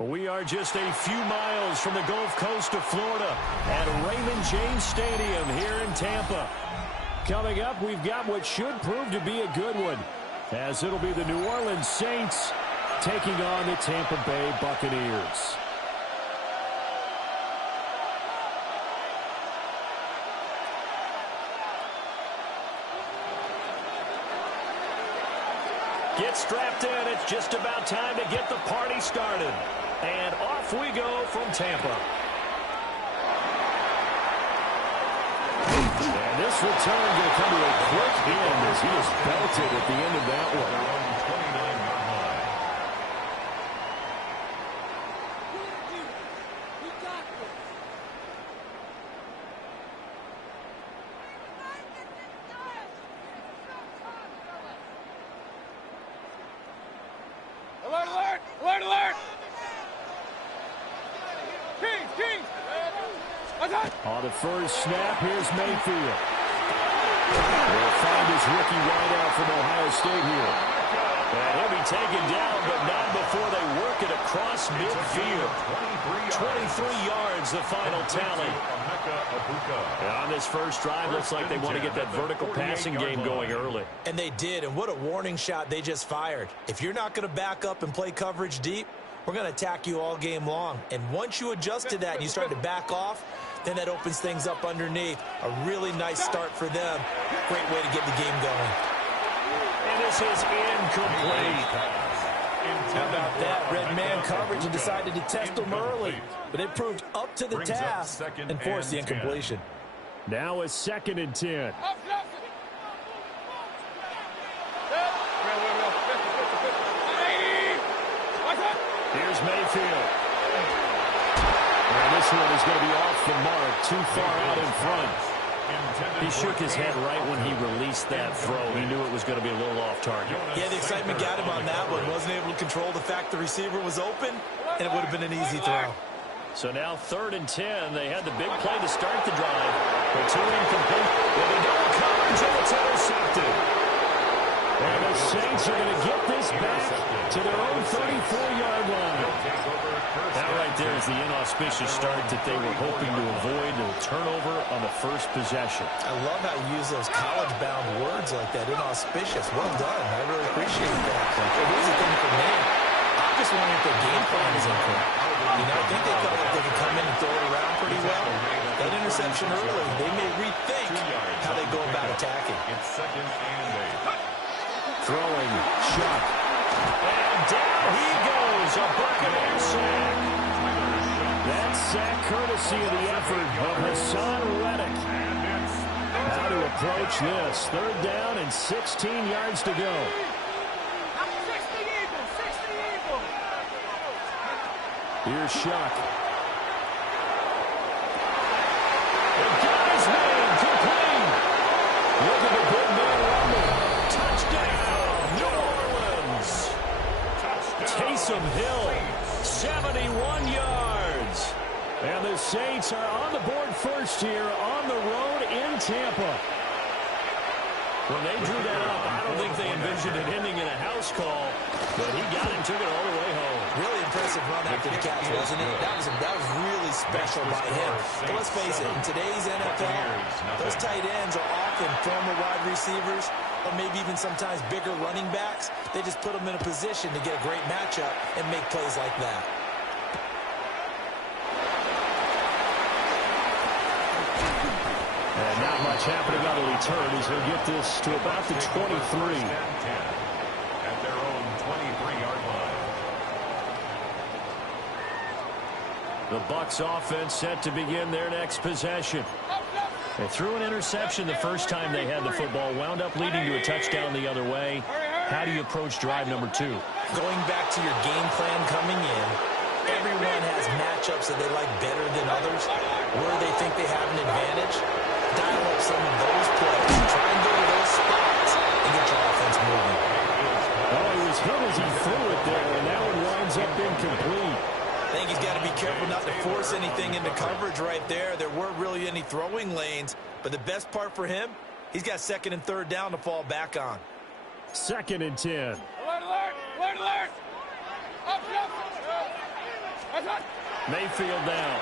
We are just a few miles from the Gulf Coast of Florida at Raymond James Stadium here in Tampa. Coming up, we've got what should prove to be a good one, as it'll be the New Orleans Saints taking on the Tampa Bay Buccaneers. Get strapped in. It's just about time to get the party started. And off we go from Tampa. And this return going to come to a quick end as he is belted at the end of that one. Alert, alert! Alert, alert! Kings! On the first snap, here's Mayfield. He'll find his rookie wideout from Ohio State here. And he'll be taken down, but not before they work it across midfield. 23 yards, the final tally. And on this first drive, looks like they want to get that vertical passing game going early. And they did, and what a warning shot they just fired. If you're not going to back up and play coverage deep, we're going to attack you all game long. And once you adjust to that and you start to back off, then that opens things up underneath. A really nice start for them. Great way to get the game going. And this is incomplete. How about that? Red man coverage and decided to test them early. But it proved up to the task and forced the incompletion. Now a 2nd and 10. Here's Mayfield. And this one is going to be off the mark, too far out in front. He shook his head right when he released that throw. He knew it was going to be a little off target. Yeah, the excitement got him on that one. Wasn't able to control the fact the receiver was open, and it would have been an easy throw. So now 3rd and 10. They had the big play to start the drive. But 2 incomplete. Well, they don't coverage, and it's intercepted. And the Saints are going to get this back to their own 34-yard line. That right there is the inauspicious start that they were hoping to avoid. A turnover on the first possession. I love how you use those college-bound words like that, inauspicious. Well done. I really appreciate that. But here's the thing for me. I'm just wondering if their game plan is incorrect. You know, I think they felt like they could come in and throw it around pretty well. That interception early, they may rethink how they go about attacking. It's 2nd and 8. Throwing, shot. And down he goes, a Buccaneer sack. That sack courtesy of the effort of Hassan Reddick. How to approach this. 3rd down and 16 yards to go. Here's Shuck. The guy's made complete. Look at the big man rumble. Touchdown, New Orleans. Taysom Hill, 71 yards. And the Saints are on the board first here on the road in Tampa. When they drew that up, I don't think they envisioned it ending in a house call, but he got it and took it all the way home. Really impressive run after the catch, wasn't it? That was really special by him. But let's face it, in today's NFL, those tight ends are often former wide receivers or maybe even sometimes bigger running backs. They just put them in a position to get a great matchup and make plays like that. And not much happening on the return as he'll get this to about the 23. At their own 23-yard line. The Bucs offense set to begin their next possession. They threw an interception the first time they had the football, wound up leading to a touchdown the other way. How do you approach drive number 2? Going back to your game plan coming in, everyone has matchups that they like better than others, where they think they have an advantage. Dial up some of those plays, try and go to those spots, and get your offense moving. Oh, he was hit as he threw it there, and that one winds up incomplete. I think he's got to be careful not to force anything into coverage right there. There weren't really any throwing lanes, but the best part for him, he's got 2nd and 3rd down to fall back on. 2nd and 10. Alert, alert! Alert, alert! Up, up! Mayfield now.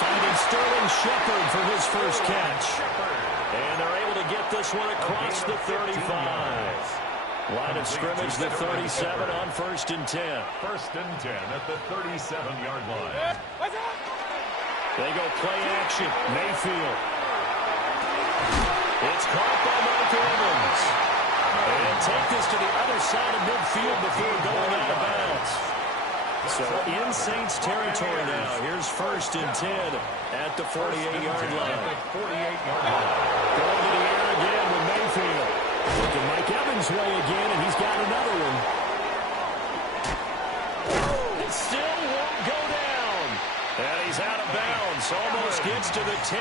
Finding Sterling Shepard for his first catch. And they're able to get this one across the 35. Line of scrimmage, the 37 on 1st and 10. 1st and 10 at the 37-yard line. They go play action. Mayfield. It's caught by Mike Evans. And take this to the other side of midfield before going out of bounds. So in Saints territory now. Here's 1st and 10 at the 48-yard line. Going to the air again with Mayfield. Looking Mike Evans' way again, and he's got another one. It still won't go down. And he's out of bounds. Almost gets to the 10.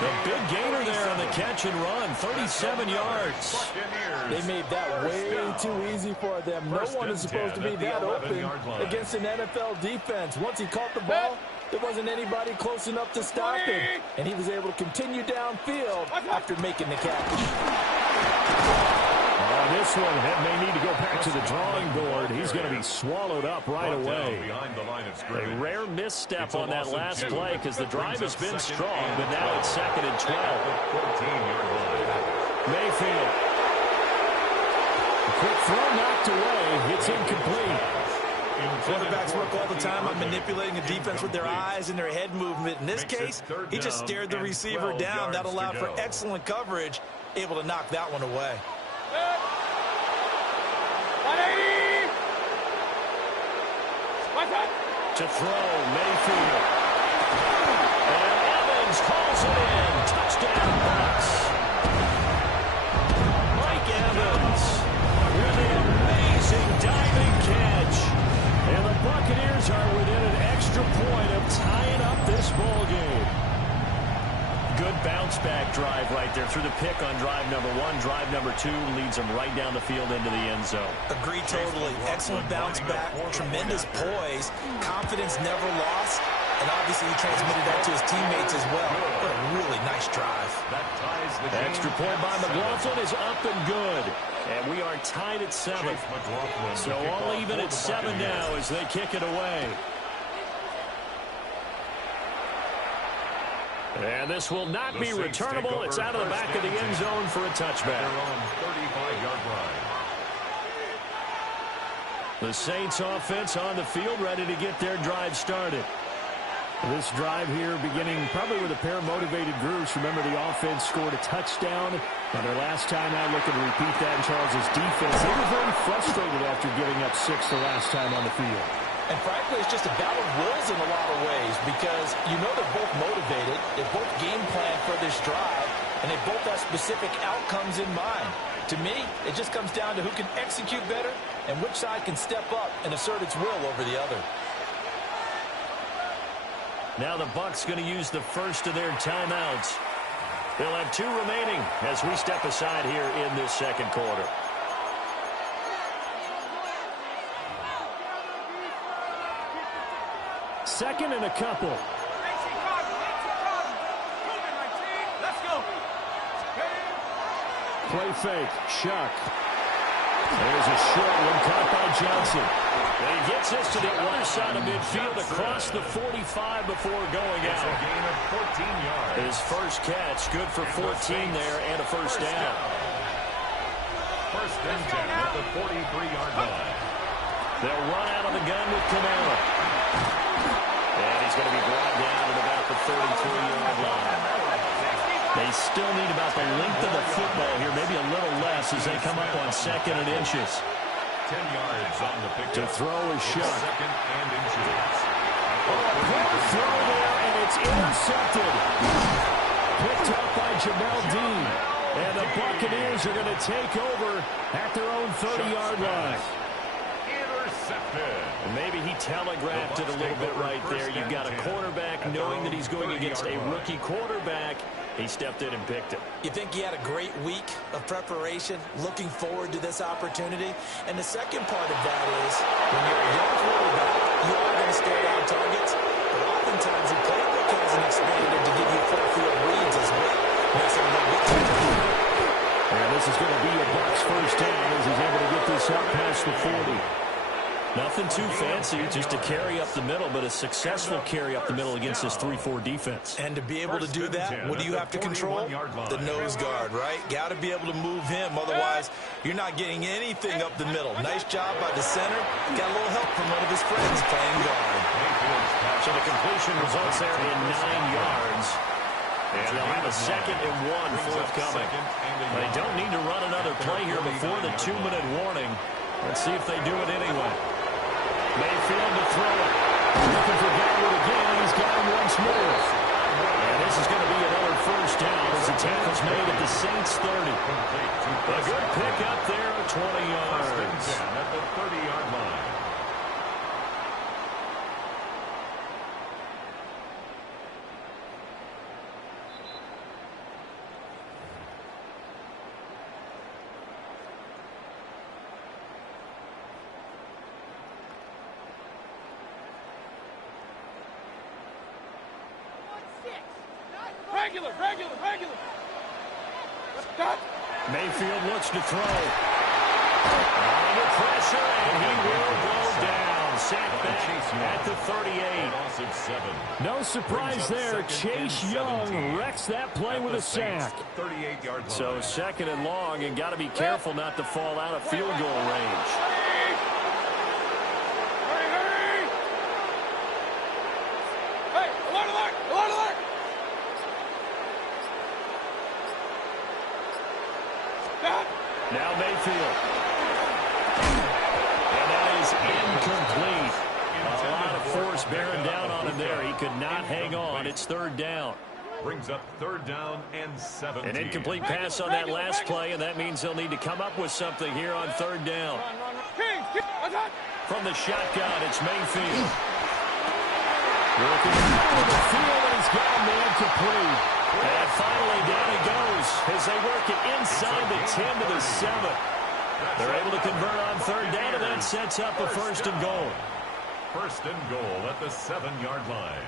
The big gainer there on the catch and run, 37 yards. They made that way too easy for them. No one is supposed to be that open against an NFL defense. Once he caught the ball, there wasn't anybody close enough to stop him. And he was able to continue downfield after making the catch. This one may need to go back to the drawing board. He's going to be swallowed up right away. A rare misstep on that last play because the drive has been strong, but now it's 2nd and 12. Mayfield. A quick throw knocked away. It's incomplete. Quarterbacks work all the time on manipulating a defense with their eyes and their head movement. In this case, he just stared the receiver down. That allowed for excellent coverage, able to knock that one away. 180! To throw, Mayfield. And Evans calls it in. Touchdown, Bucs. Mike Evans with an amazing diving catch. And the Buccaneers are within an extra point of tying up this ball game. Good bounce-back drive right there through the pick on drive number 1. Drive number 2 leads them right down the field into the end zone. Agree totally. Excellent bounce-back, tremendous poise, confidence never lost, and obviously he transmitted that to his teammates as well. What a really nice drive. Extra point by McLaughlin is up and good. And we are tied at 7. So all even at 7 now as they kick it away. And this will not be returnable. It's out of the back of the end zone for a touchback. The Saints offense on the field ready to get their drive started. This drive here beginning probably with a pair of motivated groups. Remember, the offense scored a touchdown. And their last time out looking to repeat that in Charles' defense. They were very frustrated after giving up 6 the last time on the field. And frankly, it's just a battle of wills in a lot of ways because you know they're both motivated, they both game plan for this drive, and they both have specific outcomes in mind. To me, it just comes down to who can execute better and which side can step up and assert its will over the other. Now the Bucs going to use the first of their timeouts. They'll have 2 remaining as we step aside here in this second quarter. Second and a couple. Let's go. Play fake. Shuck. There's a short one caught by Johnson. And he gets this to the other side of midfield across the 45 before going out. A gain of 14 yards. His first catch, good for 14 there and a first down. 1st and 10 at the 43-yard line. They'll run out of the gun with Kamara. And he's going to be brought down at about the 33-yard line. They still need about the length of the football here, maybe a little less as they come up on 2nd and inches. 10 yards on the pick. To throw is Shuck. 2nd and inches. Poor throw there, and it's intercepted. Picked up by Jamel Dean. And the Buccaneers are going to take over at their own 30-yard line. And maybe he telegraphed it a little bit right there. You've got a quarterback knowing that he's going against a rookie quarterback. He stepped in and picked it. You think he had a great week of preparation, looking forward to this opportunity? And the second part of that is, when you're a young quarterback, you are going to stare down targets, but oftentimes your playbook hasn't expanded to give you full field reads as well. And this is going to be a Bucs first down as he's able to get this up past the 40. Nothing too fancy, just a carry up the middle, but a successful carry up the middle against this 3-4 defense. And to be able to do that, what do you have to control? The nose guard, right? Got to be able to move him. Otherwise, you're not getting anything up the middle. Nice job by the center. Got a little help from one of his friends playing guard. So the completion results there in 9 yards. And they'll have a 2nd and 1 forthcoming. They don't need to run another play here before the 2-minute warning. Let's see if they do it anyway. Mayfield to throw it. Looking for Garwood again. He's got him once more. And this is going to be another first down as the tackle's made at the Saints 30. A good pick up there at 20 yards. At the 30-yard line. Regular. Mayfield looks to throw. Under pressure, and he will go down. Sacked back at the 38. Loss of 7. No surprise there. Chase Young wrecks that play with a sack. 38-yard line. So 2nd and long, and got to be careful not to fall out of field goal range. Hey, alert! Now Mayfield. And that is incomplete. A lot of force bearing down on him there. He could not hang on. It's 3rd down. Brings up 3rd down and 17. An incomplete pass on that last play, and that means they'll need to come up with something here on 3rd down. From the shotgun, it's Mayfield. Working through the field, and he's got a man complete. And finally, down he goes as they work it inside the 10 to the 7. They're able to convert on 3rd down, and that sets up a 1st and goal. 1st and goal at the 7-yard line.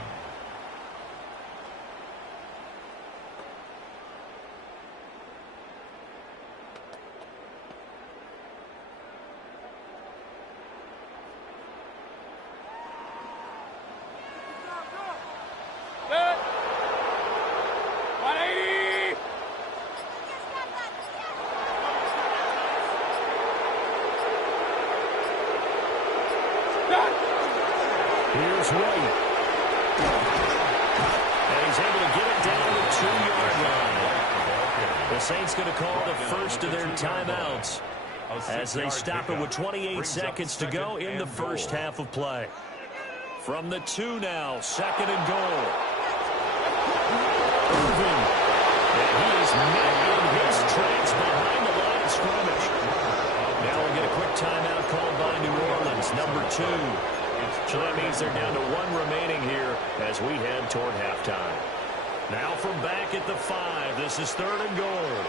Here's White. And he's able to get it down to the 2-yard line. The Saints going to call the first of their timeouts as they stop it with 28 seconds to go in the first half of play. From the 2 now, 2nd and goal. Irving. And he is met in his tracks behind the line of scrimmage. Now we'll get a quick timeout called by New Orleans, number 2. So that means they're down to 1 remaining here as we head toward halftime. Now from back at the 5, this is 3rd and goal.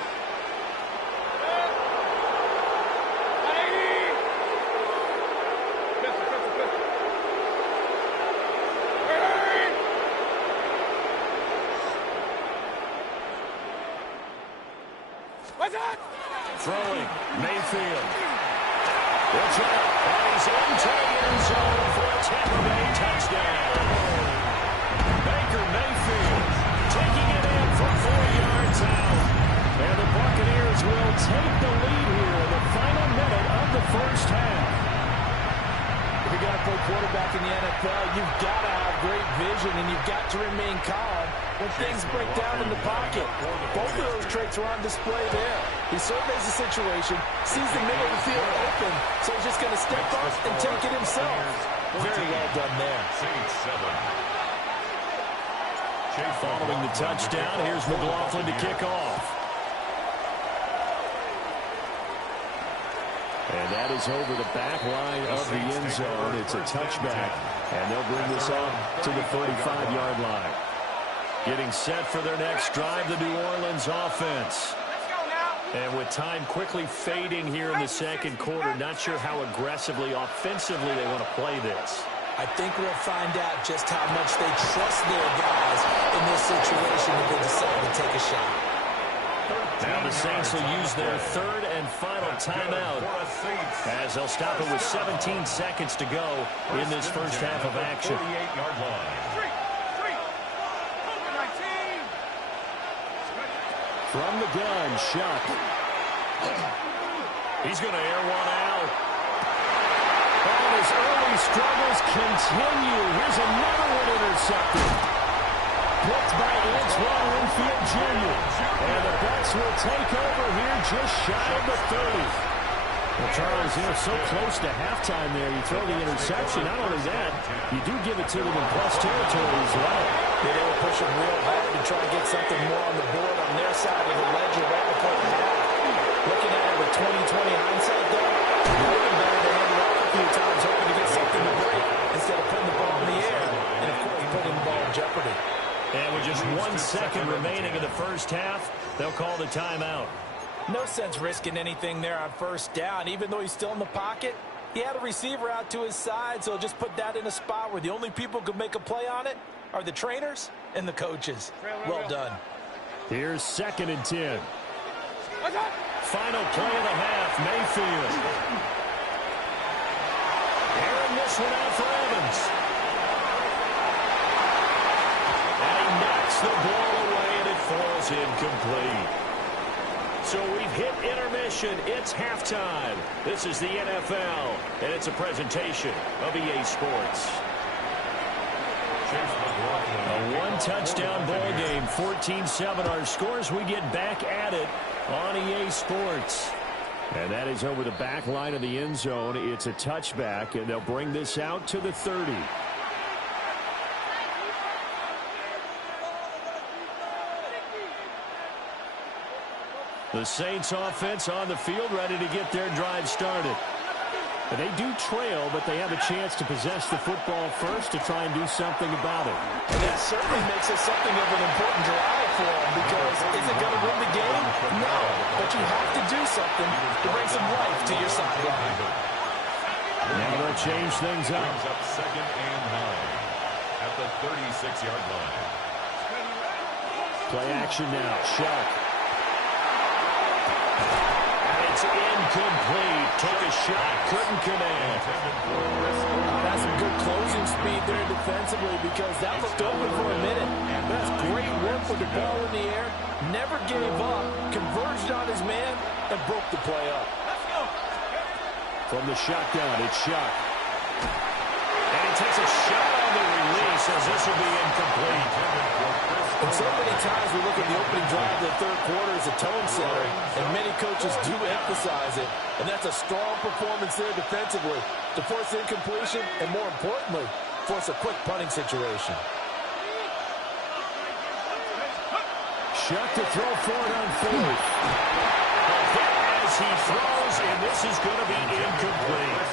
Throwing, Mayfield. That's right. And he's into the end zone for a Tampa Bay touchdown. Baker Mayfield taking it in from 4 yards out. And the Buccaneers will take the lead here in the final minute of the first half. If you're going to play quarterback in the NFL, you've got to have great vision, and you've got to remain calm when things break down in the pocket. Both of those traits are on display there. He surveys the situation, sees the middle of the field open, so he's just going to step up and take it himself. Very well done there. Following the touchdown, here's McLaughlin to kick off. And that is over the back line of the end zone. It's a touchback, and they'll bring this up to the 35-yard line. Getting set for their next drive, the New Orleans offense. And with time quickly fading here in the second quarter, not sure how aggressively, offensively they want to play this. I think we'll find out just how much they trust their guys in this situation if they decide to take a shot. 13 Now the Saints will use their third and final timeout as they'll stop it with 17 seconds to go in this first half of action. 48-yard line. From the gun, Shuck. He's going to air one out. And his early struggles continue. Here's another one intercepted. Picked by Antoine Winfield Jr. And the Bucs will take over here just shy of the 30. Well, Charles, so close to halftime there. You throw the interception. Not only that, you do give it to them in plus territory as well. Yeah, they were pushing real hard to try to get something more on the board on their side of the ledger right before the half. Looking at it with 20/20 hindsight, though, it would have been better to hand it off a few times, hoping to get something to break instead of putting the ball in the air and, of course, putting the ball in jeopardy. And with just 1 second remaining in the first half, they'll call the timeout. No sense risking anything there on first down. Even though he's still in the pocket, he had a receiver out to his side, so just put that in a spot where the only people who could make a play on it are the trainers and the coaches. Well done. Here's 2nd and 10. Final play of the half, Mayfield. Airing this one out for Evans. And he knocks the ball away, and it falls incomplete. So we've hit intermission. It's halftime. This is the NFL, and it's a presentation of EA Sports. A one-touchdown ball game, 14-7 our scores. We get back at it on EA Sports. And that is over the back line of the end zone. It's a touchback, and they'll bring this out to the 30. The Saints offense on the field, ready to get their drive started. And they do trail, but they have a chance to possess the football first to try and do something about it. And that certainly makes it something of an important drive for them, because is it going to win the game? No, but you have to do something to bring some life to your sideline. Now they'll change things up. Brings up 2nd and 9 at the 36-yard line. Play action now. Shuck. It's incomplete. Took a shot, couldn't connect. That's some good closing speed there defensively, because that looked open for a minute. That's great work with the ball in the air. Never gave up, converged on his man, and broke the play up. From the shotgun, it's Shuck. And he takes a shot on the release as this will be incomplete. And so many times we look at the opening drive of the third quarter as a tone setter, and many coaches do emphasize it. And that's a strong performance there defensively to force incompletion and, more importantly, force a quick punting situation. Shuck to throw for it on 4th. A hit as he throws, and this is going to be incomplete.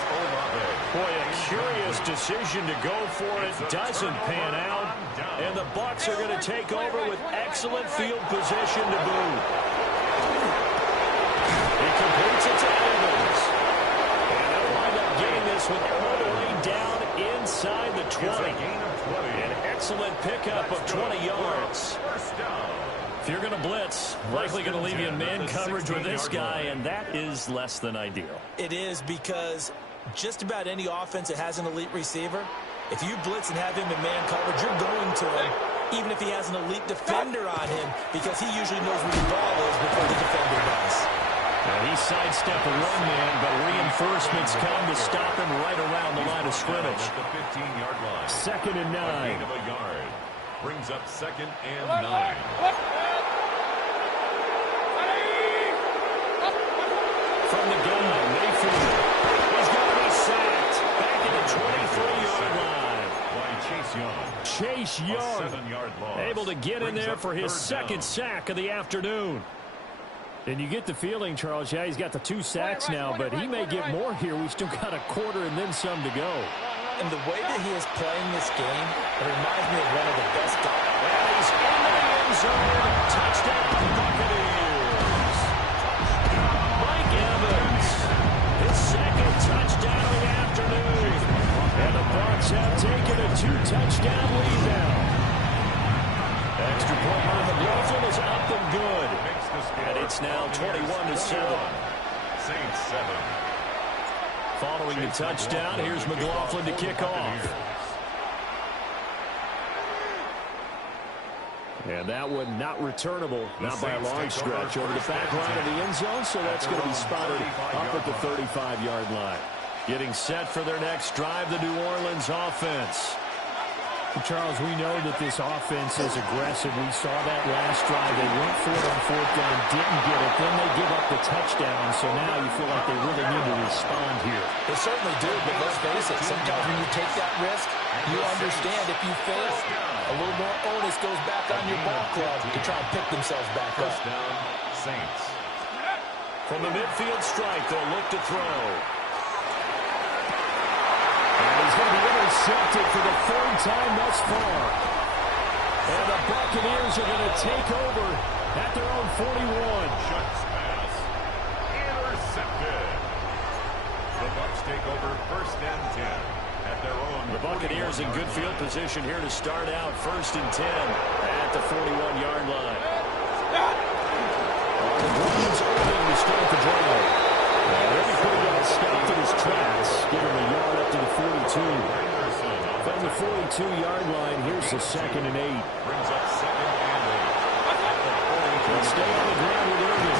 Boy, a curious decision to go for it. Doesn't pan out. And the Bucs are going to take over with excellent field position to boot. He completes it to Evans. And they'll wind up getting this one all the way down inside the 20. An excellent pickup of 20 yards. If you're going to blitz, likely going to leave you in man coverage with this guy, and that is less than ideal. It is, because just about any offense that has an elite receiver, if you blitz and have him in man coverage, you're going to him, even if he has an elite defender on him, because he usually knows where the ball is before the defender does. Now he sidestepped a one man, but reinforcements come to stop him right around the line of scrimmage. At the 15-yard line. 2nd and 9. A gain of a yard. Brings up 2nd and 9. From the gun, Mayfield. He's going to be sacked. Back at the 23-yard line. By Chase Young. Chase Young, A 7-yard loss. able to get in Brings there up for his 3rd second down. sack of the afternoon. And you get the feeling, Charles, yeah, he's got the 2 sacks now, but he may get more here. We've still got a quarter and then some to go. And the way that he is playing this game, it reminds me of one of the best guys. And he's into the end zone. Touchdown, Buccaneers. Mike Evans, his 2nd touchdown of the afternoon. And the Bucs have taken a 2-touchdown lead now. Extra point on the Dolphin is up and good. score. And it's now 21-7. Saints 7. Following the touchdown, here's McLaughlin to kick off. And that one not returnable, not by a long stretch, over the back line of the end zone, so that's going to be spotted up at the 35-yard line. Getting set for their next drive, the New Orleans offense. Charles, we know that this offense is aggressive. We saw that last drive. They went for it on fourth down, didn't get it. Then they give up the touchdown, so now you feel like they really need to respond here. They certainly do, but let's face it, sometimes when you take that risk, you understand if you fail, a little more onus goes back on your ball club to try and pick themselves back up. First down, Saints. From the midfield strike, they'll look to throw. And he's going to be intercepted for the third time thus far. And the Buccaneers are going to take over at their own 41. Shuts pass. Intercepted. The Bucs take over first and 10 at their own. The Buccaneers in good field position here to start out first and 10 at the 41-yard line. The Browns opening to start the drive. They'll be putting on a stop in his tracks, giving a yard up to the 42. From the 42-yard line, here's the 2nd and 8. Brings up 2nd and 8. He'll stay on the ground with Irvin.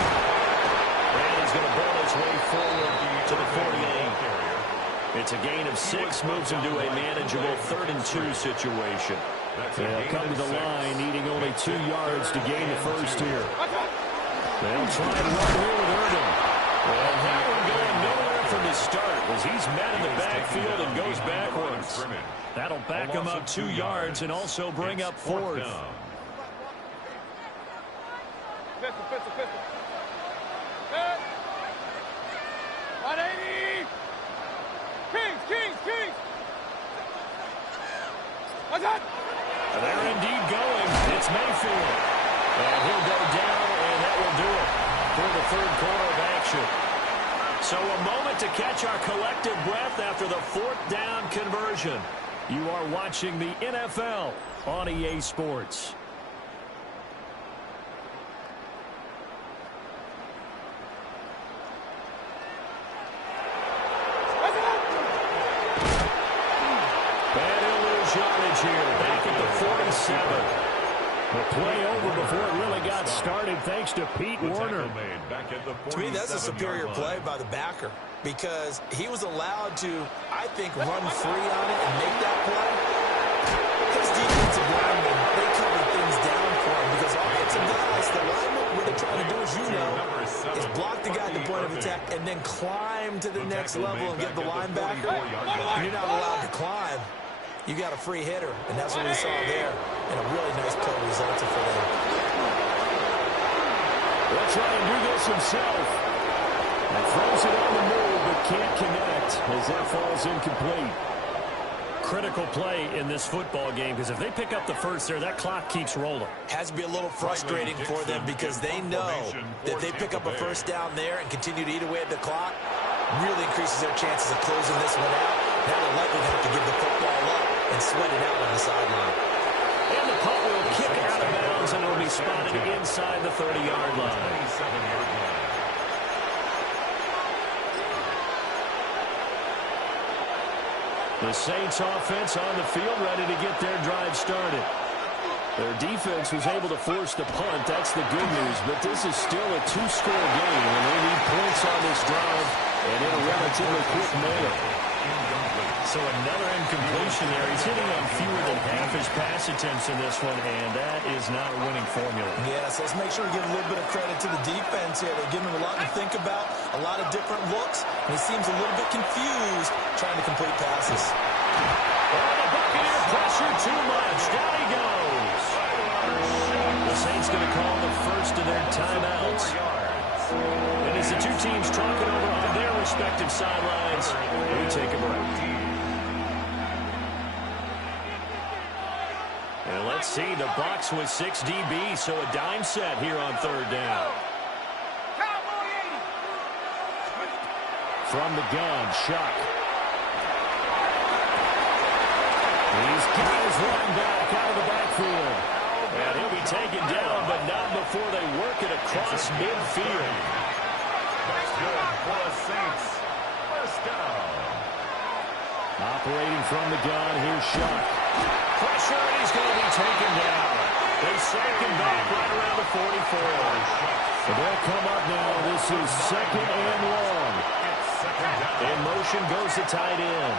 And he's going to ball his way forward to the 48. It's a gain of 6, moves him to a manageable 3rd and 2 situation. They'll come to the line, needing only 2 yards to gain the first here. They'll try and run here with Irvin. Well, that one going nowhere from the start as he's met in the backfield and goes backwards. That'll back him up 2 yards and also bring up 4th. Pistol. Set. 180. Kings. What's that? They're indeed going. It's Mayfield. And he'll go down, and that will do it for the third quarter of action. So a moment to catch our collective breath after the 4th down conversion. You are watching the NFL on EA Sports. And he'll lose yardage here, back at the 47. The play over before it really got started thanks to Pete Werner. To me, that's a superior play by the backer because he was allowed to, I think, run free on it and make that play. His defensive linemen, they cover things down for him because offensive guys, the linemen, what they're trying to do, as you know, is block the guy at the point of attack and then climb to the next level and get the linebacker. And you're not allowed to climb. You got a free hitter, and that's what we saw there. And a really nice play resulted for them. He'll try and do this himself. And throws it on the move, but can't connect as that falls incomplete. Critical play in this football game because if they pick up the first there, that clock keeps rolling. Has to be a little frustrating for them because they know that if they pick up a first down there and continue to eat away at the clock, really increases their chances of closing this one out. Now they're likely to have to give the football up and sweat it out on the sideline. And the punt will kick out of bounds, and it will be spotted inside the 30-yard line. The Saints offense on the field ready to get their drive started. Their defense was able to force the punt. That's the good news, but this is still a 2-score game, and they need points on this drive and in a relatively quick manner. So another incompletion there. He's hitting on fewer than half his pass attempts in this one, and that is not a winning formula. Yes, let's make sure we give a little bit of credit to the defense here. They're giving him a lot to think about, a lot of different looks, and he seems a little bit confused trying to complete passes. Oh, the Buccaneer pressure too much. Down he goes. The Saints going to call the first of their timeouts. And as the two teams talking over on their respective sidelines, we take a break. And let's see, the Bucs with 6 DB, so a dime set here on 3rd down. From the gun, Shuck. He's got his running back out of the backfield. And he'll be taken down, but not before they work it across midfield. That's good for the Saints. First down. Operating from the gun, here's Shuck. Pressure, and he's going to be taken down. They sack him back right around the 44. But they'll come up now. This is second and long. In motion goes the tight end.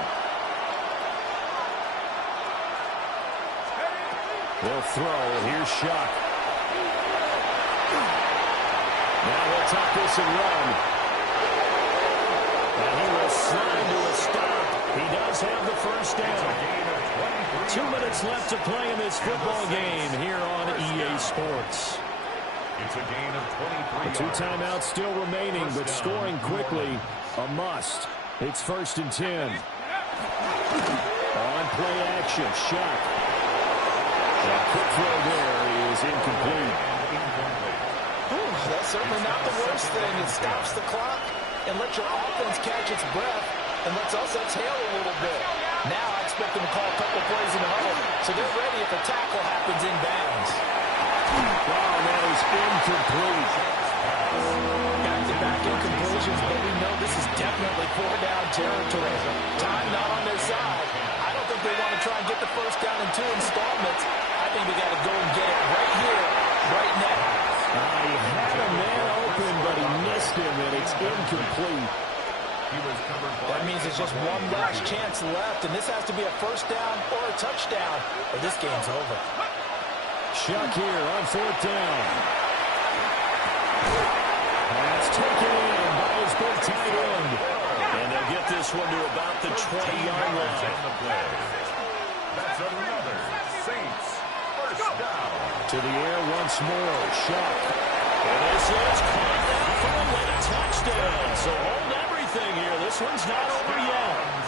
They'll throw. Here's Shuck. Now they'll tuck this and run. And he will slide to a stop. He does have the first down. 2 minutes left to play in this football game here on EA Sports. It's a gain of 23 The 2 timeouts still remaining, but scoring quickly, a must. It's 1st and 10. On play action, Shuck. That quick throw there is incomplete. That's certainly not the worst thing. It stops the clock and lets your offense catch its breath and lets us exhale a little bit. Now I expect them to call a couple plays in a huddle, so they're ready if a tackle happens in bounds. Wow, that is incomplete. Back-to-back incompletions, but we know this is definitely 4-down territory. Time not on their side. I don't think they want to try and get the first down in 2 installments. I think we got to go and get it right here, right now. He had a man open, but he missed him, and it's incomplete. That means it's just one last chance left, and this has to be a first down or a touchdown, or this game's over. Shuck here on 4th down. That's taken in by his big tight end. And they'll get this one to about the 20-yard line. That's another Saints first down. To the air once more, Shuck. And this is caught down for a late touchdown. So hold everything here. This one's not over yet.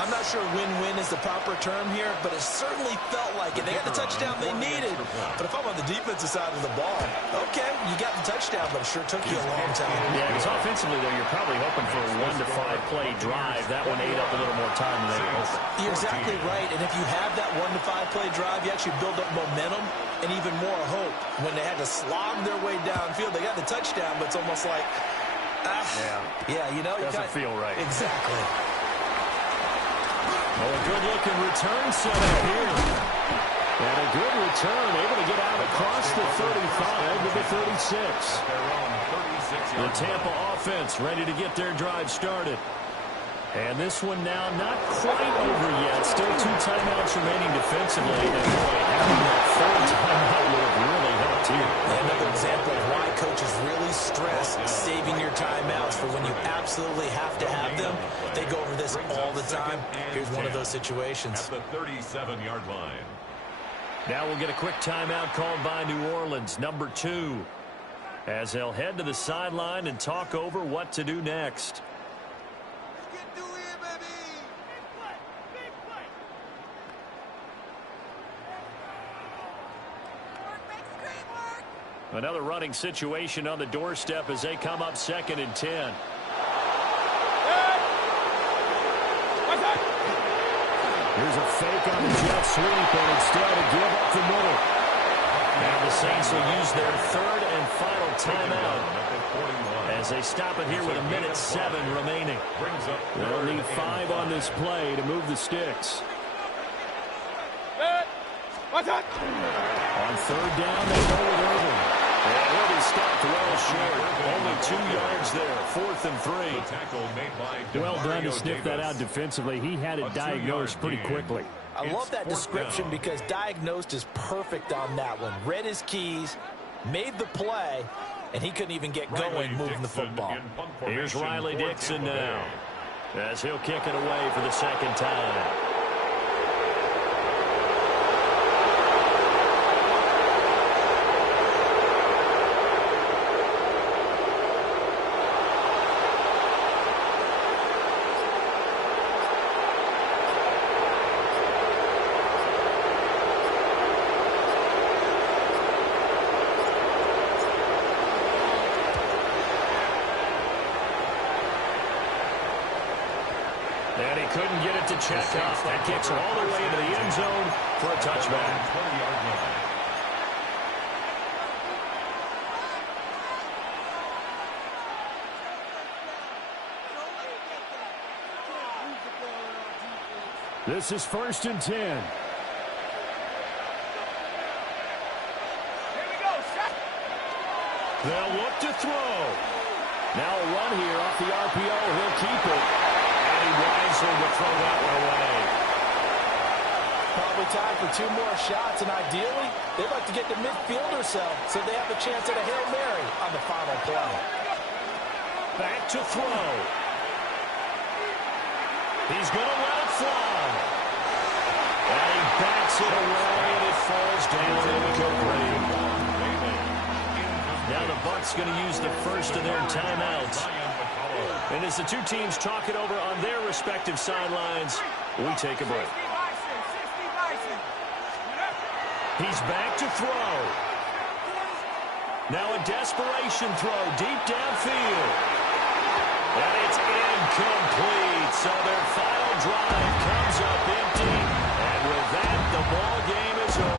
I'm not sure win-win is the proper term here, but it certainly felt like it. They got the touchdown they needed. But if I'm on the defensive side of the ball, okay, you got the touchdown, but it sure took you a long time. Yeah, because offensively, though, you're probably hoping for a 1 to 5 play drive. That one ate up a little more time than they were hoping. You're exactly right, and if you have that 1 to 5 play drive, you actually build up momentum and even more hope. When they had to slog their way downfield, they got the touchdown, but it's almost like, you know, doesn't feel right. Exactly. Oh, a good-looking return set up here. And a good return, able to get out across the 35 to the 36. The Tampa offense ready to get their drive started. And this one now not quite over yet. Still 2 timeouts remaining defensively. And boy, having that 3rd timeout would have really helped here. Another example of why coaches really stress saving your timeouts for when you absolutely have to have them. They go over this all the time. Here's one of those situations. At the 37-yard line. Now we'll get a quick timeout called by New Orleans, number 2, as they'll head to the sideline and talk over what to do next. Another running situation on the doorstep as they come up 2nd and 10. Here's a fake on the jet sweep, and instead a give up the middle. Now the Saints will use their 3rd and final timeout as they stop it here with 1:07 remaining. They'll need 5 on this play to move the sticks. On 3rd down, they go with Irvin. And he'll be stopped well short. Only 2 yards there. 4th and 3. Well done to sniff that out defensively. He had it diagnosed pretty quickly. I love that description because diagnosed is perfect on that one. Read his keys, made the play, and he couldn't even get going moving the football. Here's Riley Dixon now as he'll kick it away for the 2nd time. And he couldn't get it to check off. That kicks it all the way into the end zone for a touchback. This is 1st and 10. Here we go, shot. They'll look to throw. Now a run here off the RPO. He'll keep it. And he wisely will throw that one away. Probably time for 2 more shots, and ideally, they'd like to get to midfield or so they have a chance at a Hail Mary on the final play. Back to throw. He's going to let it fly. And he backs it away, and it falls down incomplete. Now the Bucs going to use the first of their timeouts. And as the two teams talk it over on their respective sidelines, we take a break. He's back to throw. Now a desperation throw deep downfield. And it's incomplete. So their final drive comes up empty. And with that, the ball game is over.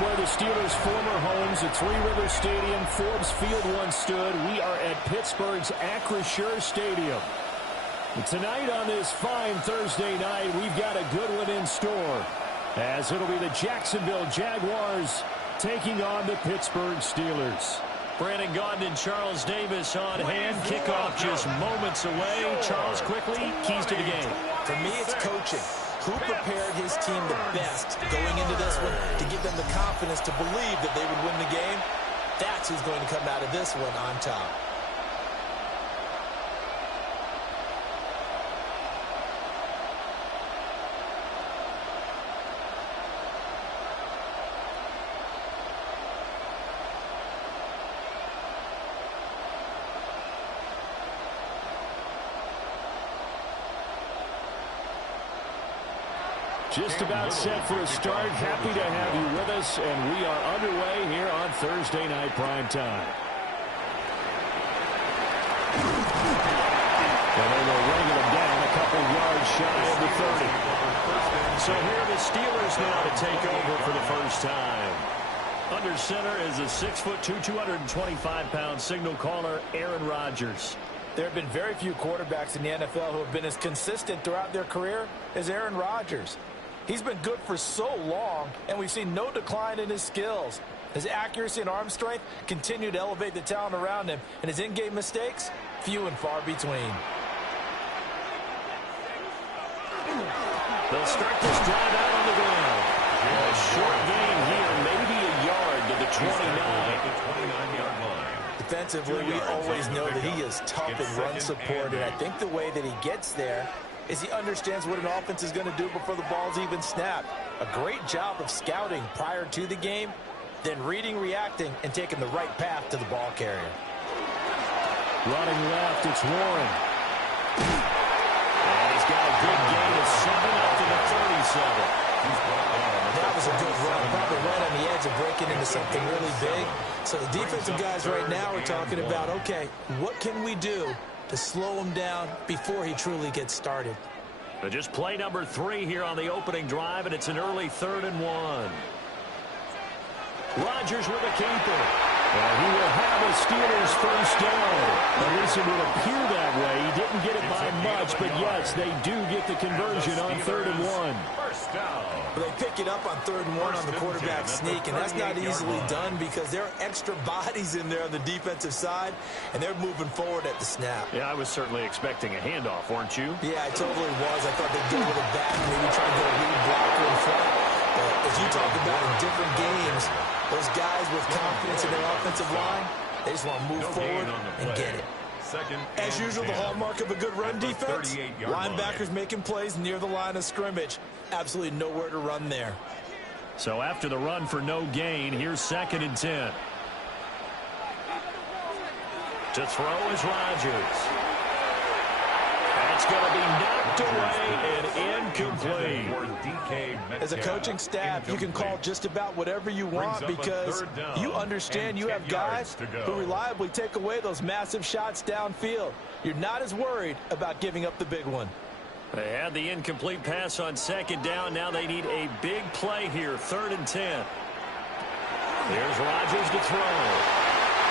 from where the Steelers' former homes at Three Rivers Stadium, Forbes Field once stood. We are at Pittsburgh's Acrisure Stadium. And tonight on this fine Thursday night, we've got a good one in store, as it'll be the Jacksonville Jaguars taking on the Pittsburgh Steelers. Brandon Gaudin and Charles Davis on hand. Kickoff just moments away. Charles, quickly, keys to the game. For me, it's coaching. Who prepared his team the best going into this one to give them the confidence to believe that they would win the game? That's who's going to come out of this one on top. Just about set for a start. Happy to have you with us, and we are underway here on Thursday Night Primetime. And they will ring them down a couple yards shy of the 30. So here are the Steelers now to take over for the first time. Under center is a 6'2", 225-pound signal caller, Aaron Rodgers. There have been very few quarterbacks in the NFL who have been as consistent throughout their career as Aaron Rodgers. He's been good for so long, and we've seen no decline in his skills. His accuracy and arm strength continue to elevate the talent around him, and his in-game mistakes, few and far between. They'll start this drive out on the ground. A short gain here, maybe a yard to the 29-yard line. Defensively, we always know that he is tough in run support, and I think the way that he gets there is he understands what an offense is going to do before the ball's even snapped. A great job of scouting prior to the game, then reading, reacting, and taking the right path to the ball carrier. Running left, it's Warren. And he's got a good gain of 7 up to the 37. That was a good run, probably right on the edge of breaking into something really big. So the defensive guys right now are talking about, okay, what can we do to slow him down before he truly gets started? But just play number 3 here on the opening drive, and it's an early 3rd and 1. Rodgers with a keeper. He will have a Steelers first down. At least it would appear that way. He didn't get it by much, but yes, they do get the conversion on 3rd and 1. First down. But they pick it up on 3rd and 1 on the quarterback sneak, and that's not easily done because there are extra bodies in there on the defensive side, and they're moving forward at the snap. Yeah, I was certainly expecting a handoff, weren't you? Yeah, I totally was. I thought they'd get with it back, maybe try and get a lead blocker in front. But as you talk about in different games, those guys with confidence in their offensive line, they just want to move forward and get it. As usual, the hallmark of a good run defense, linebackers making plays near the line of scrimmage. Absolutely nowhere to run there. So after the run for no gain, here's 2nd and 10. To throw is Rodgers. That's going to be knocked away and incomplete. As a coaching staff, you can call just about whatever you want because you understand you have guys who reliably take away those massive shots downfield. You're not as worried about giving up the big one. They had the incomplete pass on 2nd down. Now they need a big play here, 3rd and 10. There's Rodgers to throw.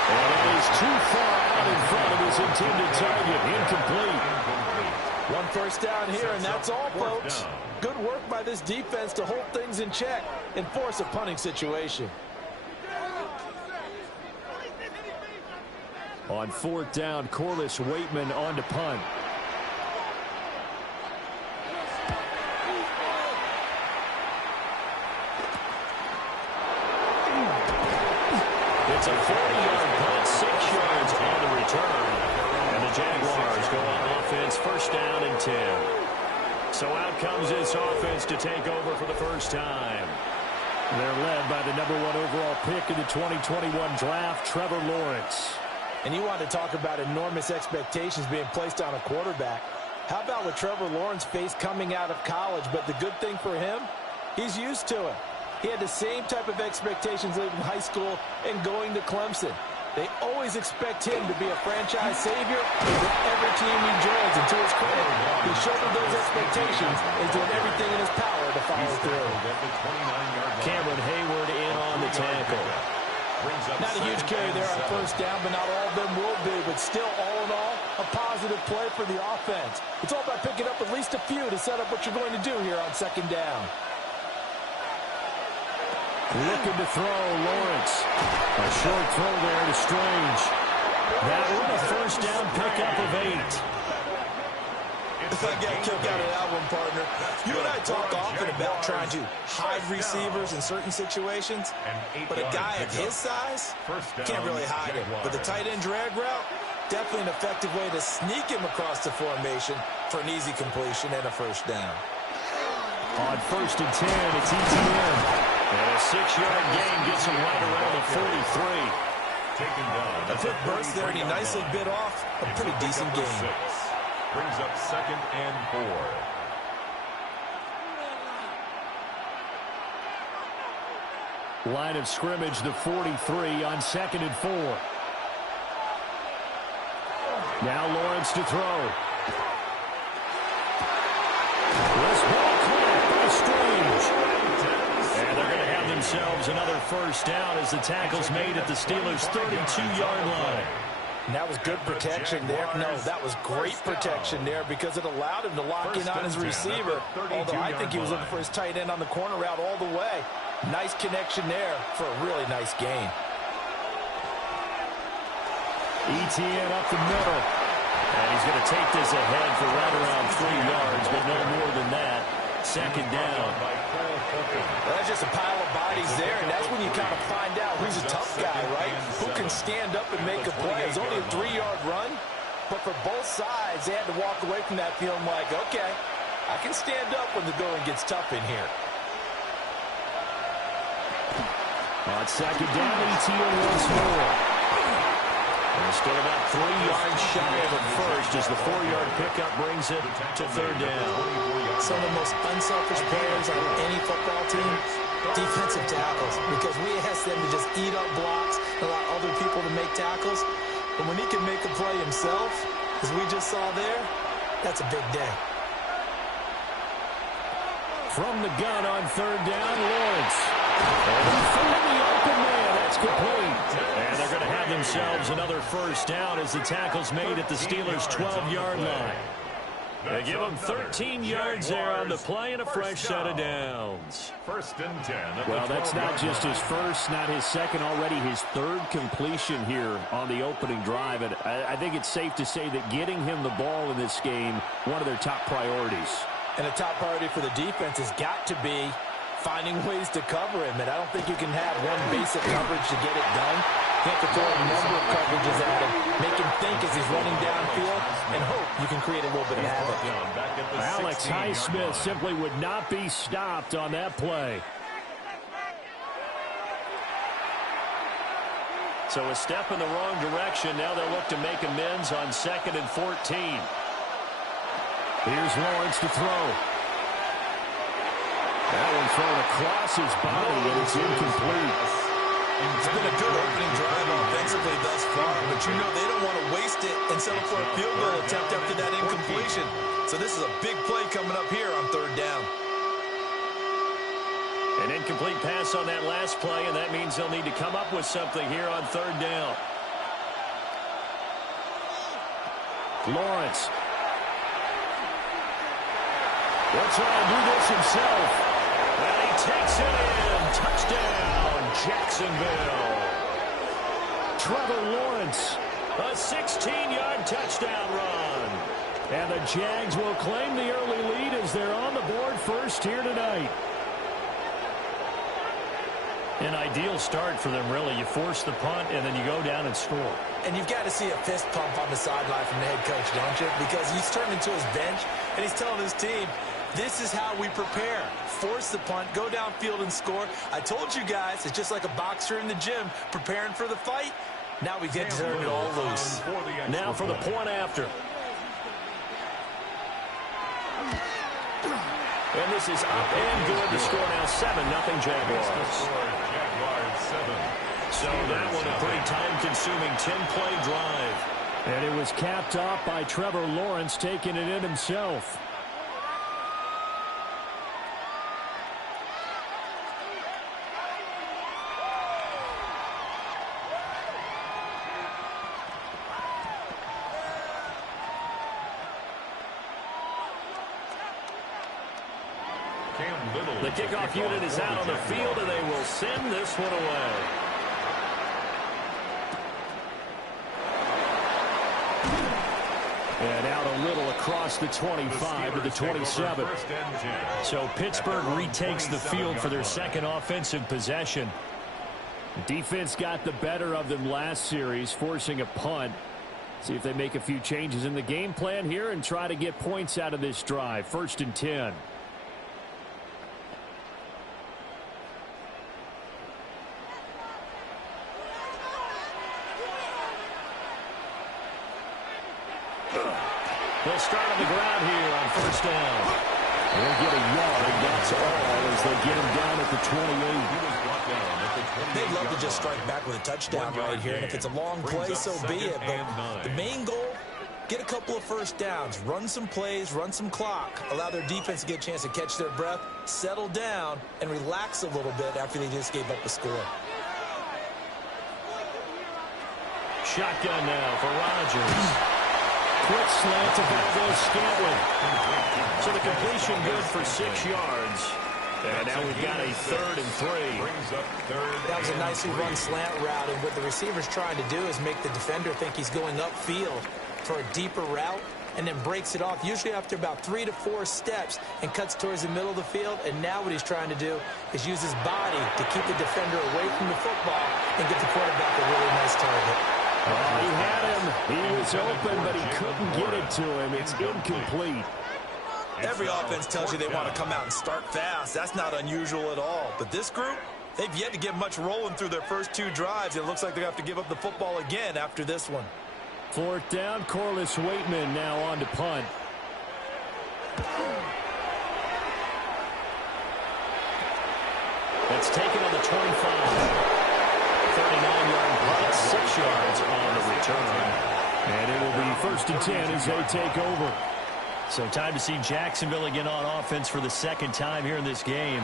And it is too far out in front of his intended target. Incomplete. One first down here, and that's all, folks. Good work by this defense to hold things in check and force a punting situation. On 4th down, Corliss Waitman on to punt. It's a 40-yard punt, 6 yards on the return. And the Jaguars go on offense, first down and 10. So out comes this offense to take over for the first time. They're led by the #1 overall pick in the 2021 draft, Trevor Lawrence. And you want to talk about enormous expectations being placed on a quarterback. How about what Trevor Lawrence faced coming out of college? But the good thing for him, he's used to it. He had the same type of expectations leaving high school and going to Clemson. They always expect him to be a franchise savior with every team he joins. And to his credit, he shouldered those expectations and doing everything in his power to follow through. Cameron Hayward in on the the tackle. Not a huge carry there on first down, but not all of them will be. But still, all in all, a positive play for the offense. It's all about picking up at least a few to set up what you're going to do here on second down. Looking to throw, Lawrence. A short throw there to Strange. That one a first down pickup of 8. I got a kick out of that one, partner. You and I talk often about trying to hide receivers in certain situations, but a guy of his size can't really hide him. But the tight end drag route, definitely an effective way to sneak him across the formation for an easy completion and a first down. On first and 10, it's ETN. And a 6-yard gain gets him right around the 43. A quick burst there, and he nicely bit off a pretty decent gain. Brings up second and 4. Line of scrimmage, the 43 on second and 4. Now Lawrence to throw. This ball caught by Strange. And they're going to have themselves another first down as the tackle's made at the Steelers' 32-yard line. And that was good protection there. No, that was great protection there because it allowed him to lock in on his receiver. Although I think he was looking for his tight end on the corner route all the way. Nice connection there for a really nice gain. ETN up the middle. And he's going to take this ahead for right around 3 yards, but no more than that. Second down. Well, that's just a pile of bodies there, and that's when you kind of find out who's a tough guy, right? Who can stand up and make a play. It was only a 3-yard run, but for both sides, they had to walk away from that feeling like, okay, I can stand up when the going gets tough in here. On second down, ETN once more. And still about 3 yards shy of it first as the 4-yard pickup brings it to third down. Some of the most unselfish players on any football team, defensive tackles, because we ask them to just eat up blocks and allow other people to make tackles. But when he can make a play himself, as we just saw there, that's a big day. From the gun on third down, Lawrence. And he found the open man. That's complete. And they're going to have themselves another first down as the tackle's made at the Steelers' 12-yard line. They give him 13 yards there on the play and a fresh set of downs. First and 10. Well, that's not just his first, not his second, already his third completion here on the opening drive. And I think it's safe to say that getting him the ball in this game, one of their top priorities. And a top priority for the defense has got to be finding ways to cover him. And I don't think you can have one basic coverage to get it done. You have to throw a number of coverages at him, make him think as he's running downfield, and hope you can create a little bit of havoc. Alex Highsmith simply would not be stopped on that play. So a step in the wrong direction. Now they'll look to make amends on second and 14. Here's Lawrence to throw. That one thrown across his body, and it's incomplete. It's been a good opening drive offensively thus far, but you know they don't want to waste it and settle for a field goal attempt after that incompletion. So this is a big play coming up here on third down. An incomplete pass on that last play, and that means they'll need to come up with something here on third down. Lawrence. He'll try and do this himself. And he takes it in. Touchdown, Jacksonville. Trevor Lawrence, a 16-yard touchdown run. And the Jags will claim the early lead as they're on the board first here tonight. An ideal start for them, really. You force the punt, and then you go down and score. And you've got to see a fist pump on the sideline from the head coach, don't you? Because he's turned into his bench, and he's telling his team, this is how we prepare. Force the punt, go downfield and score. I told you guys, it's just like a boxer in the gym preparing for the fight. Now we get to turn it all loose. Now for the point after. And this is up and good. The score now 7-0 Jaguars. So that one a pretty time-consuming 10-play drive. And it was capped off by Trevor Lawrence taking it in himself. The kickoff unit is out on the field, and they will send this one away. And out a little across the 25 to the 27. So Pittsburgh retakes the field for their second offensive possession. Defense got the better of them last series, forcing a punt. See if they make a few changes in the game plan here and try to get points out of this drive. 1st and 10. They'll start on the ground here on 1st down. They'll get a yard, that's all, as they get him down at the 28. They'd love to just strike back with a touchdown right here, and if it's a long play, so be it. But the main goal, get a couple of 1st downs, run some plays, run some clock, allow their defense to get a chance to catch their breath, settle down, and relax a little bit after they just gave up a score. Shotgun now for Rodgers. Quick slant to Valdez-Scantling. So the completion good for 6 yards. And now we've got a 3rd and 3. That was a nicely run slant route, and what the receiver's trying to do is make the defender think he's going upfield for a deeper route, and then breaks it off, usually after about 3 to 4 steps, and cuts towards the middle of the field. And now what he's trying to do is use his body to keep the defender away from the football and get the quarterback a really nice target. Oh, he had him. He was open, but he couldn't get it to him. It's incomplete. Every offense tells you they want to come out and start fast. That's not unusual at all. But this group, they've yet to get much rolling through their first 2 drives. It looks like they have to give up the football again after this one. 4th down, Corliss Waitman now on to punt. That's taken on the 25. 39-yard punt, 6 yards on the return. And it will be 1st and 10 as they take over. So time to see Jacksonville again on offense for the 2nd time here in this game.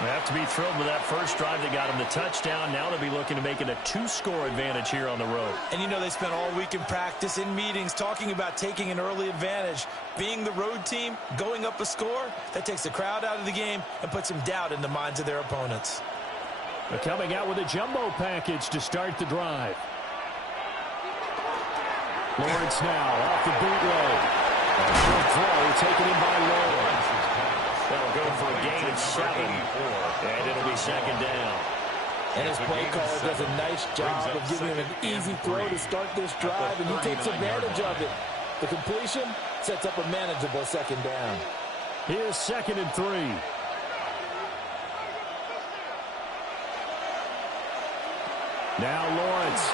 They have to be thrilled with that first drive that got them the touchdown. Now they'll be looking to make it a 2-score advantage here on the road. And you know they spent all week in practice, in meetings, talking about taking an early advantage. Being the road team, going up a score, that takes the crowd out of the game and puts some doubt in the minds of their opponents. They're coming out with a jumbo package to start the drive. Lawrence now off the bootleg. Good throw taken in by Lawrence. That'll go for a gain of 7. And it'll be 2nd down. And his play caller does a nice job of giving him an easy throw to start this drive, and he takes advantage of it. The completion sets up a manageable 2nd down. Here's 2nd and 3. Now Lawrence.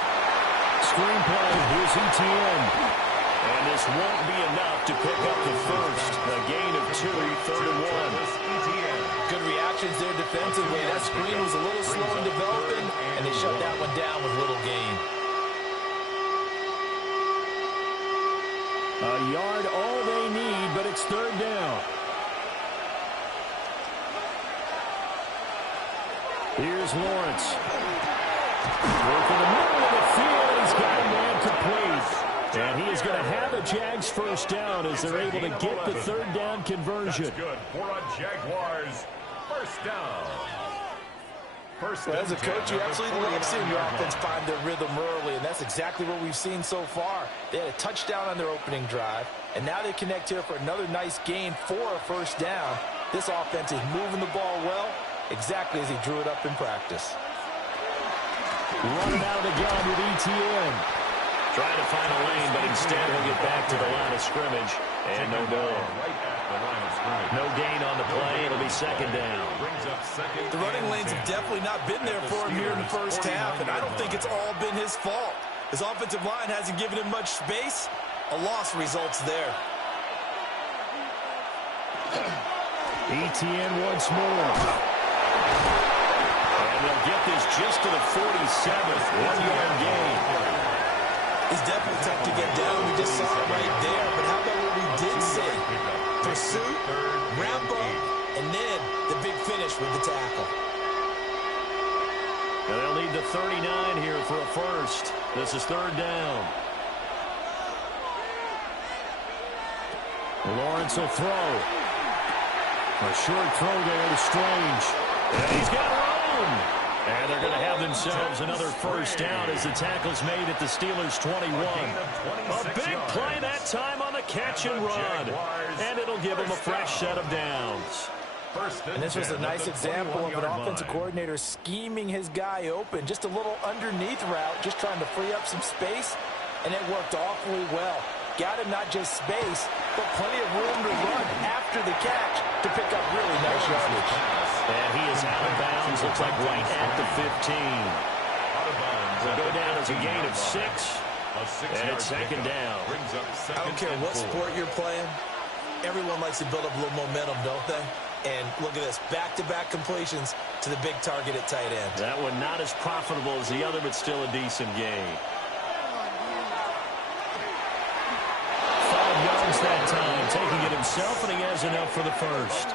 Screenplay. Here's ETN. And this won't be enough to pick up the first. A gain of 2, 3rd and 1. Good reactions there defensively. That screen was a little slow in developing, and they shut that one down with little gain. A yard all they need, but it's 3rd down. Here's Lawrence. Working the middle of the field. He's got a man complete. And he is going to have a Jags 1st down as they're able to get the 3rd down conversion. That's good for a Jaguars 1st down. Well, as a coach, you absolutely love seeing your offense find their rhythm early, and that's exactly what we've seen so far. They had a touchdown on their opening drive, and now they connect here for another nice gain for a 1st down. This offense is moving the ball well, exactly as he drew it up in practice. Running out of the gun with ETN. Trying to find a lane, but instead he'll get back to the line of scrimmage. And no goal. No gain on the play. It'll be 2nd down. The running lanes have definitely not been there for him here in the first half, and I don't think it's all been his fault. His offensive line hasn't given him much space. A loss results there. ETN once more. And they'll get this just to the 47th. 1-yard gain. It's definitely tough to get down. We just saw it right there. But how about what we did see? Pursuit, wrap up, and then the big finish with the tackle. And they'll need the 39 here for a first. This is 3rd down. Lawrence will throw. A short throw there to Strange. And he's got room. And they're going to have themselves another first down as the tackle's made at the Steelers' 21. A big play that time on the catch and run. And it'll give them a fresh set of downs. And this was a nice example of an offensive coordinator scheming his guy open. Just a little underneath route, just trying to free up some space. And it worked awfully well. Got him not just space, but plenty of room to run after the catch to pick up really nice yardage. And he is out of bounds, looks like right at the 15. Will go down as a gain of 6. And it's second down. I don't care what sport you're playing. Everyone likes to build up a little momentum, don't they? And look at this, back-to-back completions to the big target at tight end. That one not as profitable as the other, but still a decent gain. 5 yards that time, taking it himself, and he has enough for the first.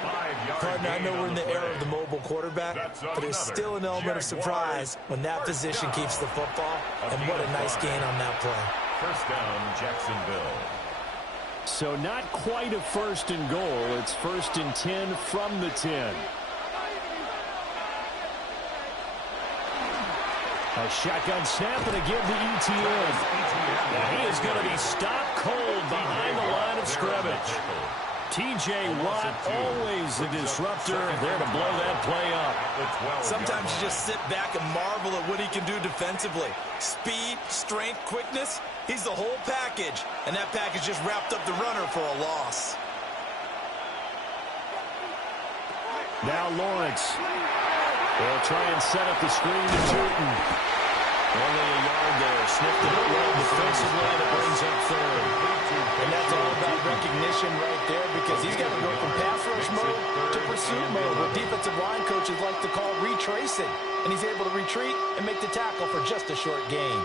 Partner, I know we're in the era of the mobile quarterback, but there's still an element of surprise when that position keeps the football, and what a nice gain on that play. First down, Jacksonville. So not quite a first and goal. It's first and 10 from the 10. A shotgun snap and again to ETN. Now he is going to be stopped cold behind the line of scrimmage. T.J. Watt, always the disruptor, there to blow that play up. Sometimes you just sit back and marvel at what he can do defensively. Speed, strength, quickness, he's the whole package. And that package just wrapped up the runner for a loss. Now Lawrence. They'll try and set up the screen to Tootin. Only a yard there. Sniffed it well defensively, and it brings up third. And that's all about recognition right there, because he's got to go from pass rush mode to pursuit mode, what defensive line coaches like to call retracing. And he's able to retreat and make the tackle for just a short gain.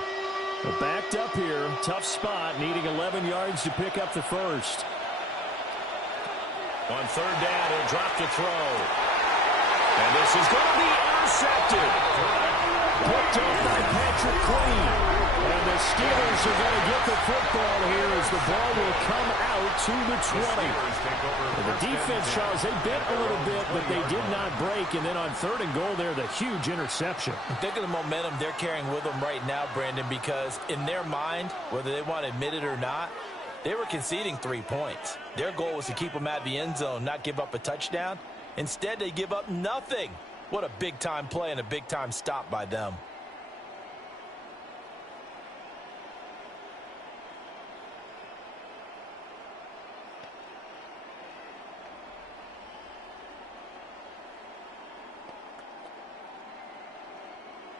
Well, backed up here, tough spot, needing 11 yards to pick up the first. On third down, he'll drop to throw. And this is going to be intercepted. Picked up by Patrick Queen. And the Steelers are going to get the football here as the ball will come out to the 20. And the defense, Charles, they bit a little bit, but they did not break. And then on third and goal there, the huge interception. Think of the momentum they're carrying with them right now, Brandon, because in their mind, whether they want to admit it or not, they were conceding 3 points. Their goal was to keep them out of the end zone, not give up a touchdown. Instead, they give up nothing. What a big-time play and a big-time stop by them.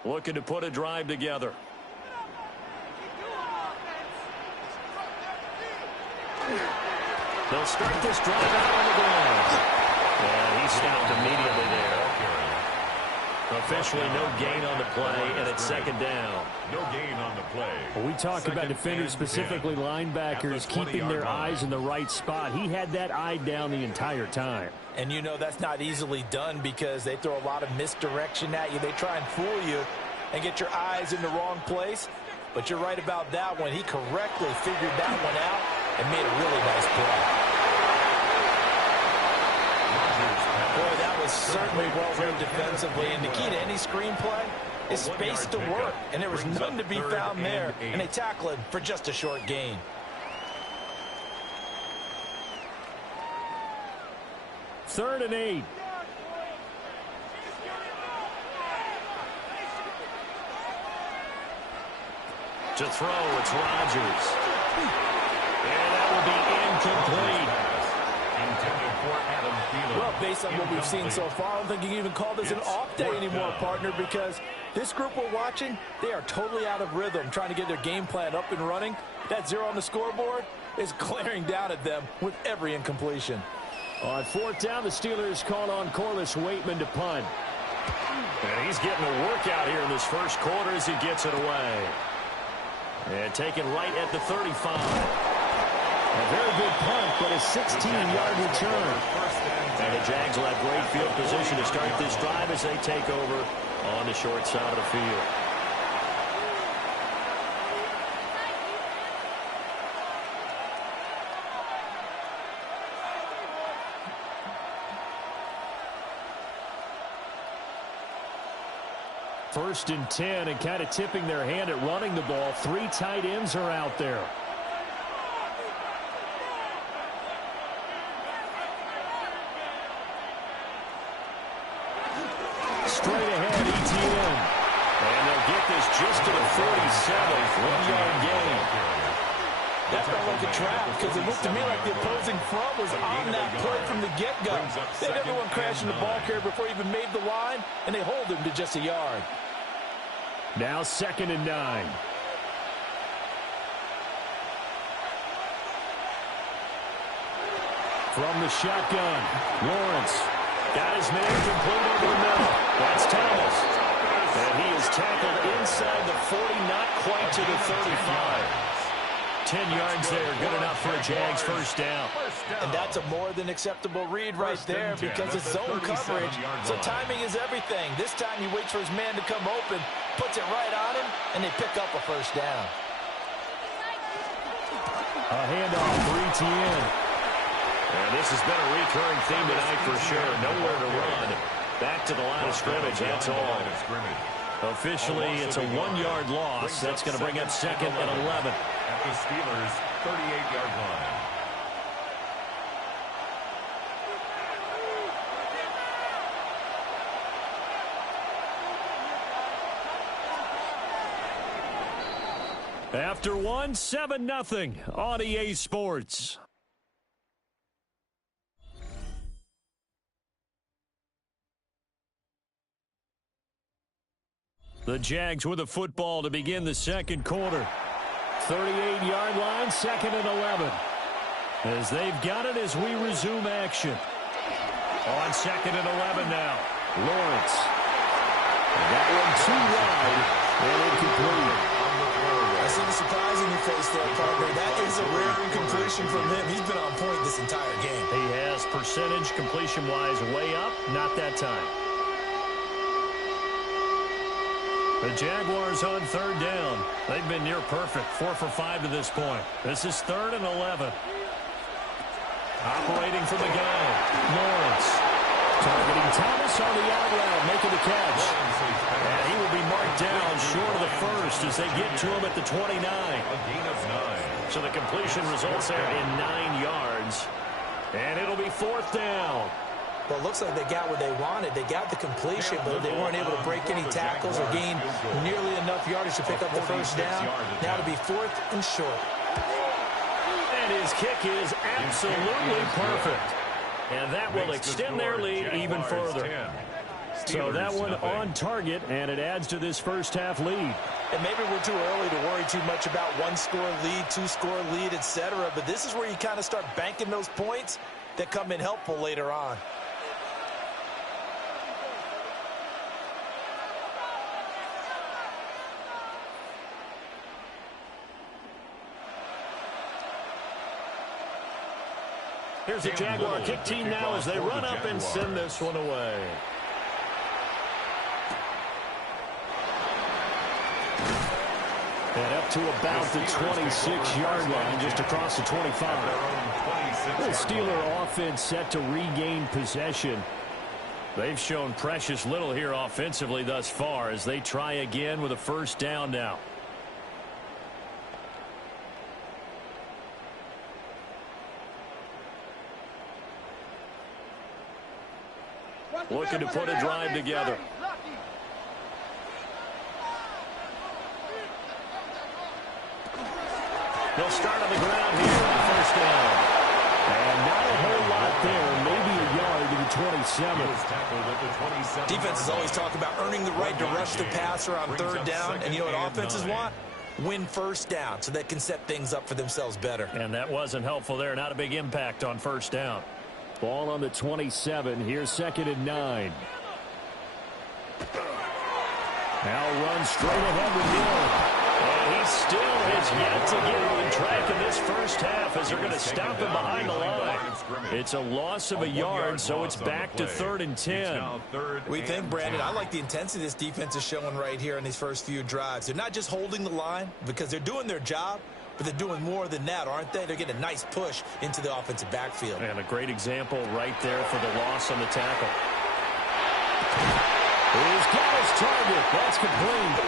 Looking to put a drive together. They'll start this drive out on the ground. And he stopped immediately there. Officially no gain on the play, and it's second down. No gain on the play. Well, we talk about defenders, specifically linebackers, keeping their eyes in the right spot. He had that eye down the entire time. And you know that's not easily done because they throw a lot of misdirection at you. They try and fool you and get your eyes in the wrong place. But you're right about that one. He correctly figured that one out and made a really nice play. Boy, that was certainly well read defensively. And the key to any screenplay is space to work. And there was none to be found there. And they tackle him for just a short gain. Third and 8. To throw, it's Rodgers. And that will be incomplete. Intended for Adam Thielen. Well, based on what we've seen so far, I don't think you can even call this an off day anymore, partner, because this group we're watching, they are totally out of rhythm, trying to get their game plan up and running. That 0 on the scoreboard is glaring down at them with every incompletion. On fourth down, the Steelers call on Corliss Waitman to punt. And he's getting a workout here in this first quarter as he gets it away. And taken right at the 35. A very good punt, but a 16-yard return. And the Jags will have great field position to start this drive as they take over on the short side of the field. 1st and 10 and kind of tipping their hand at running the ball. 3 tight ends are out there. Straight ahead, ETN. And they'll get this just to the 47. 1-yard gain. That felt like a trap because it looked to me like the opposing front was on that play from the get-go. They had everyone crashing the ball carrier before he even made the line, and they hold him to just a yard. Now 2nd and 9. From the shotgun, Lawrence got his man complete over the middle. That's Thomas. And he is tackled inside the 40, not quite to the 35. 10 yards there, good enough for a Jags first down. And that's a more than acceptable read right there because it's zone coverage, so timing is everything. This time he waits for his man to come open, puts it right on him, and they pick up a first down. A handoff for ETN. And this has been a recurring theme tonight for sure. Nowhere to run. Back to the line of scrimmage, that's all. Officially, it's a 1-yard loss. That's going to bring up 2nd and 11. At the Steelers' 38-yard line. After 1, 7-0 on EA Sports. The Jags with the football to begin the second quarter. 38-yard line, 2nd and 11. As they've got it as we resume action. On 2nd and 11 now. Lawrence. That one too wide and incomplete. I see the surprise in your face there, partner. That is a rare incompletion from him. He's been on point this entire game. He has percentage completion-wise way up. Not that time. The Jaguars on 3rd down. They've been near perfect. 4 for 5 to this point. This is 3rd and 11. Operating from the gun. Lawrence. Targeting Thomas on the out route, making the catch. And he will be marked down short of the first as they get to him at the 29. A gain of 9. So the completion results there in 9 yards. And it'll be 4th down. Well, it looks like they got what they wanted. They got the completion, but they weren't able to break any tackles or gain nearly enough yardage to pick up the first down. Now to be 4th and short. And his kick is absolutely perfect. And that will extend their lead even further. So that one on target, and it adds to this first half lead. And maybe we're too early to worry too much about 1-score lead, 2-score lead, etc. But this is where you kind of start banking those points that come in helpful later on. Here's the Jaguar kick team now as they run up and send this one away. And up to about the 26-yard line, just across the 25. The Steeler offense set to regain possession. They've shown precious little here offensively thus far as they try again with a first down now. Looking to put a drive together. They'll start on the ground here on first down. And not a whole lot there. Maybe a yard to the 27. Defenses always talk about earning the right to rush the passer on 3rd down. And you know what offenses want? Win first down so they can set things up for themselves better. And that wasn't helpful there. Not a big impact on first down. Ball on the 27. Here's 2nd and 9. Now runs straight ahead with Hill. And he still has yet to get on track in this first half as they're going to stop him behind the line. It's a loss of a yard, so it's back to 3rd and 10. We think, Brandon, I like the intensity this defense is showing right here in these first few drives. They're not just holding the line because they're doing their job, but they're doing more than that, aren't they? They're getting a nice push into the offensive backfield. And a great example right there for the loss on the tackle. He's got his target. That's complete.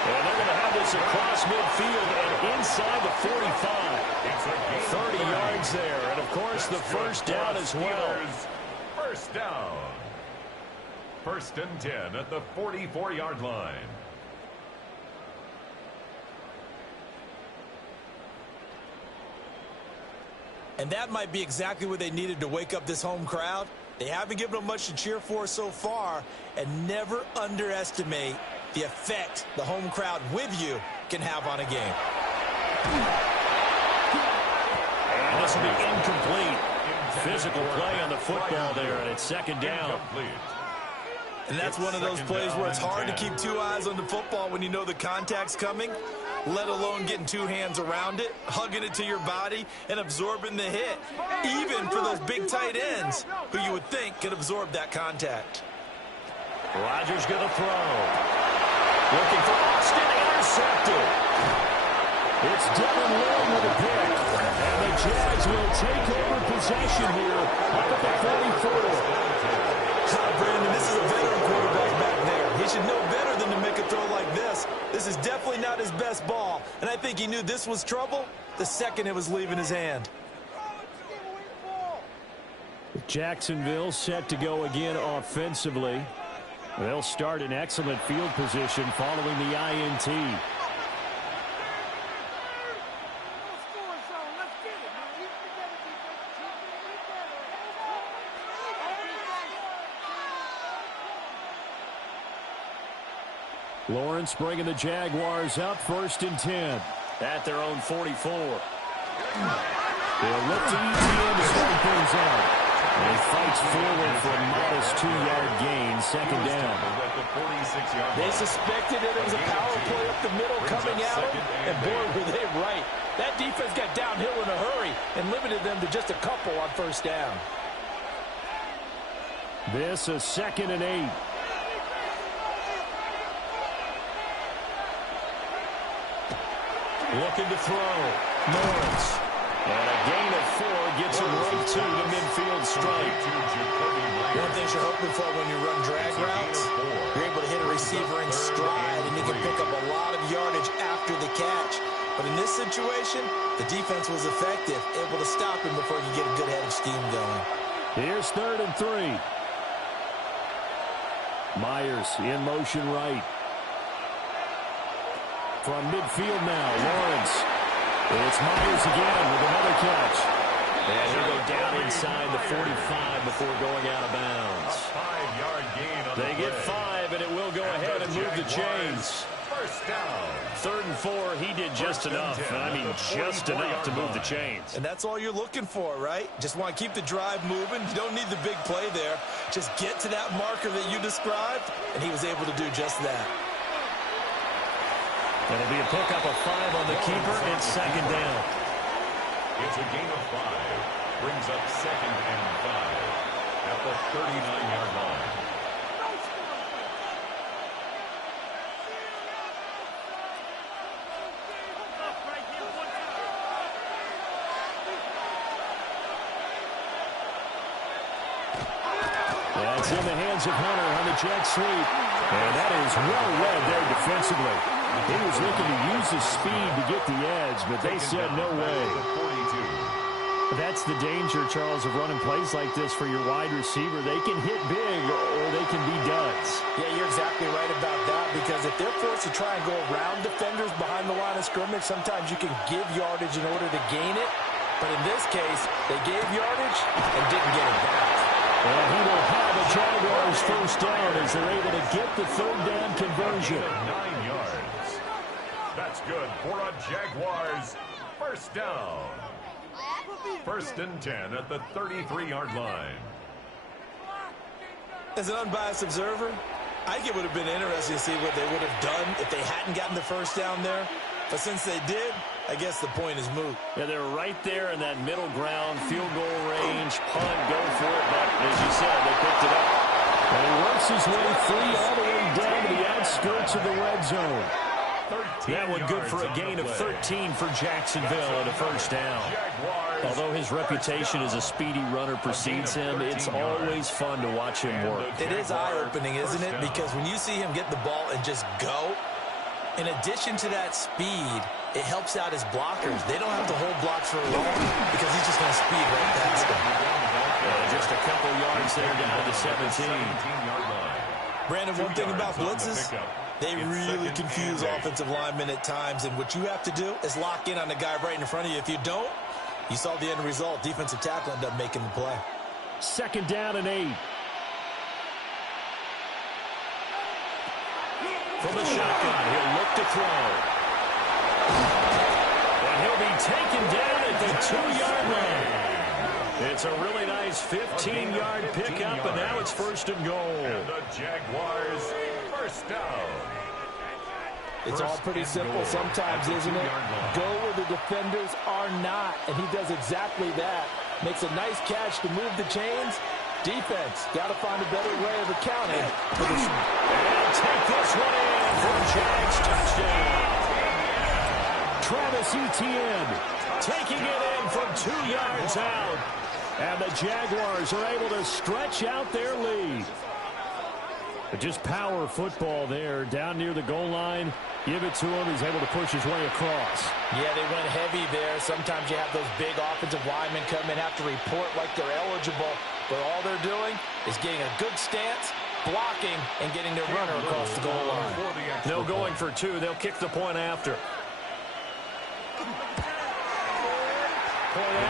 And they're going to have this across midfield and inside the 45. 30 yards there. And, of course, the first down as well. First down. 1st and 10 at the 44-yard line. And that might be exactly what they needed to wake up this home crowd. They haven't given them much to cheer for so far, and never underestimate the effect the home crowd with you can have on a game. And this will be incomplete. Physical play on the football there, and it's 2nd down. And that's one of those plays where it's hard to keep 2 eyes on the football when you know the contact's coming, let alone getting 2 hands around it, hugging it to your body, and absorbing the hit, even for those big tight ends who you would think could absorb that contact. Rodgers going to throw. Looking for Austin, intercepted. It's Devin Lloyd with a pick. And the Jags will take over possession here up at the 44. Brandon, this is a veteran quarterback back there. He should know better than to make a throw like this. This is definitely not his best ball. And I think he knew this was trouble the second it was leaving his hand. Jacksonville set to go again offensively. They'll start in excellent field position following the INT. Lawrence bringing the Jaguars up 1st and 10 at their own 44. They'll look to ETN to start things out. And he fights forward for a modest 2-yard gain, 2nd down. They suspected that it was a power play up the middle coming at them, and boy, were they right. That defense got downhill in a hurry and limited them to just a couple on 1st down. This a 2nd and 8. Looking to throw. Lawrence. And a gain of 4 gets him right to the midfield stripe. One thing you're hoping for when you run drag routes, you're able to hit a receiver in stride, and you can pick up a lot of yardage after the catch. But in this situation, the defense was effective, able to stop him before you get a good head of steam going. Here's 3rd and 3. Myers in motion right. From midfield now, Lawrence. It's Myers again with another catch. And he'll go down inside the 45 before going out of bounds. A 5-yard gain on They get 5, and it will go ahead and move the chains. First down. 3rd and 4, he did just enough. I mean, just enough to move the chains. And that's all you're looking for, right? Just want to keep the drive moving. You don't need the big play there. Just get to that marker that you described, and he was able to do just that. It'll be a pickup of 5 on the keeper. It's 2nd down. It's a gain of 5. Brings up 2nd and 5 at the 39-yard line. That's in the hands of Hunter on the jet sweep. And that is well read there defensively. He was looking to use his speed to get the edge, but they said no way. That's the danger, Charles, of running plays like this for your wide receiver. They can hit big or they can be duds. Yeah, you're exactly right about that, because if they're forced to try and go around defenders behind the line of scrimmage, sometimes you can give yardage in order to gain it. But in this case, they gave yardage and didn't get it back. And he will have a Jaguars first down as they're able to get the 3rd down conversion. 9 yards. That's good for a Jaguars first down. 1st and 10 at the 33-yard line. As an unbiased observer, I think it would have been interesting to see what they would have done if they hadn't gotten the first down there. But since they did, I guess the point is moot. Yeah, they're right there in that middle ground, field goal range, punt, go for it. But as you said, they picked it up. And he works his way free all the way down to the outskirts of the red zone. That one good for a gain of 13 for Jacksonville and a first down. Although his reputation as a speedy runner precedes him, it's always fun to watch him work. It is eye-opening, isn't it? Because when you see him get the ball and just go, in addition to that speed, it helps out his blockers. They don't have to hold blocks for long because he's just going to speed right past them. Just a couple yards there down to the 17. Brandon, one thing about blitzes, they really confuse offensive linemen at times, and what you have to do is lock in on the guy right in front of you. If you don't, you saw the end result. Defensive tackle ended up making the play. 2nd down and 8. From the shotgun, he'll look to throw. And he'll be taken down at the 2-yard line. It's a really nice 15-yard pickup, and now it's 1st and goal. And the Jaguars first down. It's all pretty simple sometimes, isn't it? Go where the defenders are not, and he does exactly that. Makes a nice catch to move the chains. Defense, got to find a better way of accounting. And take this one in for Jags touchdown. Travis Etienne taking it in from 2 yards out. And the Jaguars are able to stretch out their lead. But just power football there, down near the goal line. Give it to him. He's able to push his way across. Yeah, they went heavy there. Sometimes you have those big offensive linemen come in, have to report like they're eligible. But all they're doing is getting a good stance, blocking, and getting their runner across the goal line. No going for 2. They'll kick the point after. Point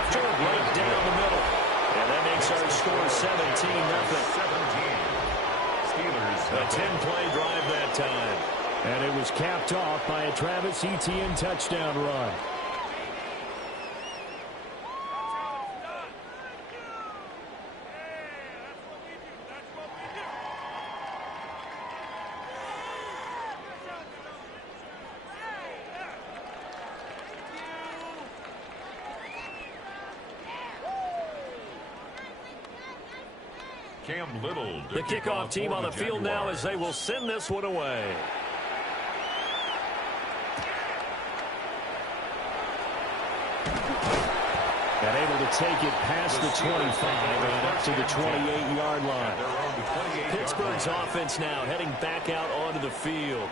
after, right down the middle. And that makes our score 17-0. A 10-play drive that time. And it was capped off by a Travis Etienne touchdown run. Cam Little. The kickoff team on the field now as they will send this one away. And able to take it past the 25 and up to the 28-yard line. Pittsburgh's offense now heading back out onto the field.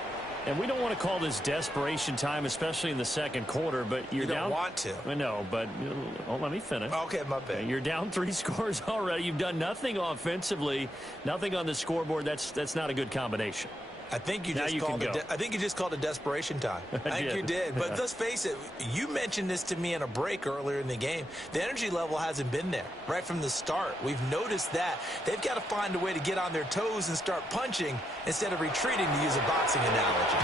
And we don't want to call this desperation time, especially in the second quarter, but you're You don't down. want to. I know, but let me finish. Okay, my bad. You're down 3 scores already. You've done nothing offensively, nothing on the scoreboard. That's not a good combination. I think you Now just you called can it. go. I think you just called it desperation time. I think did. you did. But let's face it. You mentioned this to me in a break earlier in the game. The energy level hasn't been there right from the start. We've noticed that they've got to find a way to get on their toes and start punching instead of retreating, to use a boxing analogy.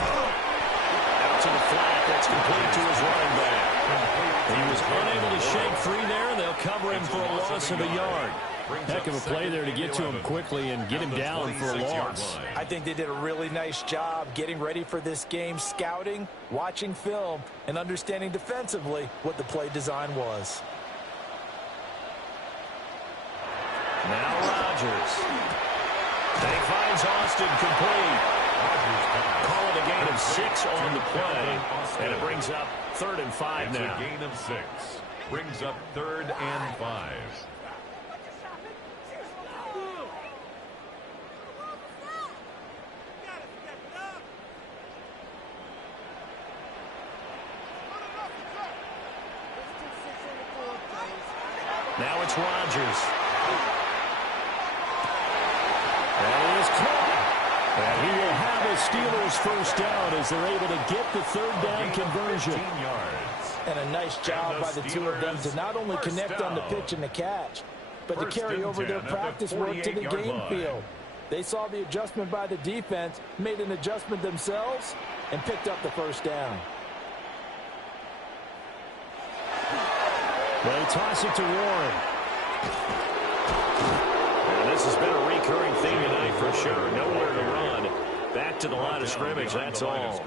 Out to the flat. That's complete to his running back. He was unable to shake free there, and they'll cover him for a loss of a yard. Heck of a play there to get to him quickly and get him down for a loss. I think they did a really nice job getting ready for this game, scouting, watching film, and understanding defensively what the play design was. Now Rodgers. He finds Austin complete. Call it a gain of 6 on the play, and it brings up 3rd and 5 It's now. a gain of 6. Brings up 3rd and 5. Now it's Rodgers. And he is caught. And he will have a Steelers first down as they're able to get the 3rd down conversion. 15 yards. And a nice job And by the the two of them to not only Steelers connect on the first pitch and the catch, but to First carry and over 10 their at the practice work to the 48-yard game line. field. They saw the adjustment by the defense, made an adjustment themselves, and picked up the first down. They toss it to Warren. And this has been a recurring theme tonight for sure. Nowhere to run. Back to the line of scrimmage, that's all.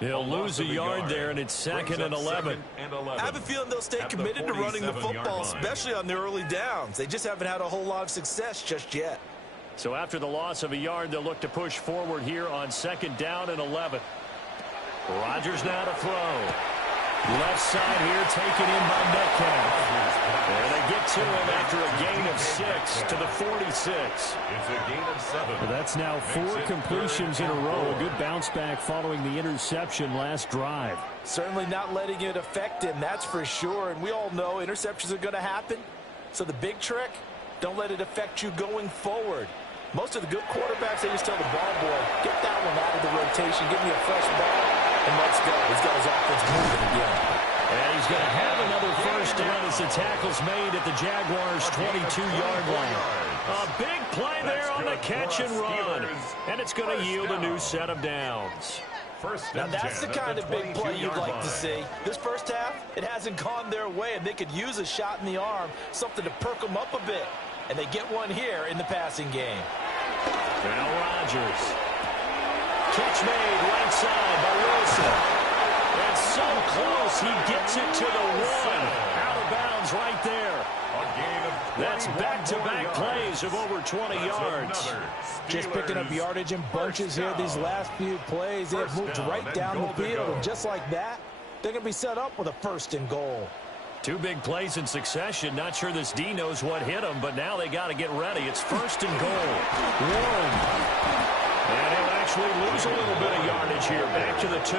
He'll lose a yard there, and it's 2nd and 11. I have a feeling they'll stay At the committed to running the 47-yard football, line. especially on their early downs. They just haven't had a whole lot of success just yet. So after the loss of a yard, they'll look to push forward here on 2nd down and 11. Rodgers now to throw. Left side here taken in by Metcalf. And they get to him after a gain of 6 to the 46. It's a gain of 7. Well, that's now 4 completions in a row. A good bounce back following the interception last drive. Certainly not letting it affect him, that's for sure. And we all know interceptions are going to happen. So the big trick, don't let it affect you going forward. Most of the good quarterbacks, they just tell the ball boy, get that one out of the rotation, give me a fresh ball, and let's go. He's got his offense moving again. And he's going to have another first down as the tackle's made at the Jaguars' 22-yard line. A big play there on the catch and run. And it's going to yield a new set of downs. Now that's the kind of big play you'd like to see. This first half, it hasn't gone their way, and they could use a shot in the arm, something to perk them up a bit. And they get one here in the passing game. Now Rodgers. Catch made right side by Wilson. And so close, he gets it to the 1. Out of bounds right there. That's back-to-back plays of over 20 yards. Just picking up yardage in bunches here these last few plays. They have moved right down the field, and just like that, they're going to be set up with a 1st and goal. 2 big plays in succession. Not sure this D knows what hit him, but now they got to get ready. It's 1st and goal. Warren. And he'll actually lose a little bit of yardage here. Back to the 2.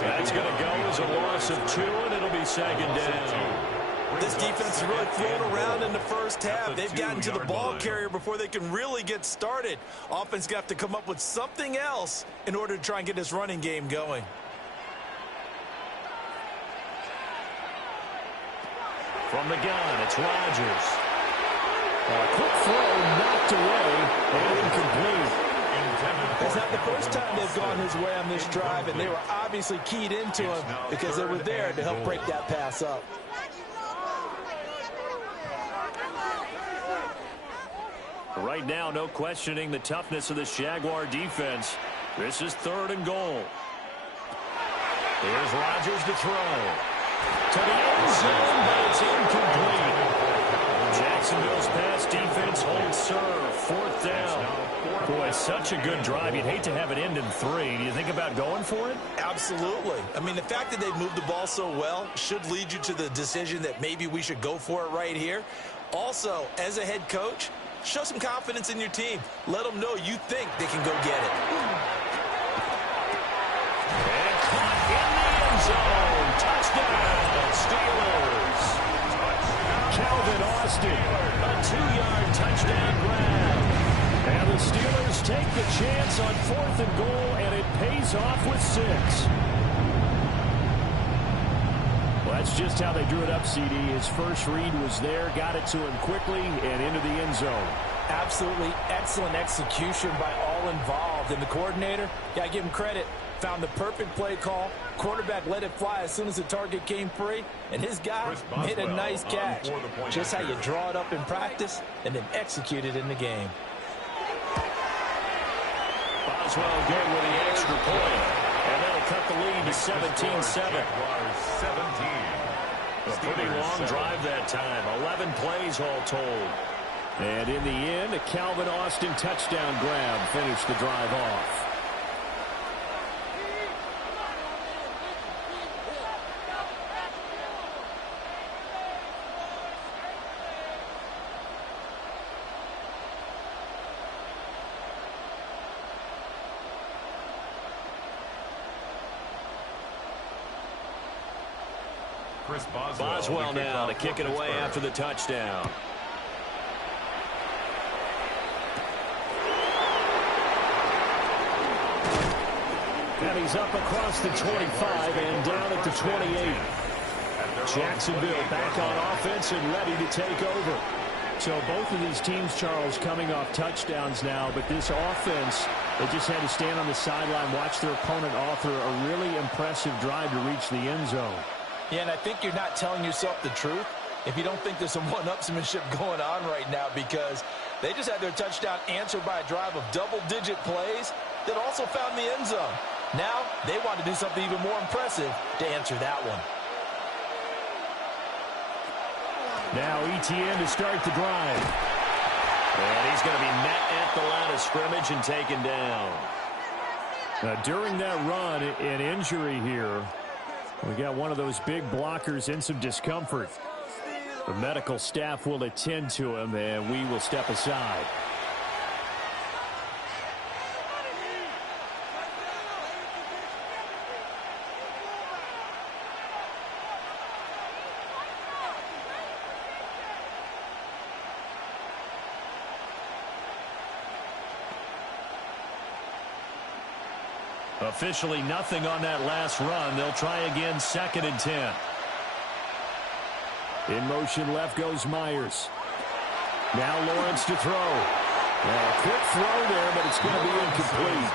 That's going to go as a loss of 2, and it'll be 2nd down. This defense is really thrown around in the first half. They've gotten to the ball carrier before they can really get started. Offense got to come up with something else in order to try and get this running game going. From the gun, it's Rodgers. A quick throw knocked away and incomplete. It's not the first time they've gone his way on this drive, and they were obviously keyed into him because they were there to help break that pass up. Right now, no questioning the toughness of this Jaguar defense. This is 3rd and goal. Here's Rodgers to throw. To the end zone, but it's incomplete. Jacksonville's pass defense holds serve. 4th down. Boy, such a good drive. You'd hate to have it end in 3. Do you think about going for it? Absolutely. I mean, the fact that they've moved the ball so well should lead you to the decision that maybe we should go for it right here. Also, as a head coach, show some confidence in your team. Let them know you think they can go get it. And caught in the end zone. Touchdown, Steelers. Calvin Austin, a 2-yard touchdown grab. And the Steelers take the chance on 4th and goal, and it pays off with 6. Well, that's just how they drew it up, CD. His first read was there, got it to him quickly, and into the end zone. Absolutely excellent execution by all involved. And the coordinator, got to give him credit, found the perfect play call. Quarterback let it fly as soon as the target came free, and his guy made a nice catch. Just how you draw it up in practice and then execute it in the game. Boswell good with the extra point, and that'll cut the lead to 17-7. A pretty long drive that time, 11 plays all told. And in the end, a Calvin Austin touchdown grab finished the drive off. Boswell now to kick it away after the touchdown. And he's up across the 25 and down at the 28. Jacksonville back on offense and ready to take over. So both of these teams, Charles, coming off touchdowns now, but this offense, they just had to stand on the sideline, watch their opponent author a really impressive drive to reach the end zone. Yeah, and I think you're not telling yourself the truth if you don't think there's some one-upsmanship going on right now, because they just had their touchdown answered by a drive of double-digit plays that also found the end zone. Now they want to do something even more impressive to answer that one. Now ETN to start the drive. And he's going to be met at the line of scrimmage and taken down. During that run, an injury here. We got one of those big blockers in some discomfort. The medical staff will attend to him, and we will step aside. Officially nothing on that last run. They'll try again, 2nd and 10. In motion left goes Myers. Now Lawrence to throw. A quick throw there, but it's going to be incomplete.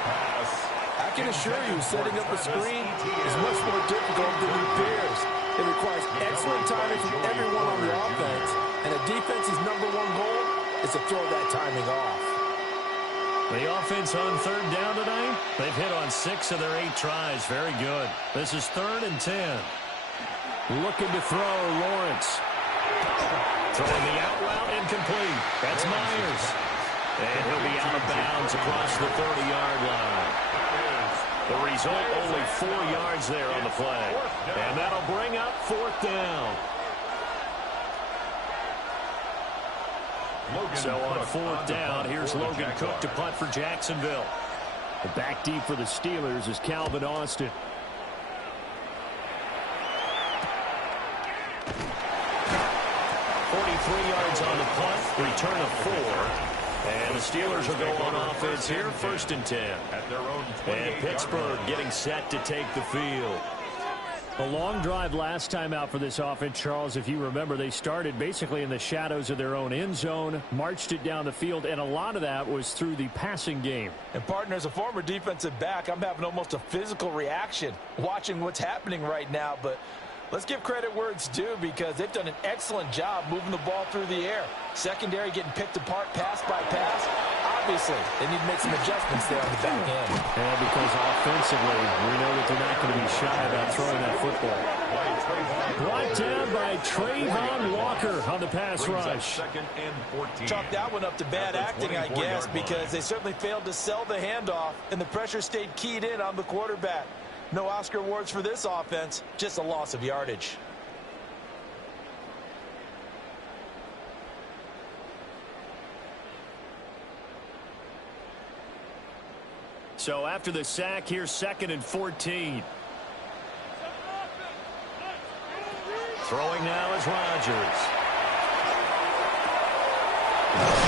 I can assure you, setting up a screen is much more difficult than it appears. It requires excellent timing from everyone on the offense, and a defense's #1 goal is to throw that timing off. The offense on 3rd down tonight, they've hit on 6 of their 8 tries. Very good. This is 3rd and 10. Looking to throw, Lawrence. Throwing the out route, incomplete. That's Myers. And he'll be out of bounds across the 30-yard line. The result, only 4 yards there on the play. And that'll bring up 4th down. So on 4th down, here's Logan Cook to punt for Jacksonville. The back deep for the Steelers is Calvin Austin. Yards on the punt, return of 4. And the Steelers will go on offense here, 1st and 10. And Pittsburgh getting set to take the field. A long drive last time out for this offense, Charles. If you remember, they started basically in the shadows of their own end zone, marched it down the field, and a lot of that was through the passing game. And, partner, as a former defensive back, I'm having almost a physical reaction watching what's happening right now, but let's give credit where it's due because they've done an excellent job moving the ball through the air. Secondary getting picked apart pass by pass. Obviously, they need to make some adjustments there on the back end. And because offensively, we know that they're not going to be shy about throwing that football. Brought down by Trayvon Walker on the pass rush. Chalk that one up to bad acting, I guess, because they certainly failed to sell the handoff, and the pressure stayed keyed in on the quarterback. No Oscar awards for this offense, just a loss of yardage. So after the sack, here's 2nd and 14. Throwing now is Rodgers.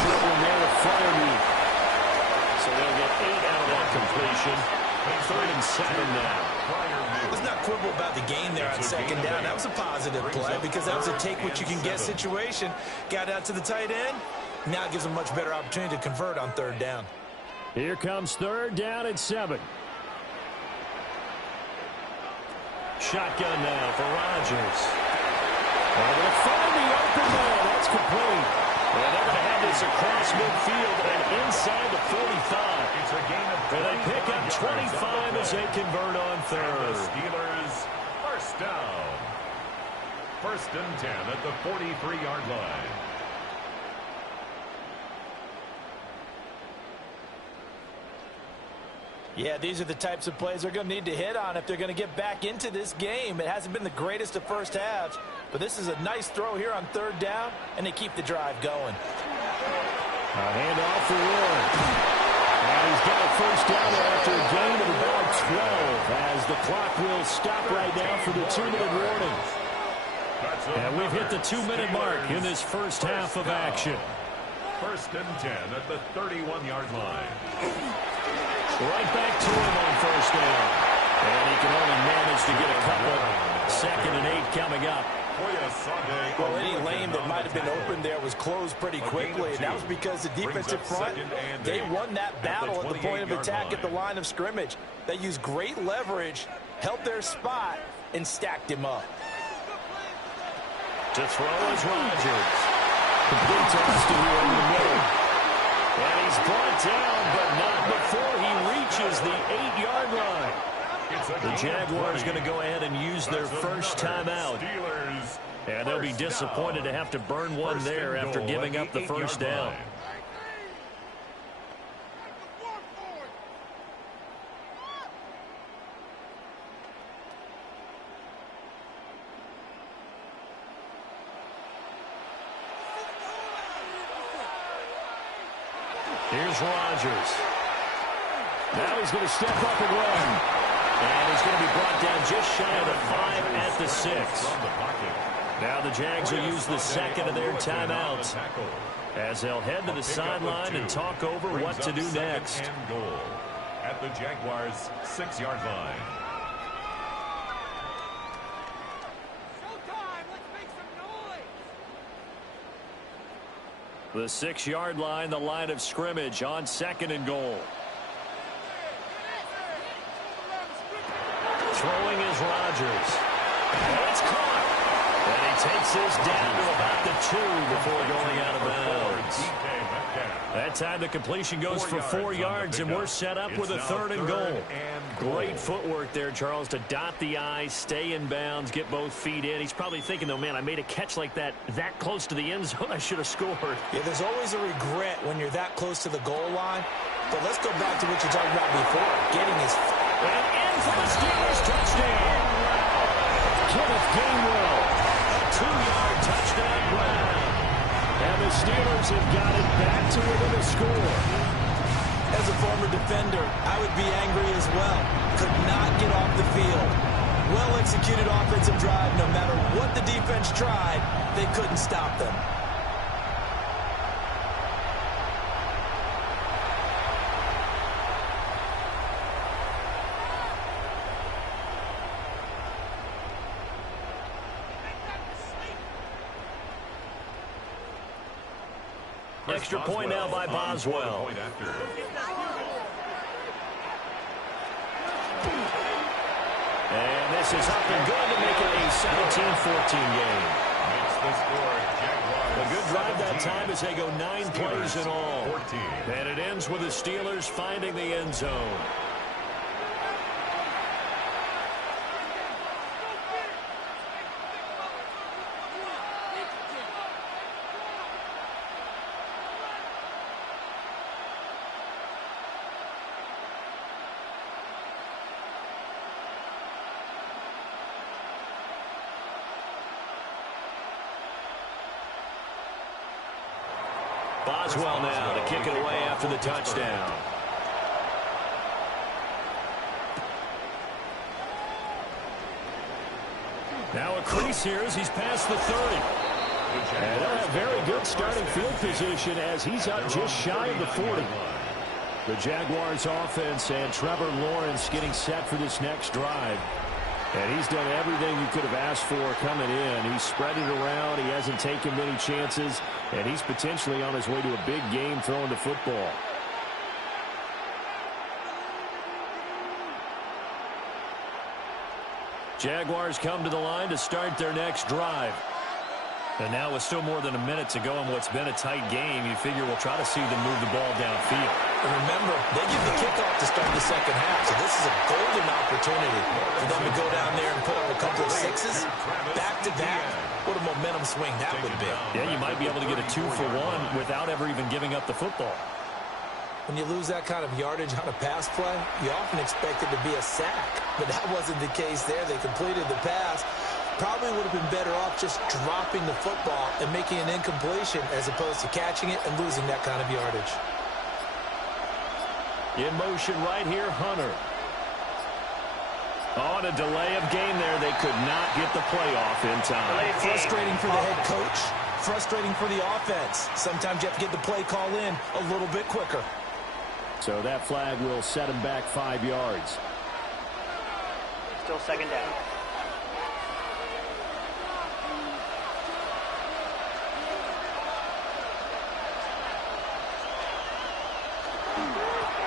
Short one there to Fryermuth. So they'll get 8 out of that completion. 3rd and 7 now. Let's not quibble about the gain there on 2nd down. That was a positive play because that was a take-what-you-can-get situation. Got out to the tight end. Now it gives them a much better opportunity to convert on 3rd down. Here comes 3rd down at 7. Shotgun now for Rodgers. Able to find the open man. That's complete. And they're going to have this across midfield and inside the 45. It's a gain of 25. And they pick up 25 as they convert on 3rd. Steelers, 1st down. 1st and 10 at the 43-yard line. Yeah, these are the types of plays they're going to need to hit on if they're going to get back into this game. It hasn't been the greatest of first halves, but this is a nice throw here on 3rd down, and they keep the drive going. A handoff for Ward. And he's got a 1st down after a gain of about 12 as the clock will stop right now for the 2-minute warning. And we've hit the 2-minute mark in this first half of action. 1st and 10 at the 31-yard line. Right back to him on 1st down. And he can only manage to get a couple. 2nd and 8 coming up. Well, any lane that might have been open there was closed pretty quickly, and that was because the defensive front, they won that battle at the point of attack at the line of scrimmage. They used great leverage, held their spot, and stacked him up. To throw is Rodgers. Complete to Austin here in the middle. And he's brought down, but not before he reaches the 8-yard line. The Jaguars going to go ahead and use their first timeout. And they'll be disappointed to have to burn one there after giving up the 1st down. is Rodgers. Now he's going to step up and run. And he's going to be brought down just shy of the 5 at the 6. Now the Jags will use the second of their timeouts as they'll head to the sideline and talk over what to do next. Goal at the Jaguars' 6-yard line. The 6-yard line, the line of scrimmage on 2nd and goal. Throwing is Rodgers. And it's caught. And he takes this down to about the 2 before going out of bounds. That time the completion goes for 4 yards, and we're set up with a 3rd and goal. Great footwork there, Charles, to dot the I, stay in bounds, get both feet in. He's probably thinking, though, man, I made a catch like that close to the end zone. I should have scored. Yeah, there's always a regret when you're that close to the goal line. But let's go back to what you talked about before, getting his... And in for the Steelers touchdown. Kenneth Gainwell, a 2-yard touchdown grab. And the Steelers have got it back to within a score. As a former defender, I would be angry as well. Could not get off the field. Well-executed offensive drive. No matter what the defense tried, they couldn't stop them. Extra point now by Boswell. And this is up and good to make it a 17-14 game. A good drive that time as they go 9 plays in all. And it ends with the Steelers finding the end zone. Boswell now to kick it away after the touchdown. Now a crease here as he's past the 30. And a very good starting field position as he's up just shy of the 40. The Jaguars offense and Trevor Lawrence getting set for this next drive. And he's done everything you could have asked for coming in. He's spread it around. He hasn't taken many chances. And he's potentially on his way to a big game throwing the football. Jaguars come to the line to start their next drive. And now with still more than a minute to go in what's been a tight game, you figure we'll try to see them move the ball downfield. And remember, they give the kickoff to start the second half, so this is a golden opportunity for them to go down there and put up a couple of sixes back-to-back. What a momentum swing that would be. Yeah, you might be able to get a 2-for-1 without ever even giving up the football. When you lose that kind of yardage on a pass play, you often expect it to be a sack. But that wasn't the case there. They completed the pass. Probably would have been better off just dropping the football and making an incompletion as opposed to catching it and losing that kind of yardage. In motion right here, Hunter. On a delay of game there, they could not get the play off in time. Frustrating for the head coach. Frustrating for the offense. Sometimes you have to get the play call in a little bit quicker. So that flag will set him back 5 yards. Still second down.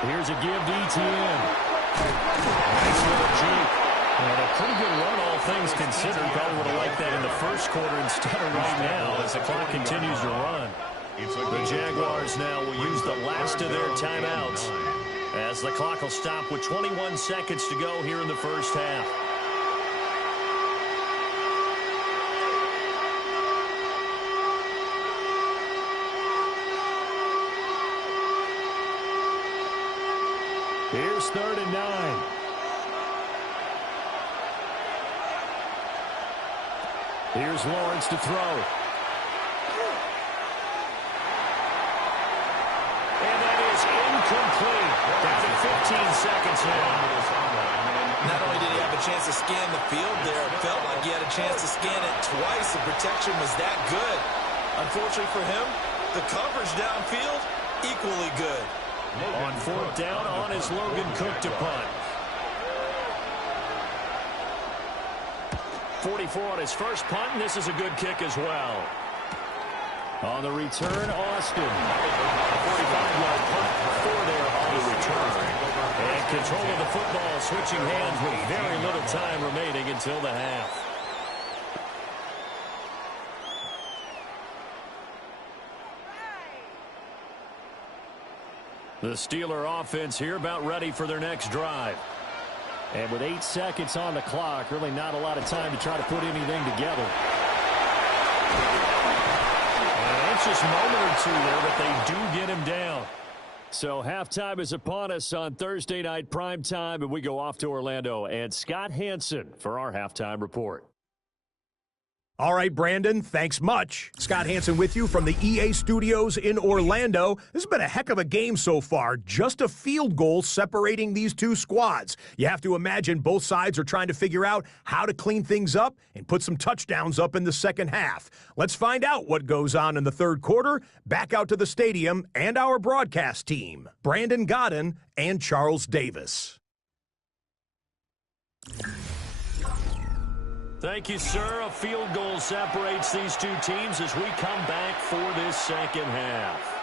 Here's a give to ETN. Nice little juke. And a pretty good run, all things considered. Probably would have liked that in the first quarter instead of right now as the clock continues to run. The Jaguars now will use the last of their timeouts as the clock will stop with 21 seconds to go here in the first half. Here's 3rd and 9. Here's Lawrence to throw. And that is incomplete. Down to 15 seconds now. Not only did he have a chance to scan the field there, it felt like he had a chance to scan it twice. The protection was that good. Unfortunately for him, the coverage downfield, equally good. On fourth down, on is Logan Cook to punt. 44 on his first punt, and this is a good kick as well. On the return, Austin. A 45-yard punt for there on the return. And control of the football, switching hands with very little time remaining until the half. The Steeler offense here about ready for their next drive. And with 8 seconds on the clock, really not a lot of time to try to put anything together. An anxious moment or two there, but they do get him down. So halftime is upon us on Thursday night primetime, and we go off to Orlando. And Scott Hansen for our halftime report. All right, Brandon, thanks much. Scott Hansen with you from the EA Studios in Orlando. This has been a heck of a game so far. Just a field goal separating these two squads. You have to imagine both sides are trying to figure out how to clean things up and put some touchdowns up in the second half. Let's find out what goes on in the third quarter. Back out to the stadium and our broadcast team, Brandon Godden and Charles Davis. Thank you, sir. A field goal separates these two teams as we come back for this second half.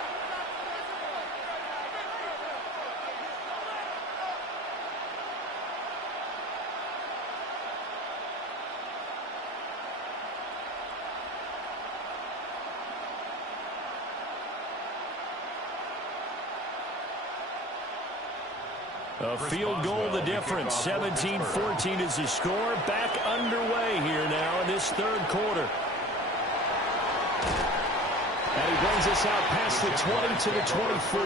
A field goal the difference. 17-14 is the score. Back underway here now in this third quarter. And he brings us out past the 20 to the 24.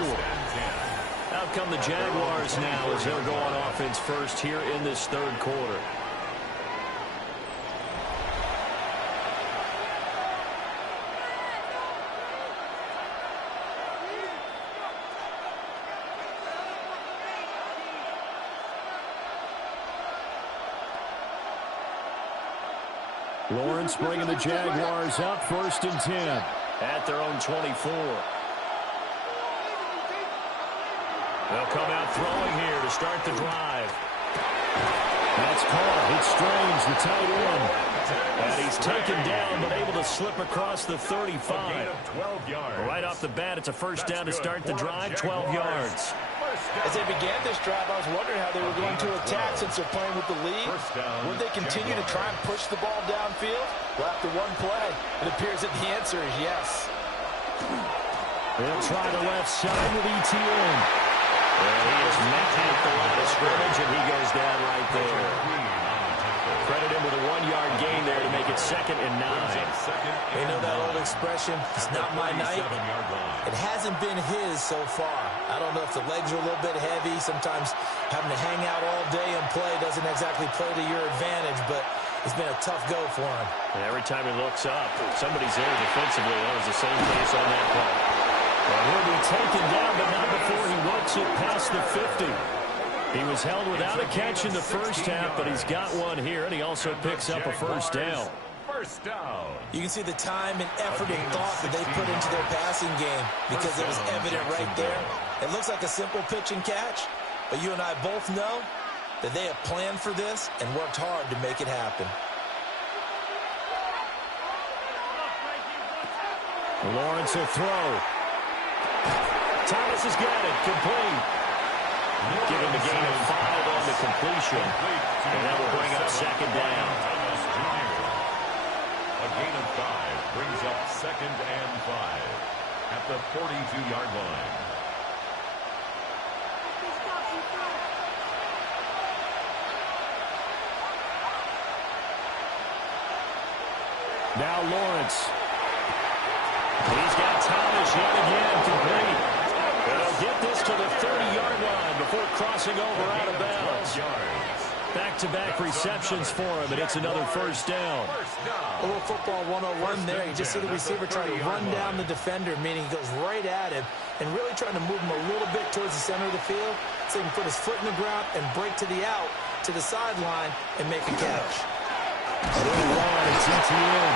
Out come the Jaguars now as they'll go on offense first here in this third quarter. Lawrence bringing the Jaguars up, 1st and 10 at their own 24. They'll come out throwing here to start the drive. That's caught. It's Strange, the tight end. And he's taken down, but able to slip across the 35. Right off the bat, it's a first down to start the drive, 12 yards. As they began this drive, I was wondering how they were going to attack since they're playing with the lead. Would they continue to try and push the ball downfield? Well, after one play, it appears that the answer is yes. They'll try the left side with ETN. And he is met at the line of scrimmage, and he goes down right there. Credit him with a 1-yard gain there to make it 2nd and 9. You know that old expression, it's not my night? It hasn't been his so far. I don't know if the legs are a little bit heavy. Sometimes having to hang out all day and play doesn't exactly play to your advantage, but it's been a tough go for him. And every time he looks up, somebody's there defensively. That was the same case on that play. Well, he'll be taken down, but not before he works it past the 50. He was held without a catch in the first half, but he's got one here, and he also picks up a first down. First down. You can see the time and effort and thought that they put into their passing game because it was evident right there. It looks like a simple pitch and catch, but you and I both know that they have planned for this and worked hard to make it happen. Lawrence will throw. Thomas has got it. Complete. Give him a gain of 5 on the completion. And that will bring up 2nd down. A gain of 5 brings up 2nd and 5 at the 42-yard line. Now Lawrence. He's got Thomas yet again complete. They'll get this to the 30-yard line before crossing over out of bounds. Back-to-back receptions for him, and it's another first down. A little football 101 there. You just see the receiver try to run down the defender, meaning he goes right at him and really trying to move him a little bit towards the center of the field so he can put his foot in the ground and break to the out, to the sideline, and make a catch. A little run, it's ETN.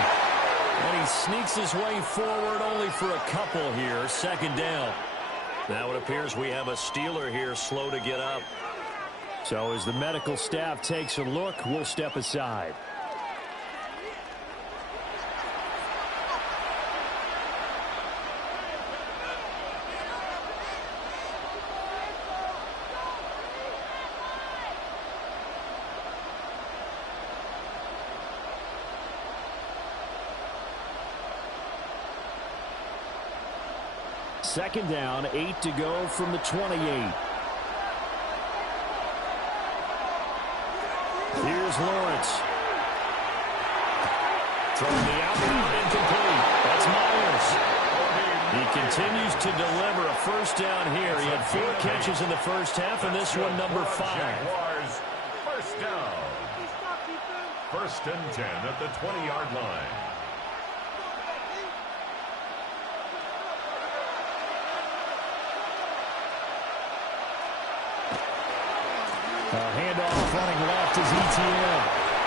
And he sneaks his way forward only for a couple here. Second down. Now it appears we have a Steeler here slow to get up. So as the medical staff takes a look, we'll step aside. Second down, 8 to go from the 28. Here's Lawrence. Throwing the outbound, incomplete. That's Myers. He continues to deliver a first down here. He had 4 catches in the first half, and this one number 5. Jaguars, first down. First and 10 at the 20-yard line. Handoff running left is ETN.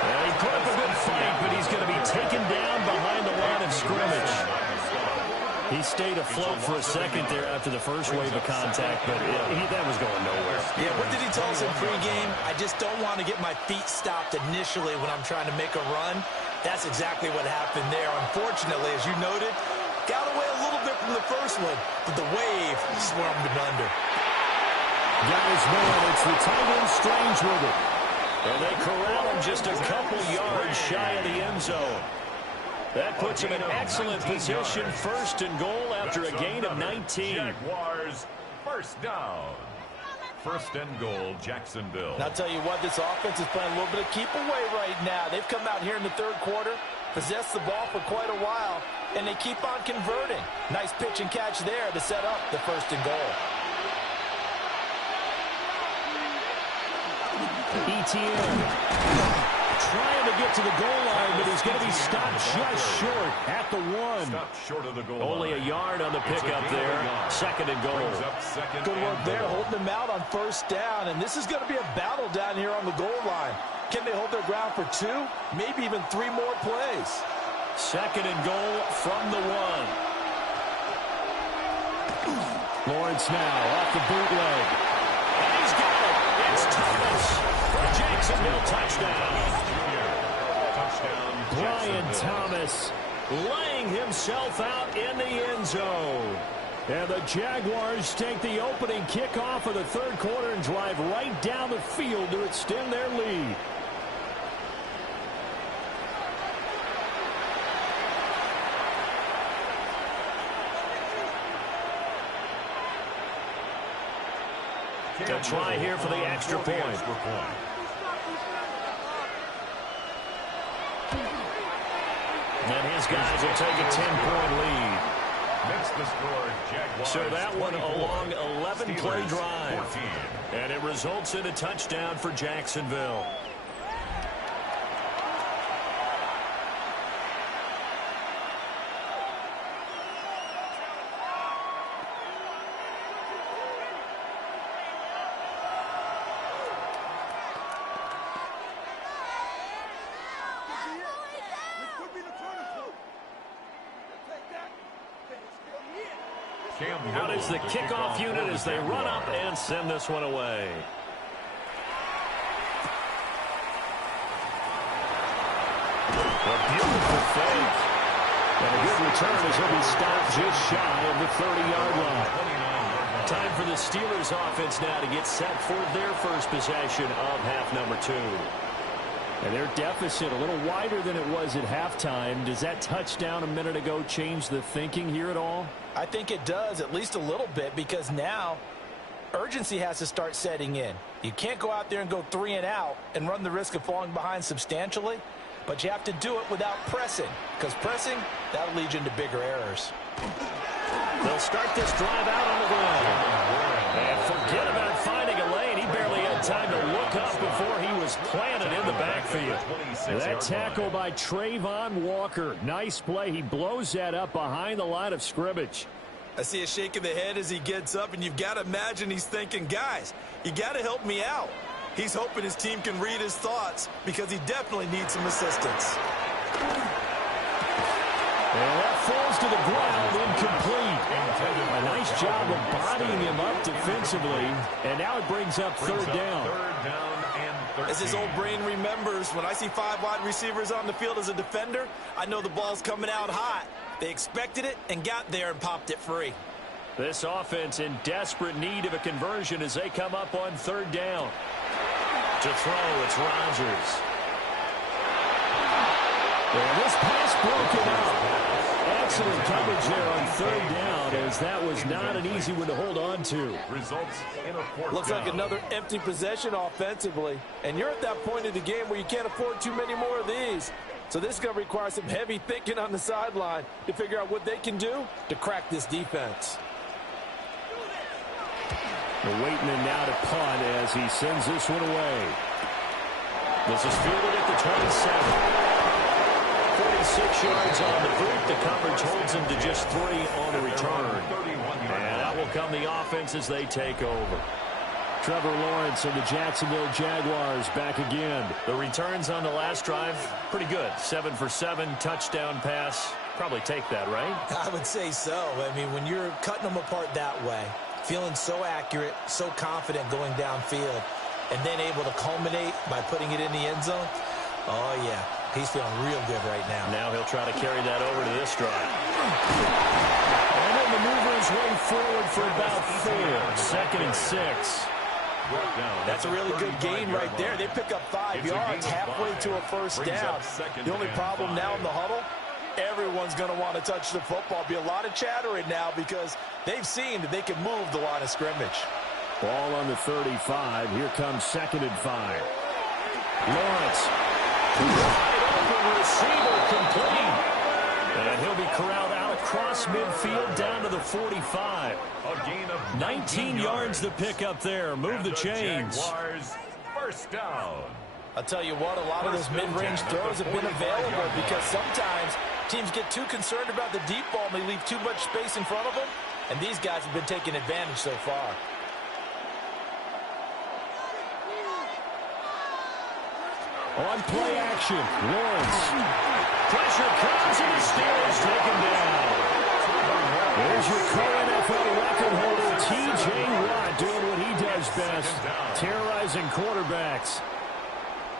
He put up a good fight, but he's going to be taken down behind the line of scrimmage. He stayed afloat for a second there after the first wave of contact, but that was going nowhere. Yeah, what did he tell us in pregame? I just don't want to get my feet stopped initially when I'm trying to make a run. That's exactly what happened there. Unfortunately, as you noted, got away a little bit from the first one, but the wave swarmed him under. Got his man. It's the tight end Strange with it. And they corral him just a couple yards shy of the end zone. That puts him in excellent position, first and goal after a gain of 19. Jaguars, first down. First and goal, Jacksonville. And I'll tell you what, this offense is playing a little bit of keep away right now. They've come out here in the third quarter, possessed the ball for quite a while, and they keep on converting. Nice pitch and catch there to set up the first and goal. ETN trying to get to the goal line, but he's going to be stopped just short at the 1. Stopped short of the goal Only line. a yard on the pickup there. Second and goal. Good work there, holding them out on first down, and this is going to be a battle down here on the goal line. Can they hold their ground for 2, maybe even 3 more plays? Second and goal from the 1. Lawrence now off the bootleg. And he's got it. It's Thomas for a Jacksonville touchdown. Brian Thomas laying himself out in the end zone. And the Jaguars take the opening kickoff of the third quarter and drive right down the field to extend their lead. A try here for the extra point. And his guys will take a 10-point lead. Makes the score, Jaguars. So that one a long 11-play drive. 14. And it results in a touchdown for Jacksonville. Out is the kickoff unit as they run up and send this one away. A beautiful fake. And a good return as he'll be stopped just shy of the 30-yard line. Time for the Steelers offense now to get set for their first possession of half number 2. And their deficit a little wider than it was at halftime. Does that touchdown a minute ago change the thinking here at all? I think it does, at least a little bit, because now urgency has to start setting in. You can't go out there and go 3 and out and run the risk of falling behind substantially, but you have to do it without pressing, because pressing, that'll lead you into bigger errors. They'll start this drive out on the ground. And forget about finding a lane. He barely had time to look up before he was planted in the backfield. That tackle by Trayvon Walker. Nice play. He blows that up behind the line of scrimmage. I see a shake of the head as he gets up, and you've got to imagine he's thinking, guys, you got to help me out. He's hoping his team can read his thoughts because he definitely needs some assistance. And that falls to the ground, incomplete. A nice job of bodying him up defensively, and now it brings up third down. As his old brain remembers, when I see 5 wide receivers on the field as a defender, I know the ball's coming out hot. They expected it and got there and popped it free. This offense in desperate need of a conversion as they come up on third down. To throw, it's Rodgers. And this pass broken up. Excellent coverage there on third down, as that was not an easy one to hold on to. Looks like another empty possession offensively. And you're at that point of the game where you can't afford too many more of these. So this is going to require some heavy thinking on the sideline to figure out what they can do to crack this defense. Waitman now to punt as he sends this one away. This is fielded at the 27. 46 yards on the boot. The coverage holds him to just 3 on the return. And out will come the offense as they take over. Trevor Lawrence and the Jacksonville Jaguars back again. The returns on the last drive, pretty good. 7 for 7, touchdown pass. Probably take that, right? I would say so. I mean, when you're cutting them apart that way, feeling so accurate, so confident going downfield, and then able to culminate by putting it in the end zone, oh, yeah. He's feeling real good right now. Now he'll try to carry that over to this drive. And he'll maneuver his way forward for about 4. 2nd and 6. That's a really good gain right there. They pick up 5 yards halfway to a first down. The only problem now in the huddle, everyone's going to want to touch the football. Be a lot of chattering now because they've seen that they can move the line of scrimmage. Ball on the 35. Here comes 2nd and 5. Lawrence. Wide open receiver complete. And he'll be corralled out across midfield down to the 45. A gain of 19 yards to pick up there. Move the chains. Jaguars, first down. I'll tell you what, a lot of those mid-range throws have been available because sometimes teams get too concerned about the deep ball and they leave too much space in front of them. And these guys have been taking advantage so far. On play action, Lawrence. Pressure comes and the Steelers take him down. There's your co-NFL record holder, T.J. Watt, doing what he does best, terrorizing quarterbacks.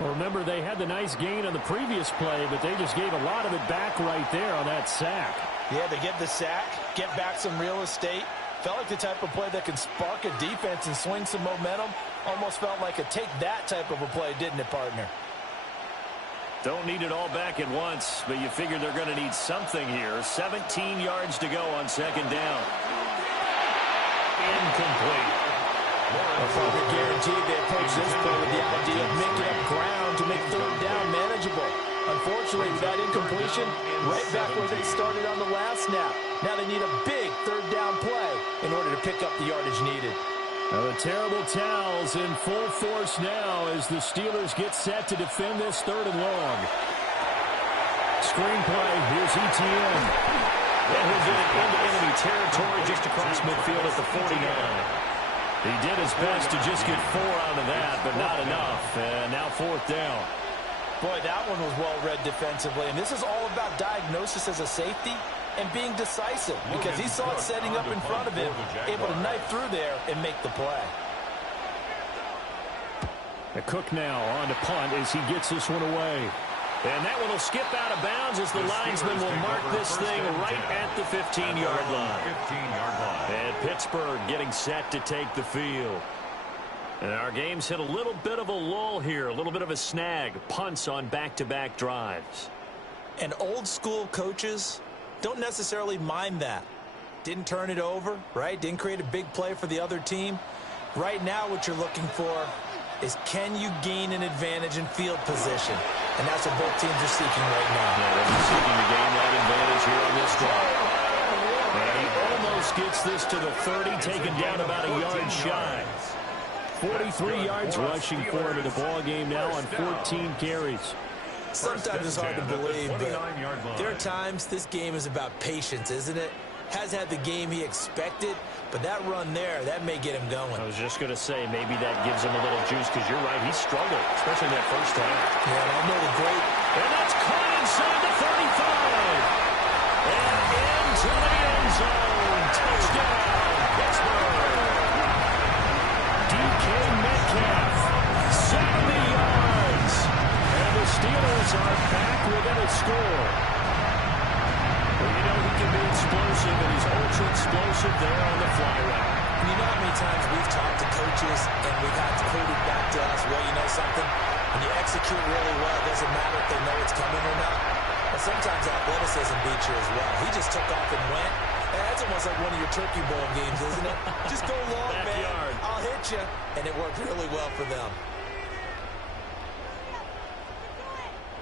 Well, remember, they had the nice gain on the previous play, but they just gave a lot of it back right there on that sack. Yeah, they get the sack, get back some real estate. Felt like the type of play that can spark a defense and swing some momentum. Almost felt like a take that type of a play, didn't it, partner? Don't need it all back at once, but you figure they're going to need something here. 17 yards to go on 2nd down. Incomplete. Probably guaranteed they approach this play with the idea of making up ground to make 3rd down manageable. Unfortunately, with that incompletion, right back where they started on the last snap. Now they need a big 3rd down play in order to pick up the yardage needed. The terrible towels in full force now as the Steelers get set to defend this 3rd and long. Screenplay, here's ETN. And he'll get it into enemy territory just across midfield at the 49. He did his best to just get 4 out of that, but not enough. And now 4th down. Boy, that one was well read defensively. And this is all about diagnosis as a safety and being decisive because he saw it setting up in front of him, able to knife through there and make the play. The Cook now on to punt as he gets this one away. And that one will skip out of bounds as the linesman will mark this thing right at the 15-yard line. And Pittsburgh getting set to take the field. And our game's hit a little bit of a lull here, a little bit of a snag. Punts on back-to-back drives. And old-school coaches don't necessarily mind that. Didn't turn it over, right? Didn't create a big play for the other team. Right now what you're looking for is can you gain an advantage in field position? And that's what both teams are seeking right now. Yeah, they're seeking to gain that advantage here on this drive. And he almost gets this to the 30, taken down about a yard shy. 43 yards rushing for him in the ball game now on 14 carries. Sometimes it's hard to believe, but there are times this game is about patience, isn't it? Hasn't had the game he expected, but that run there, that may get him going. I was just going to say, maybe that gives him a little juice, because you're right, he struggled, especially that first half. Yeah, and I know the great... And that's caught inside the 35. And into the end zone. Touchdown, Pittsburgh. DK Metcalf, 70 yards. And the Steelers are back within a score. Well, you know he can be explosive, and he's ultra explosive there on the fly route. And you know how many times we've talked to coaches and we've had to quote it back to us, well, you know something? When you execute really well, it doesn't matter if they know it's coming or not. But sometimes athleticism beats you as well. He just took off and went. And that's almost like one of your Turkey Bowl games, isn't it? Just go long, man. I'll hit you. And it worked really well for them.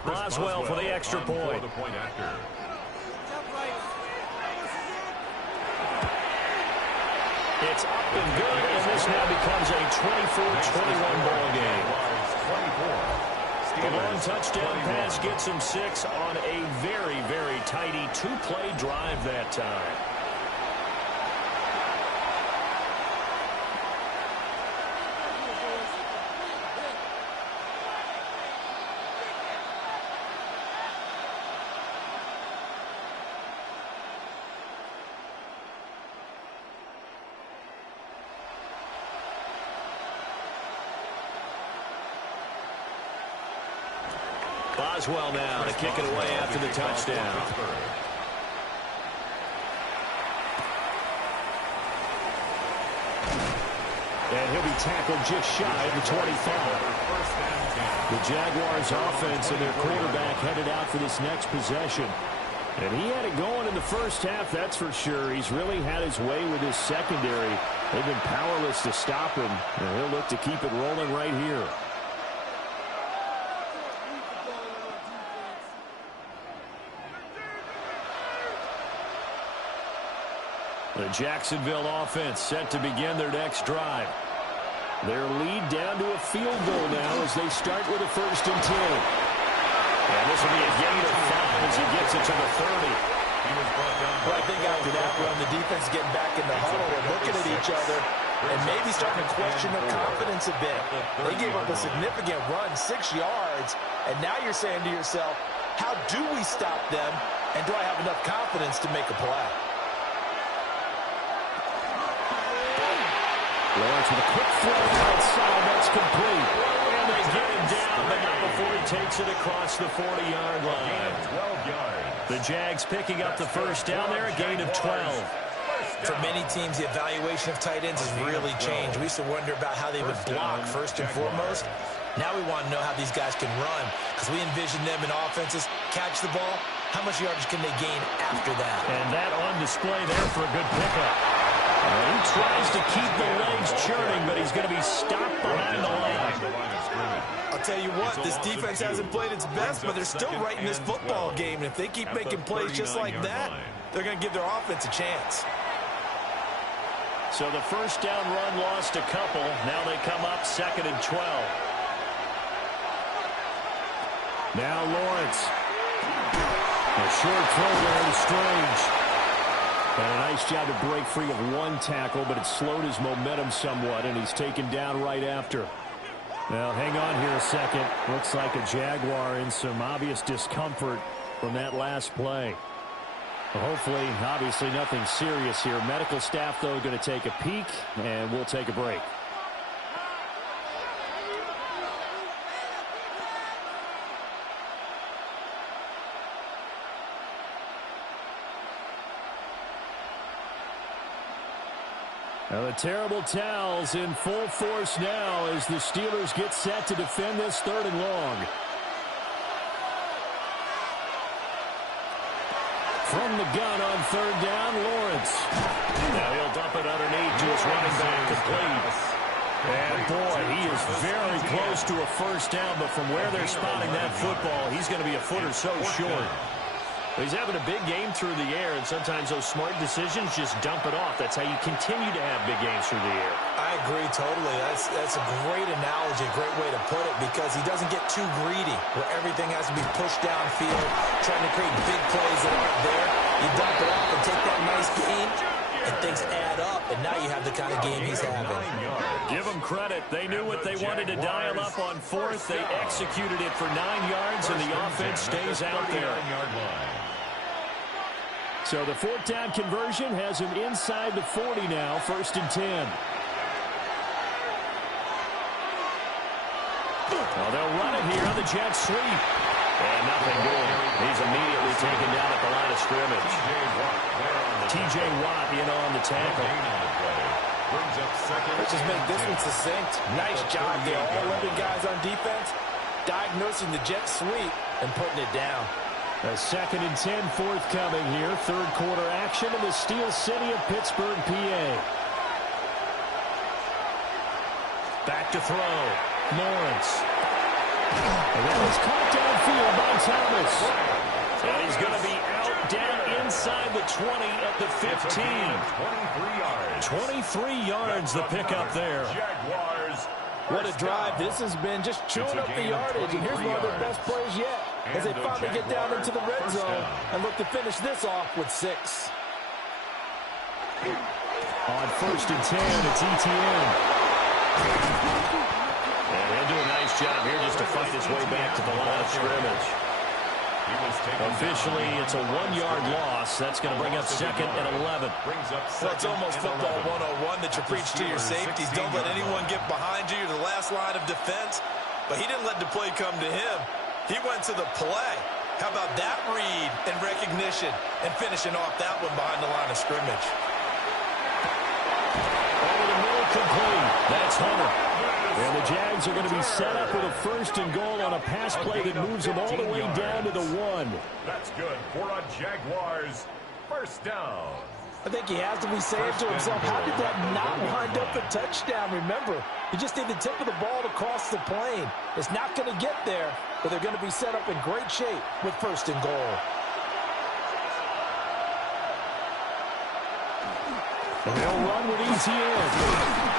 Boswell for the extra point. It's up and good, and this now becomes a 24-21 ball game. The long touchdown pass gets him 6 on a very, very tidy 2-play drive that time. Boswell now to kick it away after the touchdown. And he'll be tackled just shy of the 25. The Jaguars offense and their quarterback headed out for this next possession. And he had it going in the first half, that's for sure. He's really had his way with his secondary. They've been powerless to stop him, and he'll look to keep it rolling right here. The Jacksonville offense set to begin their next drive. Their lead down to a field goal now as they start with a 1st and 10. And this will be a gain of 5 as he gets it to the 30. Well, I think after that run, the defense getting back in the huddle and looking at each other and maybe starting to question their confidence a bit. They gave up a significant run, 6 yards, and now you're saying to yourself, how do we stop them, and do I have enough confidence to make a play? Lawrence with a quick throw outside. That's complete. And they get him down, but not before he takes it across the 40-yard line. 12 yards. The Jags picking up the first down there, a gain of 12. For many teams, the evaluation of tight ends has really changed. We used to wonder about how they would block first and foremost. Now we want to know how these guys can run, because we envision them in offenses catch the ball. How much yardage can they gain after that? And that on display there for a good pickup. He tries to keep the legs churning, but he's going to be stopped behind the line. I'll tell you what, this defense hasn't played its best, but they're still right in this football game. And if they keep making plays just like that, they're going to give their offense a chance. So the first down run lost a couple. Now they come up 2nd and 12. Now Lawrence. A short throw there to Strange. And a nice job to break free of one tackle, but it slowed his momentum somewhat, and he's taken down right after. Now, hang on here a second. Looks like a Jaguar in some obvious discomfort from that last play. Well, hopefully, obviously, nothing serious here. Medical staff, though, going to take a peek, and we'll take a break. Now the terrible towels in full force now as the Steelers get set to defend this 3rd and long. From the gun on 3rd down, Lawrence. Now he'll dump it underneath to his running back complete. And boy, he is very close to a 1st down, but from where they're spotting that football, he's going to be a foot or so short. He's having a big game through the air, and sometimes those smart decisions just dump it off. That's how you continue to have big games through the air. I agree totally. That's a great analogy, a great way to put it, because he doesn't get too greedy where everything has to be pushed downfield, trying to create big plays that aren't there. You dump it off and take that nice gain, and things add up, and now you have the kind of game he's having. Give them credit. They knew what they wanted to dial up on fourth. They executed it for 9 yards, and the offense stays out there. So the fourth down conversion has him inside the 40 now, 1st and 10. Well, they'll run it here on the jet sweep. And nothing doing. He's immediately taken down at the line of scrimmage. T.J. Watt in on the tackle. Let's just make this one succinct. Nice job there. All 11 guys on defense diagnosing the jet sweep and putting it down. A 2nd and 10 forthcoming here. Third quarter action in the Steel City of Pittsburgh, PA. Back to throw. Lawrence. And that was caught downfield by Thomas. And he's going to be out down inside the 20 at the 15. 23 yards the pickup there. What a drive this has been, just chewing up the yardage. And here's one of their best plays yet as they finally get down into the red zone and look to finish this off with 6. On 1st and 10, it's ETN. And he'll do a nice job here just to fight his way back to the line of scrimmage. Officially, it's a 1-yard loss. That's going to bring up 2nd and 11. Well, it's almost football 101 that you preach to your safeties. Don't let anyone get behind you. You're the last line of defense. But he didn't let the play come to him. He went to the play. How about that read and recognition and finishing off that one behind the line of scrimmage? Over the middle, complete. That's Hunter. And the Jags are going to be set up with a 1st and goal on a pass play that moves them all the way down to the 1. That's good for a Jaguars 1st down. I think he has to be saying to himself, how did that not wind up a touchdown? Remember, you just need the tip of the ball to cross the plane. It's not going to get there, but they're going to be set up in great shape with 1st and goal. And they'll run with ETN.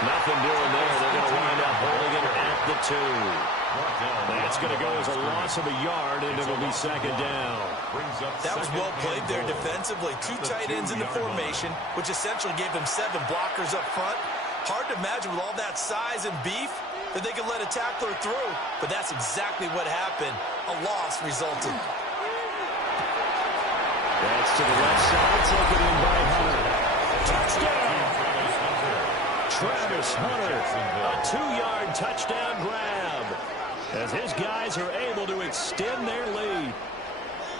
Nothing doing there. They're going to wind up holding it at the 2. That's going to go as a loss of a yard, and it'll be 2nd down. That was well played there defensively. 2 tight ends in the formation, which essentially gave them 7 blockers up front. Hard to imagine with all that size and beef that they could let a tackler through, but that's exactly what happened. A loss resulted. That's to the left side, taken in by Hunter. Touchdown! Travis Hunter, a 2-yard touchdown grab as his guys are able to extend their lead.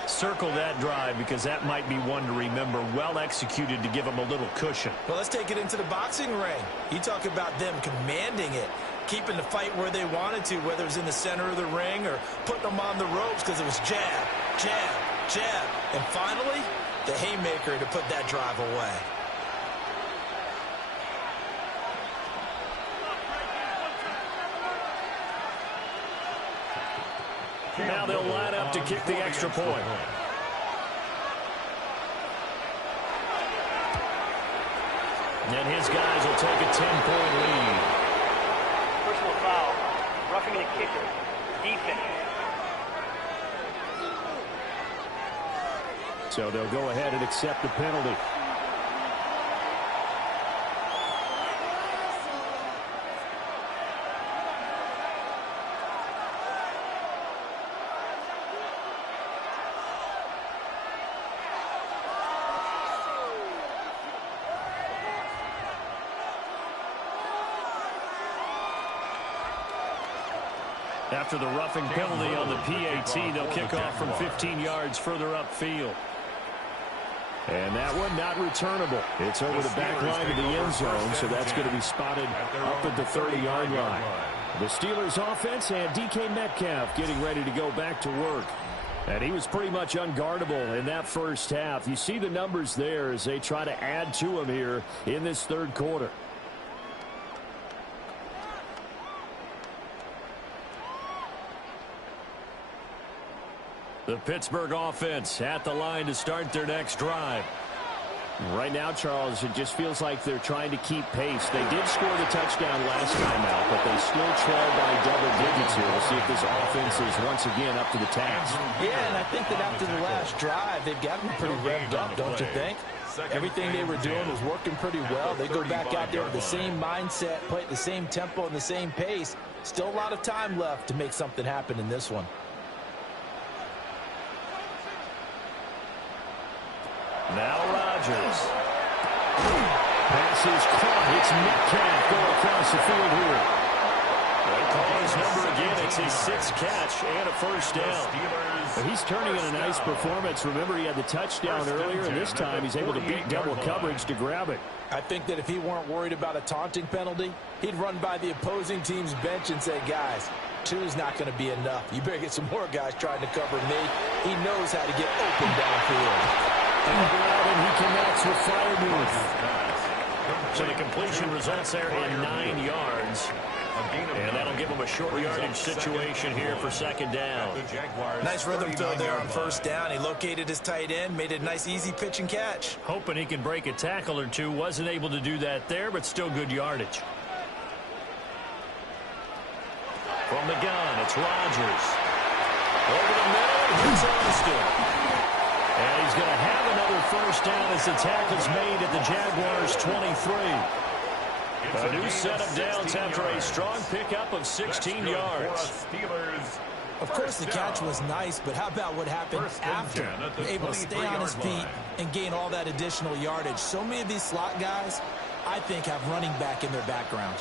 Circle that drive because that might be one to remember. Well executed to give them a little cushion. Well, let's take it into the boxing ring. You talk about them commanding it, keeping the fight where they wanted to, whether it was in the center of the ring or putting them on the ropes because it was jab, jab, jab. And finally, the haymaker to put that drive away. Now they'll line up to kick the extra point. And his guys will take a 10-point lead. Personal foul. Roughing the kicker. Defense. So they'll go ahead and accept the penalty. After the roughing penalty on the PAT, they'll kick off from 15 yards further upfield. And that one not returnable. It's over the back line of the end zone, so that's going to be spotted up at the 30-yard line. The Steelers offense and DK Metcalf getting ready to go back to work. And he was pretty much unguardable in that first half. You see the numbers there as they try to add to him here in this third quarter. The Pittsburgh offense at the line to start their next drive. Right now, Charles, it just feels like they're trying to keep pace. They did score the touchdown last time out, but they still trail by double digits here. We'll see if this offense is once again up to the task. Yeah, and I think that after the last drive, they've gotten pretty revved up, don't you think? Everything they were doing was working pretty well. They go back out there with the same mindset, play at the same tempo and the same pace. Still a lot of time left to make something happen in this one. Now Rodgers. Pass is caught. It's Metcalf going across the field here. They call his number again. It's his 6th catch and a first down. He's turning in a nice performance. Remember, he had the touchdown earlier, and this time he's able to beat double coverage to grab it. I think that if he weren't worried about a taunting penalty, he'd run by the opposing team's bench and say, guys, 2's not going to be enough. You better get some more guys trying to cover me. He knows how to get open downfield. And he connects with Freiermuth. So the completion results there in 9 yards. And that'll give him a short yardage situation here for 2nd down. Nice rhythm throw there on 1st down. He located his tight end, made a nice easy pitch and catch. Hoping he can break a tackle or two. Wasn't able to do that there, but still good yardage. From the gun, it's Rodgers. Over the middle, it's Austin. And he's going to have another first down as the tackle's made at the Jaguars' 23. A new set of downs after a strong pickup of 16 yards. Of course, the catch was nice, but how about what happened after? Able to stay on his feet and gain all that additional yardage. So many of these slot guys, I think, have running back in their background.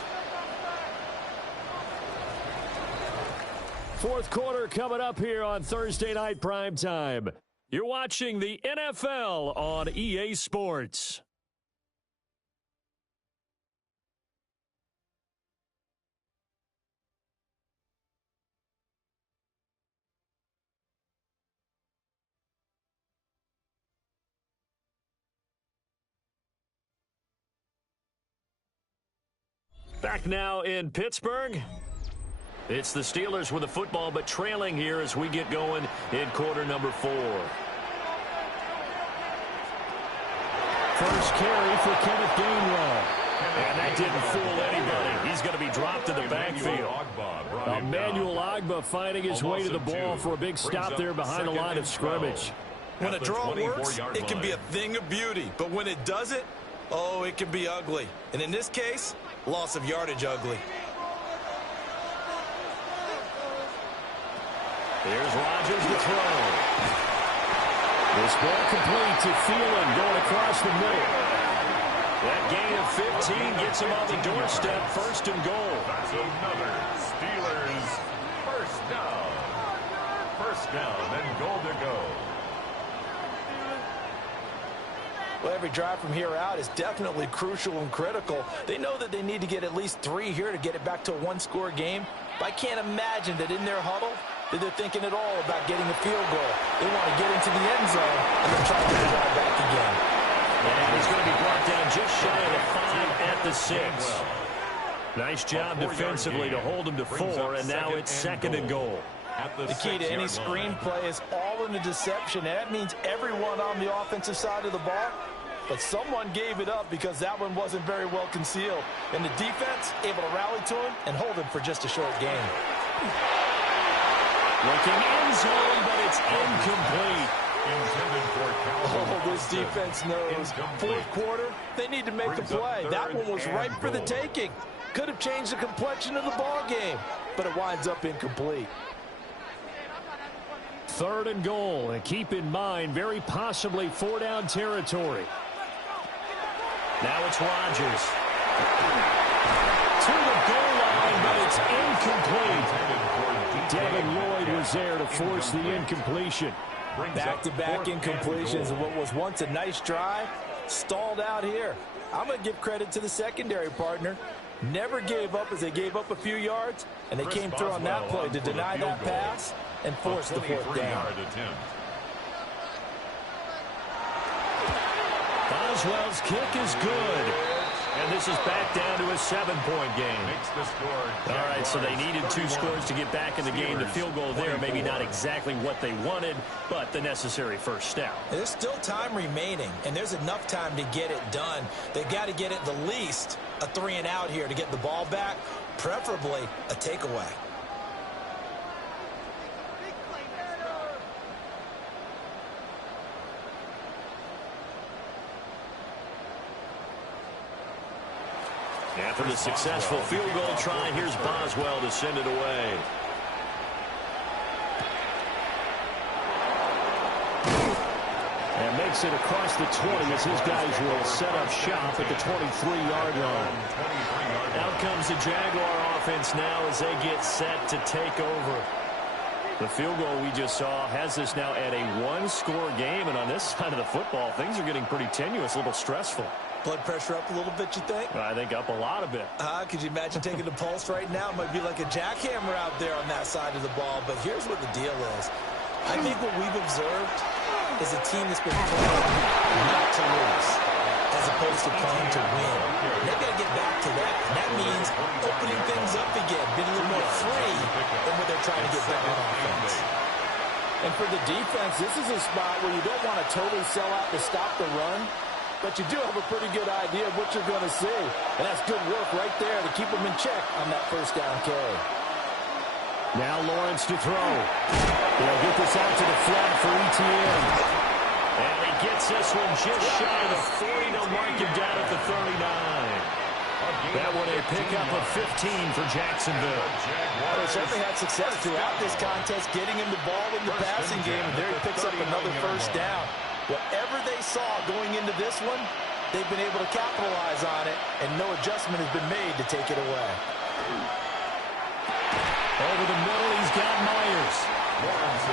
4th quarter coming up here on Thursday Night Primetime. You're watching the NFL on EA Sports. Back now in Pittsburgh. It's the Steelers with the football, but trailing here as we get going in quarter number 4. First carry for Kenneth Gainwell. And that didn't fool anybody. He's going to be dropped in the backfield. Emmanuel Ogbah finding his way to the ball for a big stop there behind the line of scrimmage. When a draw works, it can be a thing of beauty. But when it doesn't, oh, it can be ugly. And in this case, loss of yardage ugly. Here's Rodgers to throw. This ball complete to Thielen going across the middle. That gain of 15 gets him on the doorstep, 1st and goal. That's another Steelers first down. 1st down and goal to go. Well, every drive from here out is definitely crucial and critical. They know that they need to get at least 3 here to get it back to a 1-score game. But I can't imagine that in their huddle that they're thinking at all about getting a field goal. They want to get into the end zone and then try to get the ball back again. And he's going to be brought down just shy of the 5 at the 6. Nice job defensively to hold him to 4, and now it's 2nd and goal. The key to any screenplay is all in the deception. And that means everyone on the offensive side of the ball. But someone gave it up because that one wasn't very well concealed. And the defense able to rally to him and hold him for just a short gain. Looking in zone, but it's incomplete. Oh, this defense knows. 4th quarter, they need to make a play. That one was ripe for the taking. Could have changed the complexion of the ball game, but it winds up incomplete. 3rd and goal, and keep in mind, very possibly 4-down territory. Now it's Rodgers. To the goal line, but it's incomplete. Devin Lloyd was there to force the incompletion. Back-to-back incompletions of what was once a nice drive, stalled out here. I'm going to give credit to the secondary partner. Never gave up as they gave up a few yards, and they came through on that play to deny that pass and force the 4th down. Boswell's kick is good. And this is back down to a 7-point game. Makes the score. All right, so they needed 2 scores to get back in the game. The field goal there, maybe not exactly what they wanted, but the necessary first down. There's still time remaining, and there's enough time to get it done. They've got to get at the least a 3-and-out here to get the ball back, preferably a takeaway. After the successful field goal try, here's Boswell to send it away. And makes it across the 20 as his guys will set up shop at the 23-yard line. Out comes the Jaguar offense now as they get set to take over. The field goal we just saw has us now at a 1-score game, and on this side of the football, things are getting pretty tenuous, a little stressful. Blood pressure up a little bit, you think? I think up a lot of it. Could you imagine taking the pulse right now? It might be like a jackhammer out there on that side of the ball. But here's what the deal is. I think what we've observed is a team that's been playing not to lose as opposed to playing to win. They've got to get back to that. And that means opening things up again, being a little more free than what they're trying to get done on offense. And for the defense, this is a spot where you don't want to totally sell out to stop the run, but you do have a pretty good idea of what you're going to see. And that's good work right there to keep them in check on that first down carry. Now Lawrence to throw. They'll get this out to the flat for ETN. And he gets this one just shy of the 40 to mark him down at the 39. That one a pickup of 15 for Jacksonville. Well, they certainly had success throughout this contest, getting him the ball in the passing game, and there he picks up another first down. Whatever they saw going into this one, they've been able to capitalize on it, and no adjustment has been made to take it away. Over the middle, he's got Myers.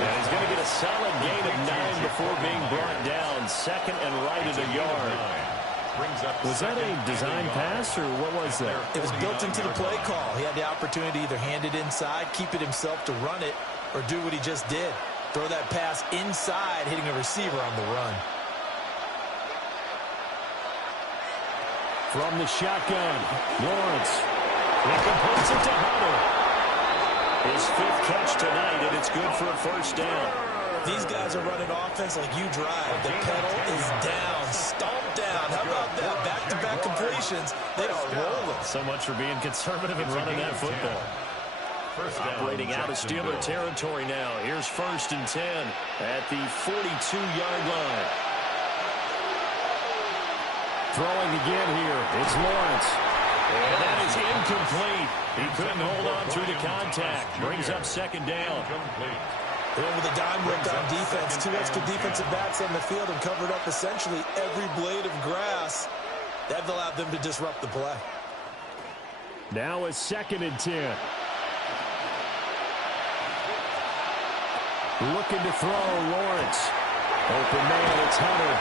And he's going to get a solid gain of 9 before being brought down. Second and right at a yard. Was that a design pass, or what was that? It was built into the play call. He had the opportunity to either hand it inside, keep it himself to run it, or do what he just did. Throw that pass inside, hitting a receiver on the run. From the shotgun, Lawrence. He completes it to Hunter. His 5th catch tonight, and it's good for a first down. These guys are running offense like you drive. The pedal is down, stomped down. How about that? Back-to-back completions. They are rolling. So much for being conservative and running that football. Operating out of Steeler territory now. Here's 1st and 10 at the 42-yard line. Throwing again here. It's Lawrence. And that is incomplete. He couldn't hold on through the contact. Brings up 2nd down. And with a dime worked on defense, 2 extra defensive backs on the field and covered up essentially every blade of grass. That allowed them to disrupt the play. Now a 2nd and 10. Looking to throw, Lawrence. Open man, it's Hunter.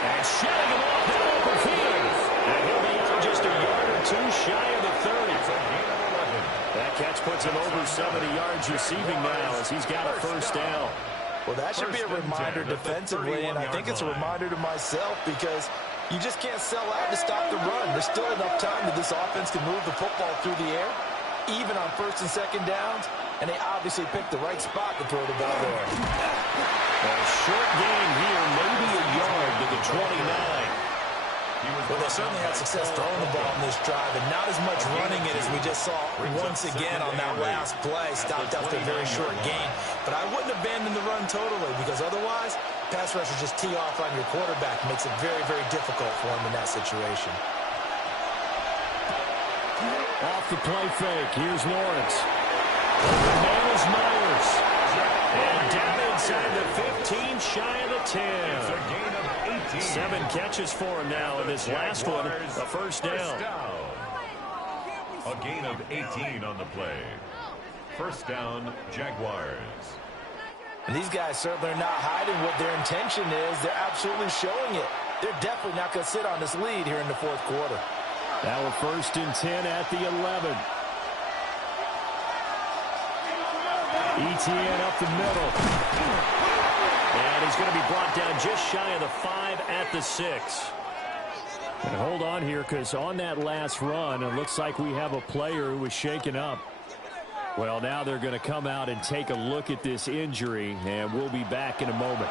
And shutting him off the open field. And he'll be out just a yard or 2 shy of the 30. That catch puts him over 70 yards receiving now as he's got a first down. Well, that should be a reminder defensively, and I think it's a reminder to myself because you just can't sell out to stop the run. There's still enough time that this offense can move the football through the air, even on 1st and 2nd downs, and they obviously picked the right spot to throw the ball there. A short gain here, maybe a yard to the 29. Well, they certainly had success throwing the ball in this drive, and not as much running it as we just saw once again on that last play. Stopped after a very short gain. But I wouldn't abandon the run totally, because otherwise, pass rushers just tee off on your quarterback. Makes it very, very difficult for him in that situation. Off the play fake, here's Lawrence. The man is Myers. And down inside the 15, shy of the 10. 7 catches for him now in this last one, a first down. A gain of 18 on the play. First down, Jaguars. And these guys certainly are not hiding what their intention is. They're absolutely showing it. They're definitely not going to sit on this lead here in the 4th quarter. Now a 1st and 10 at the 11. ETN up the middle. And he's going to be brought down just shy of the 5 at the 6. And hold on here, because on that last run, it looks like we have a player who was shaken up. Well, now they're going to come out and take a look at this injury, and we'll be back in a moment.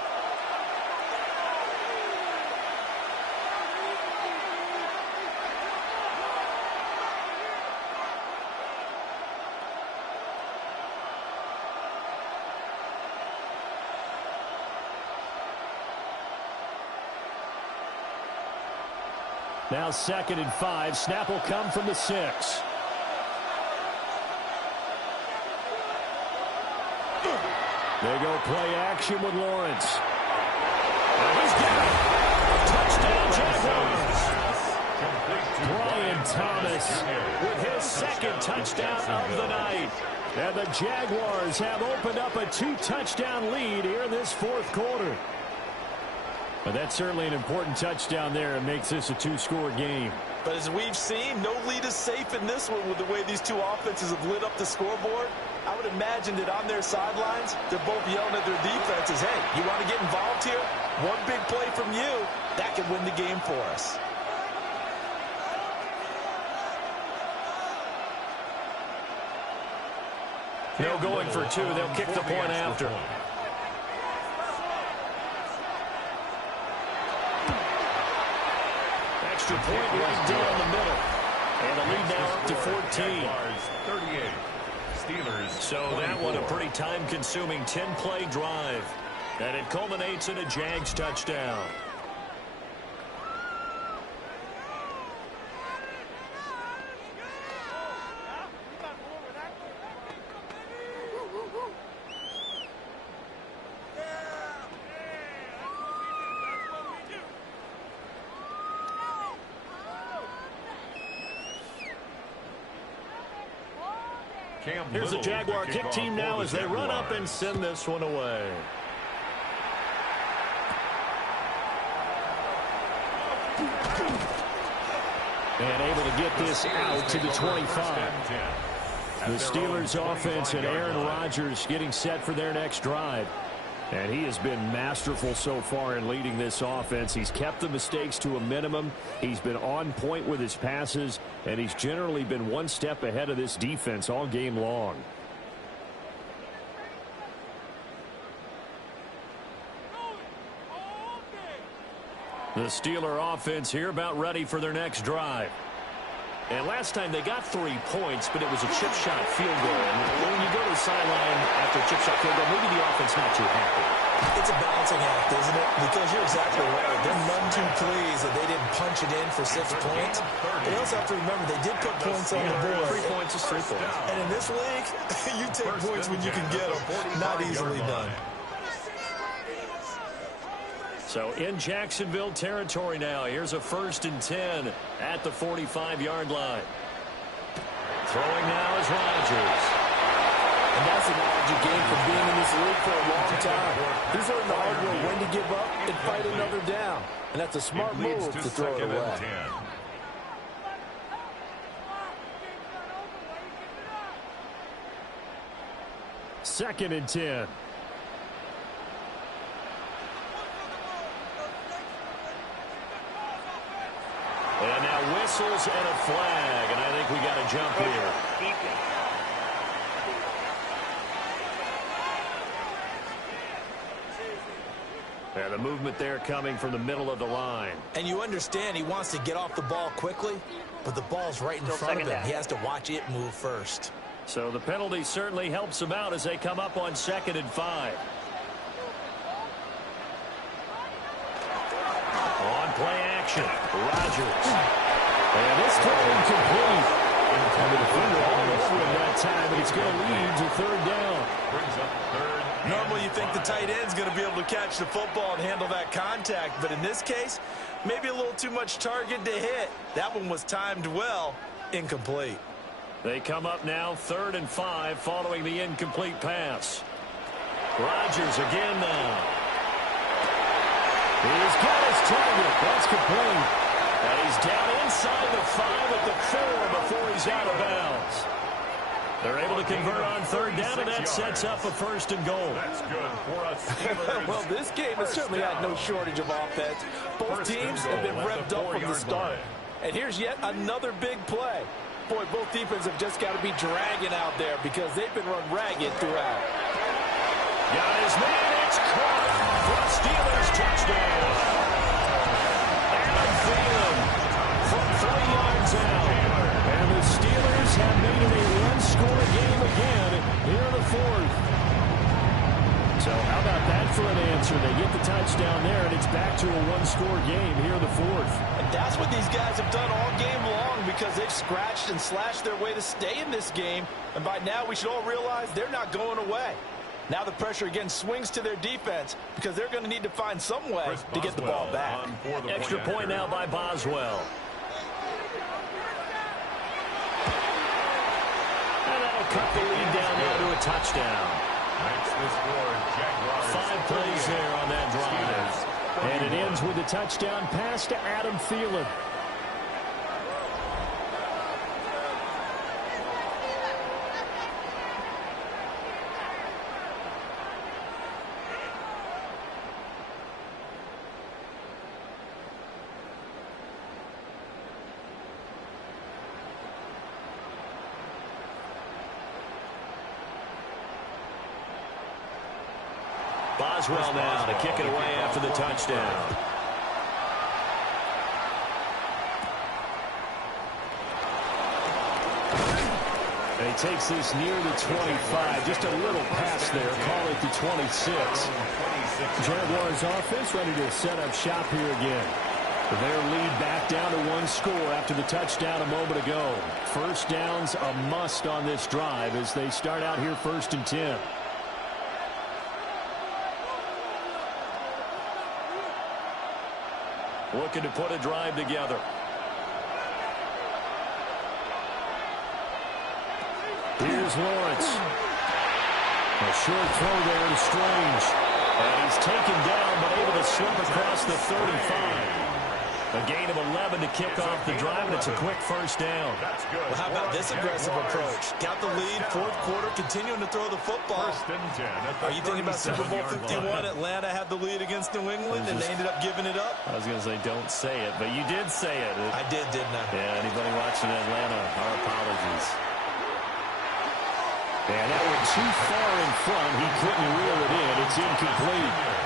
Now 2nd and 5. Snap will come from the 6. They go play action with Lawrence. And he's got it. Touchdown, Jaguars. Brian Thomas with his 2nd touchdown of the night. And the Jaguars have opened up a 2-touchdown lead here in this 4th quarter. But that's certainly an important touchdown there. It makes this a 2-score game. But as we've seen, no lead is safe in this one with the way these two offenses have lit up the scoreboard. I would imagine that on their sidelines, they're both yelling at their defenses, hey, you want to get involved here? One big play from you, that could win the game for us. No going for 2. They'll kick the point after. Extra point right down the middle. And the lead now up to 14. 38. Steelers. So that one a pretty time-consuming 10-play drive. And it culminates in a Jags touchdown. Here's the Jaguar kick team now as they run up and send this one away. And able to get this out to the 25. The Steelers offense and Aaron Rodgers getting set for their next drive. And he has been masterful so far in leading this offense. He's kept the mistakes to a minimum. He's been on point with his passes, and he's generally been one step ahead of this defense all game long. The Steeler offense here about ready for their next drive. And last time they got 3 points, but it was a chip shot field goal. And when you go to the sideline after a chip shot field goal, maybe the offense not too happy. It's a balancing act, isn't it? Because you're exactly right. They're none too pleased that they didn't punch it in for 6 points. But you also have to remember they did put points on the board. 3 points is 3 points. And in this league, you take points when you can get them. Not easily done. So in Jacksonville territory now. Here's a 1st and 10 at the 45-yard line. Throwing now is Rodgers. And that's the knowledge you gain from being in this league for a long time. He's learned the hard way when to give up and fight another down. And that's a smart move to throw it away. 2nd and 10. And now whistles and a flag, and I think we got a jump here. And the movement there coming from the middle of the line. And you understand he wants to get off the ball quickly, but the ball's right in front of him. He has to watch it move first. So the penalty certainly helps him out as they come up on 2nd and 5. On play action, Rodgers. And this throw incomplete. And the defender all over him that time, but it's going to lead to 3rd down. Brings up 3rd. Normally you think the tight end's going to be able to catch the football and handle that contact, but in this case, maybe a little too much target to hit. That one was timed well, incomplete. They come up now 3rd and 5 following the incomplete pass. Rodgers again now. He's got his target. That's complete. And he's down inside the 5 at the 4 before he's out of bounds. They're able to convert on third down, and that sets up a 1st and goal. That's good for us. Well, this game has certainly had no shortage of offense. Both teams have been revved up from the start. And here's yet another big play. Boy, both defenses have just got to be dragging out there because they've been run ragged throughout. Got his man. It's caught for a Steelers touchdown. Adam Thielen from 3 yards out. And the Steelers have made it a one-score game again here in the 4th. So how about that for an answer? They get the touchdown there, and it's back to a one-score game here in the 4th. And that's what these guys have done all game long because they've scratched and slashed their way to stay in this game. And by now, we should all realize they're not going away. Now the pressure again swings to their defense because they're going to need to find some way to get the ball back. Extra point now by Boswell. And that'll cut the lead down there to a touchdown. 5 plays there on that drive. And it ends with a touchdown pass to Adam Thielen. Boswell now to kick it away after the touchdown. And he takes this near the 25. Just a little pass there. Call it the 26. Jaguars offense ready to set up shop here again. Their lead back down to 1 score after the touchdown a moment ago. First down's a must on this drive as they start out here 1st and 10. Looking to put a drive together. Here's Lawrence. A short throw there to Strange. And he's taken down but able to slip across the 35. A gain of 11 to kick off the drive, and it's a quick first down. Well, how about this aggressive approach? Got the lead, 4th quarter, continuing to throw the football. Are you thinking about Super Bowl 51? Atlanta had the lead against New England, and they ended up giving it up? I was going to say, don't say it, but you did say it. I did, didn't I? Yeah, anybody watching Atlanta, our apologies. And that went too far in front. He couldn't reel it in. It's incomplete.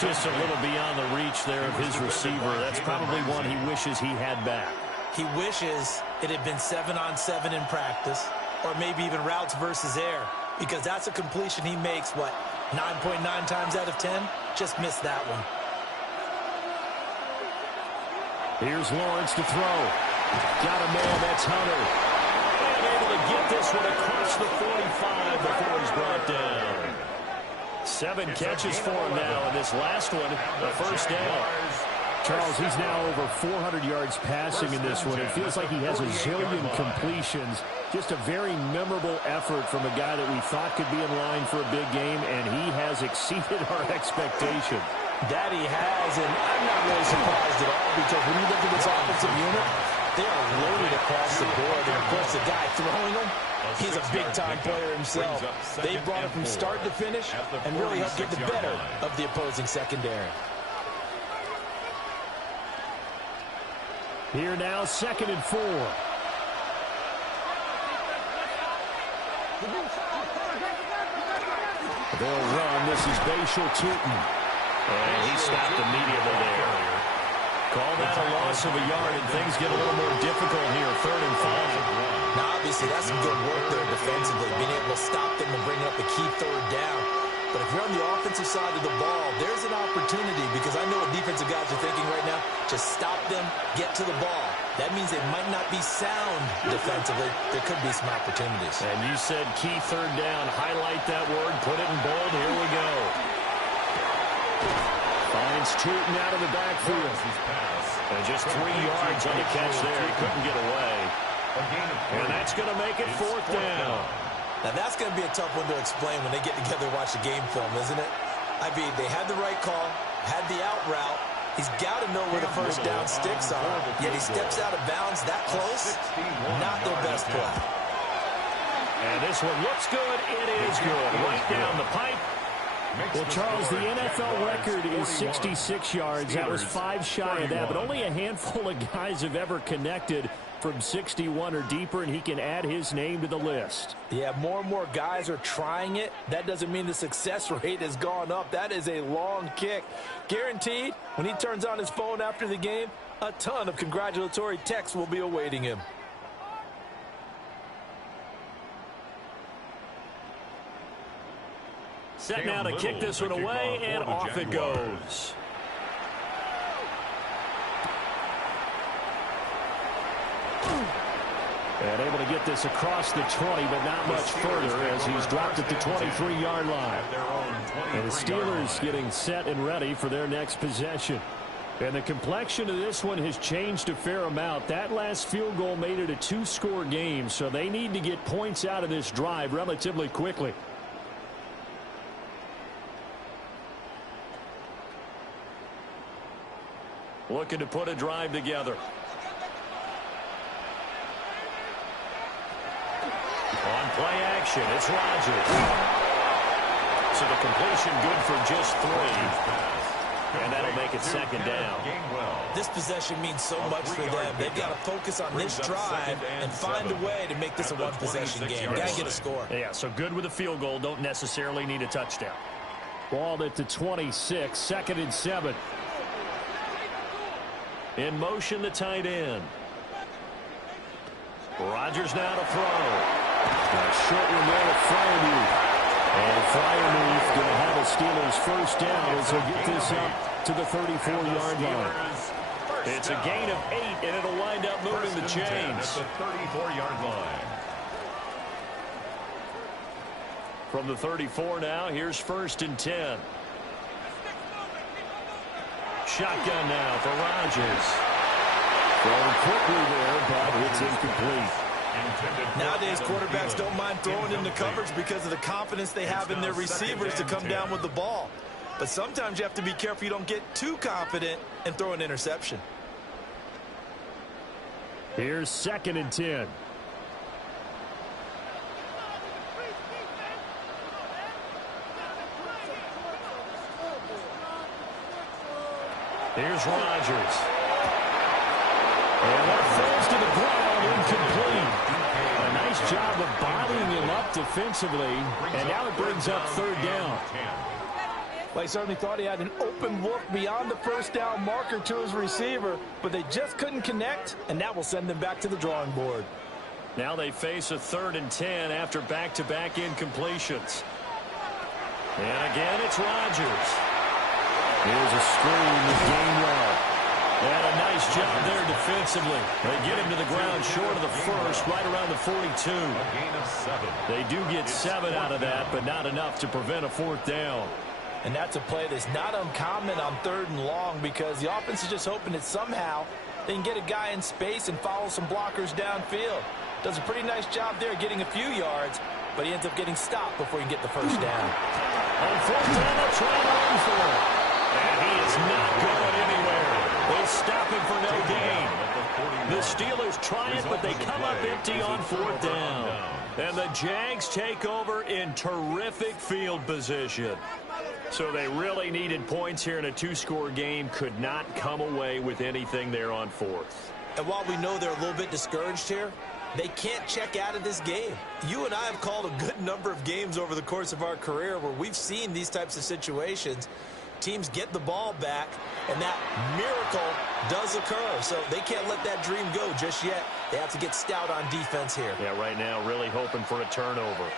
Just a little beyond the reach there of his receiver. That's probably one he wishes he had back. He wishes it had been 7-on-7 in practice, or maybe even routes versus air, because that's a completion he makes, what, 9.9 times out of 10? Just missed that one. Here's Lawrence to throw. Got a man, that's Hunter. And able to get this one across the 45 before he's brought down. 7 catches for him now, and this last one, a first down. Charles, he's now over 400 yards passing in this one. It feels like he has a zillion completions. Just a very memorable effort from a guy that we thought could be in line for a big game, and he has exceeded our expectation. That he has, and I'm not really surprised at all, because when you look at this offensive unit, they are loaded across the board. And, of course, the guy throwing them, he's a big-time player himself. They brought him from start to finish and really helped get the better of the opposing secondary. Here now, 2nd and 4. They'll run. This is Bashal Tootin. And he stopped immediately there. Call that a loss of a yard, and things get a little more difficult here. 3rd and 5. Now, obviously, that's some good work there defensively, being able to stop them and bring up a key 3rd down. But if you're on the offensive side of the ball, there's an opportunity, because I know what defensive guys are thinking right now. Just stop them, get to the ball. That means they might not be sound defensively. There could be some opportunities. And you said key 3rd down. Highlight that word. Put it in bold. Here we go. Finds Tootin out of the backfield. And just 3 yards on the catch there. He couldn't get away. And that's going to make it 4th down. Now, that's going to be a tough one to explain when they get together and watch the game film, isn't it? I mean, they had the right call, had the out route. He's got to know where the first down sticks are. Yet he steps out of bounds that close. Not their best play. And this one looks good. It is good. Right down the pipe. Well, Charles, the NFL record is 66 yards. That was 5 shy of that, but only a handful of guys have ever connected from 61 or deeper, and he can add his name to the list. Yeah, more and more guys are trying it. That doesn't mean the success rate has gone up. That is a long kick. Guaranteed, when he turns on his phone after the game, a ton of congratulatory texts will be awaiting him. Set now to kick this one away, and off it goes. And able to get this across the 20, but not much further as he's dropped at the 23-yard line. And the Steelers getting set and ready for their next possession. And the complexion of this one has changed a fair amount. That last field goal made it a 2-score game, so they need to get points out of this drive relatively quickly. Looking to put a drive together. On play action, it's Rodgers. So the completion good for just 3. And that'll make it second down. This possession means so much for them. They've got to focus on this drive and find a way to make this a one-possession game. Got to get a score. Yeah, so good with a field goal. Don't necessarily need a touchdown. Ball at the 26, 2nd and 7. In motion, the tight end. Rodgers now to throw. A short one there to Freiermuth. And Freiermuth going to have a Steelers first down as he'll get this up to the 34-yard line. It's a gain of 8, and it'll wind up moving the chains. At the 34-yard line. From the 34 now, here's 1st and 10. Shotgun now for Rodgers. Throwing quickly there, but it's incomplete. Nowadays, quarterbacks don't mind throwing into coverage because of the confidence they have in their receivers to come down with the ball. But sometimes you have to be careful you don't get too confident and throw an interception. Here's 2nd and 10. Here's Rodgers. And that falls to the ground, incomplete. A nice job of bodying him up defensively, and now it brings up 3rd down. Well, he certainly thought he had an open look beyond the first down marker to his receiver, but they just couldn't connect, and that will send them back to the drawing board. Now they face a 3rd and 10 after back-to-back incompletions. And again, it's Rodgers. Here's a screen with Gainwell. And a nice job there defensively. They get him to the ground short of the first, right around the 42. A gain of 7. They do get 7 out of that, but not enough to prevent a 4th down. And that's a play that's not uncommon on 3rd and long because the offense is just hoping that somehow they can get a guy in space and follow some blockers downfield. Does a pretty nice job there getting a few yards, but he ends up getting stopped before he can get the first down. On 4th down, they'll try to run for it. And he is not going anywhere. They stop him for no gain. The Steelers try it, but they come up empty on 4th down. And the Jags take over in terrific field position. So they really needed points here in a 2-score game. Could not come away with anything there on 4th. And while we know they're a little bit discouraged here, they can't check out of this game. You and I have called a good number of games over the course of our career where we've seen these types of situations. Teams get the ball back, and that miracle does occur. So they can't let that dream go just yet. They have to get stout on defense here. Yeah, right now really hoping for a turnover.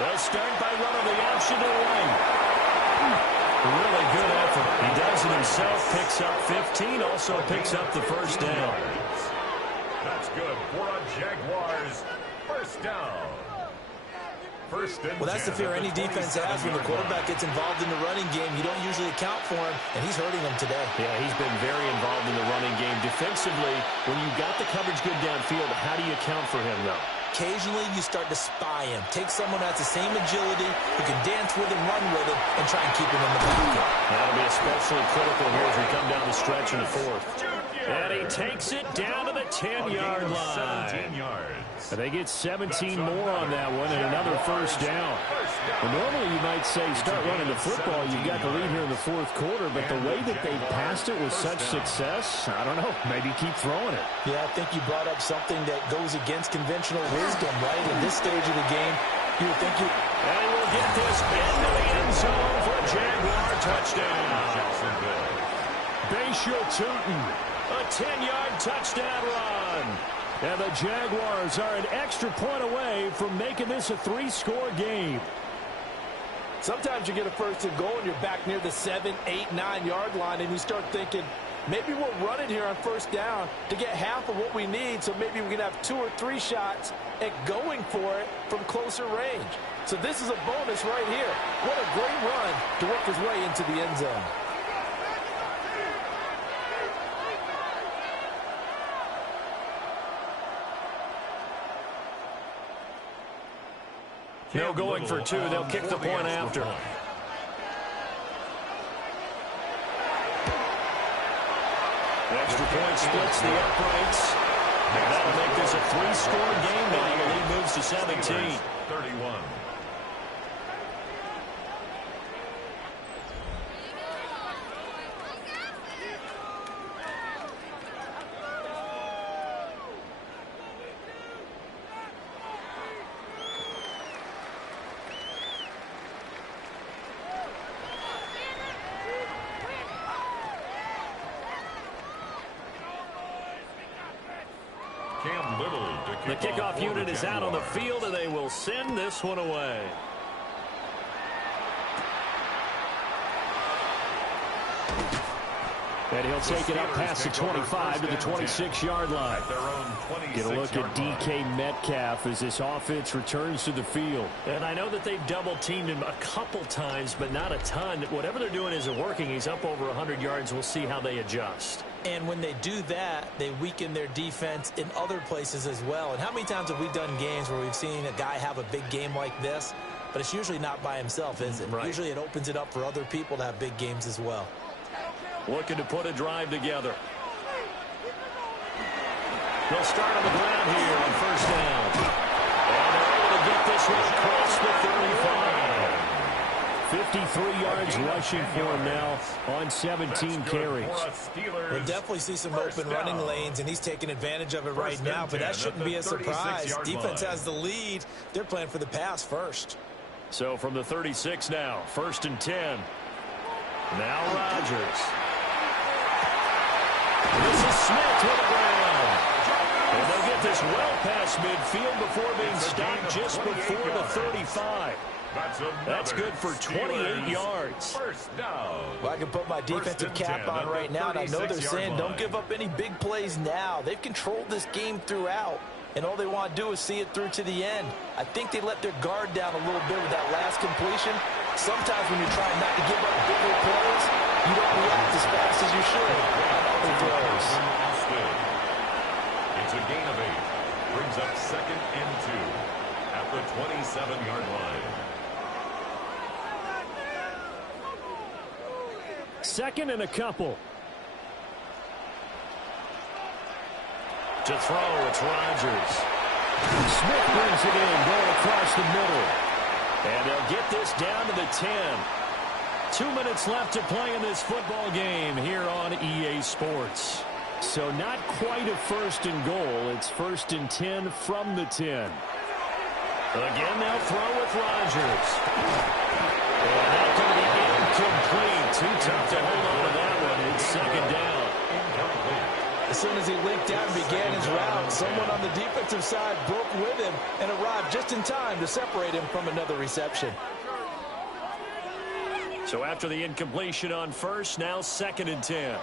They'll start by running the option to the right. Really good effort. He does it himself, picks up 15, also picks up the first down. That's good for a Jaguars first down. Well, that's the fear any defense has when the quarterback gets involved in the running game. You don't usually account for him, and he's hurting them today. Yeah, he's been very involved in the running game. Defensively, when you got the coverage good downfield, how do you account for him, though? occasionally you start to spy him. Take someone who has the same agility, who can dance with him, run with him, and try and keep him in the pocket. That'll be especially critical here as we come down the stretch in the fourth. And he takes it down to the 10-yard line. 17 yards. They get 17 more on that one and another first down. Well, normally you might say start running the football. You've got the lead here in the fourth quarter, but the way that they passed it with such success, I don't know, maybe keep throwing it. Yeah, I think you brought up something that goes against conventional wisdom, right? In this stage of the game, you would think you... And we'll get this into the end zone for a Jaguar touchdown. Bayshaw Tootin, a 10-yard touchdown run. And the Jaguars are an extra point away from making this a 3-score game. Sometimes you get a first and goal and you're back near the 7, 8, 9-yard line and you start thinking, maybe we'll run it here on first down to get half of what we need, so maybe we can have 2 or 3 shots at going for it from closer range. So this is a bonus right here. What a great run to work his way into the end zone. No going for 2. They'll kick the point after. Extra point splits the uprights. And that'll make this a 3-score game now. The lead moves to 17. 31. The kickoff unit is out on the field, and they will send this one away. And he'll take it up past the 25 to the 26-yard line. Get a look at DK Metcalf as this offense returns to the field. And I know that they've double-teamed him a couple times, but not a ton. Whatever they're doing isn't working. He's up over 100 yards. We'll see how they adjust. And when they do that, they weaken their defense in other places as well. And how many times have we done games where we've seen a guy have a big game like this, but it's usually not by himself, is it? Right. Usually it opens it up for other people to have big games as well. Looking to put a drive together. They'll start on the ground here on first down. And they're able to get this one across the 35. 53 yards rushing for him now on 17 carries. We'll definitely see some open running lanes, and he's taking advantage of it right now, but that shouldn't be a surprise. Defense has the lead. They're playing for the pass first. So from the 36 now, first and 10. Now Rodgers. This is Smith with the ground. And they'll get this well past midfield before being stopped just before the 35. That's good for 28 yards. First down. Well, I can put my defensive cap on right now, and I know they're saying don't give up any big plays now. They've controlled this game throughout, and all they want to do is see it through to the end. I think they let their guard down a little bit with that last completion. Sometimes when you're trying not to give up bigger plays, you don't react as fast as you should on other throws. It's a gain of 8. Brings up 2nd and 2 at the 27-yard line. Second and a couple. To throw, it's Rodgers. Smith brings it in, going across the middle. And they'll get this down to the 10. 2 minutes left to play in this football game here on EA Sports. So not quite a first and goal. It's first and 10 from the 10. Again, they'll throw with Rodgers. And that's going to be incomplete. Too tough to hold on to that one. It's second down. As soon as he linked out and began his route, someone on the defensive side broke with him and arrived just in time to separate him from another reception. So after the incompletion on first, now second and 10.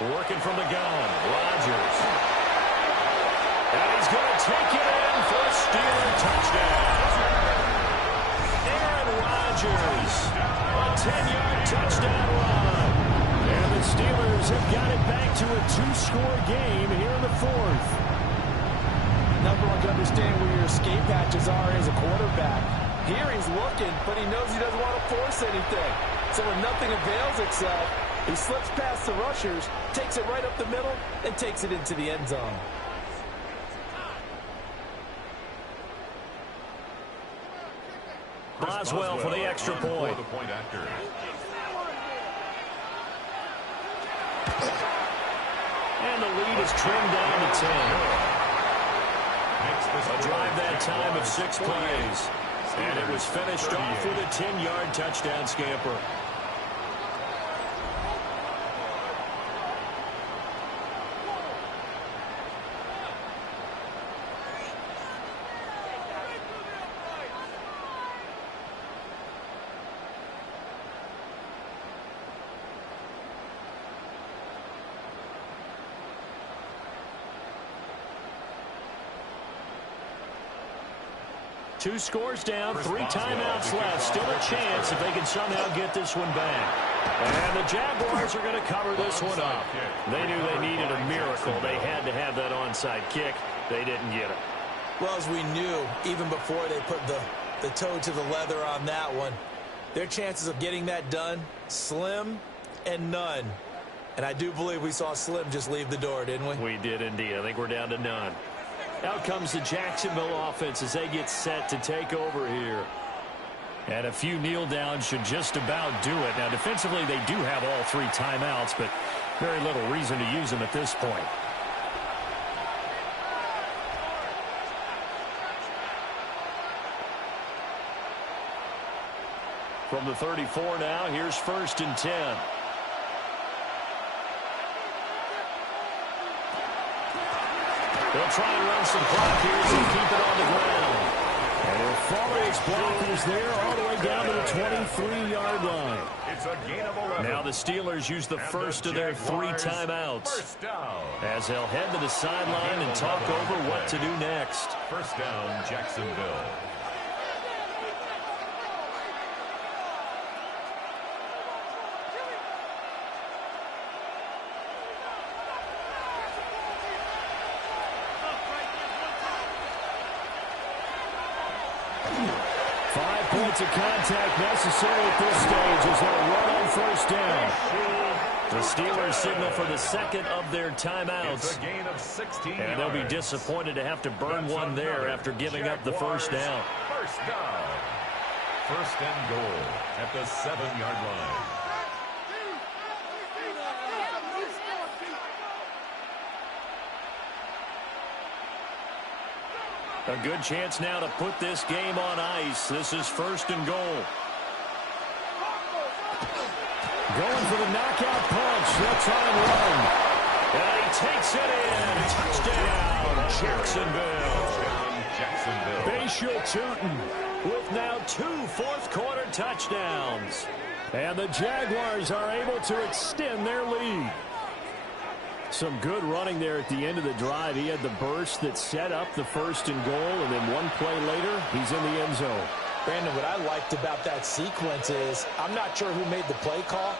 Working from the gun, Rodgers. And he's going to take it in for a Steeler touchdown. Aaron Rodgers, a 10-yard touchdown run. And the Steelers have got it back to a 2-score game here in the fourth. never one to understand where your escape hatches are as a quarterback. Here he's looking, but he knows he doesn't want to force anything. So when nothing avails itself, he slips past the rushers, takes it right up the middle, and takes it into the end zone. Boswell for the extra point. And the lead is trimmed down to 10. A drive that time of 6 plays. And it was finished off with a 10-yard touchdown scamper. Two scores down, 3 timeouts left. Still a chance if they can somehow get this one back. And the Jaguars are going to cover this one up. They knew they needed a miracle. They had to have that onside kick. They didn't get it. Well, as we knew, even before they put the toe to the leather on that one, their chances of getting that done, slim and none. And I do believe we saw Slim just leave the door, didn't we? We did indeed. I think we're down to none. Out comes the Jacksonville offense as they get set to take over here. And a few kneel downs should just about do it. Now, defensively, they do have all 3 timeouts, but very little reason to use them at this point. From the 34 now, here's 1st and 10. They'll try and run some clock here to keep it on the ground. And he'll follow his blockers there all the way down to the 23-yard line. It's a gain of 11. Now the Steelers use the first of their 3 timeouts. First down. As they'll head to the sideline and talk over what to do next. First down, Jacksonville. Of contact necessary at this stage as they'll run on first down. The Steelers signal for the second of their It's timeouts. a gain of 16 And they'll be yards. disappointed to have to burn one there after giving up the first down. First down. First and goal at the 7-yard line. A good chance now to put this game on ice. This is 1st and goal. Going for the knockout punch. They'll try and run. And he takes it in. Touchdown, Jacksonville. Jacksonville. Bashir Tootin With now 2 fourth-quarter touchdowns. And the Jaguars are able to extend their lead. Some good running there at the end of the drive. He had the burst that set up the 1st and goal, and then one play later, he's in the end zone. Brandon, what I liked about that sequence is, I'm not sure who made the play call,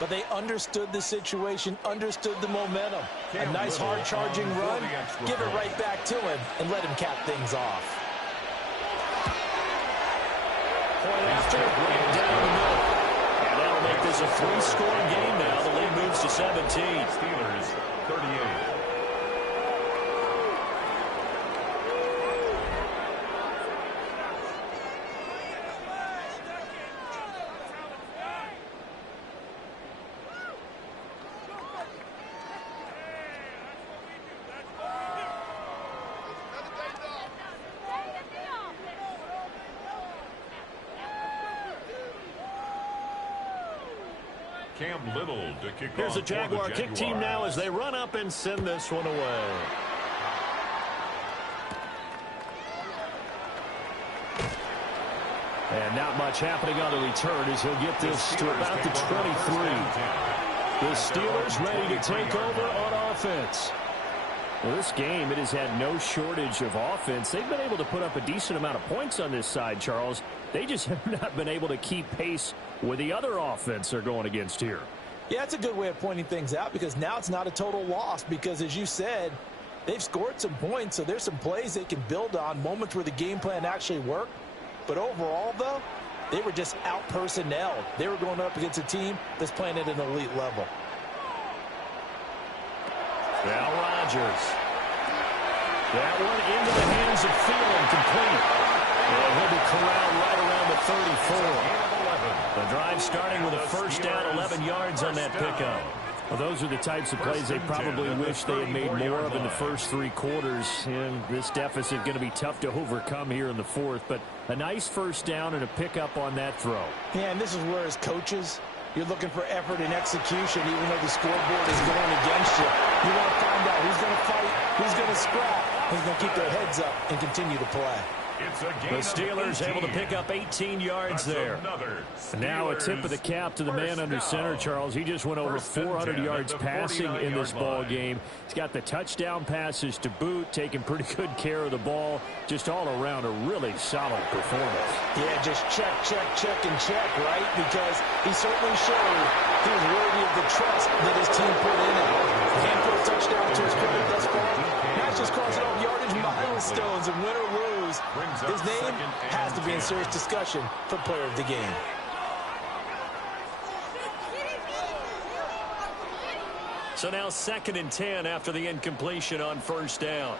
but they understood the situation, understood the momentum. A nice hard-charging run, give it right back to him, and let him cap things off. Point after, right down the middle. And that'll make this a 3-score game now. The lead moves to 17. Steelers, 38. Cam Little to kick Here's off the Jaguar for the kick team now as they run up and send this one away. And not much happening on the return as he'll get this to about the 23. The Steelers ready to take over on offense. Well, this game, it has had no shortage of offense. They've been able to put up a decent amount of points on this side, Charles. They just have not been able to keep pace with the other offense they're going against here. Yeah, that's a good way of pointing things out because now it's not a total loss because, as you said, they've scored some points, so there's some plays they can build on, moments where the game plan actually worked. But overall, though, they were just out-personnelled. They were going up against a team that's playing at an elite level. Now Rodgers. That one into the hands of Thielen, complete. And he'll be corralled right around the 34. The drive starting with a first down, 11 yards on that pickup. Well, those are the types of plays they probably wish they had made more of in the first 3 quarters. And this deficit going to be tough to overcome here in the fourth. But a nice first down and a pickup on that throw. Yeah, and this is where, as coaches, you're looking for effort and execution, even though the scoreboard is going against you. You want to find out who's going to fight, who's going to scrap, who's going to keep their heads up and continue to play. The Steelers able to pick up 18 yards there. Now a tip of the cap to the man under center, Charles. He just went over 400 yards passing in this ball game. He's got the touchdown passes to boot, taking pretty good care of the ball. Just all around a really solid performance. Yeah, just check, and check, right? Because he certainly showed he was worthy of the trust that his team put in him. A handful of touchdowns to his credit thus far. Now he's just crossing off yardage milestones, and win or lose, his name has to be in serious discussion for player of the game. So now 2nd and 10 after the incompletion on first down.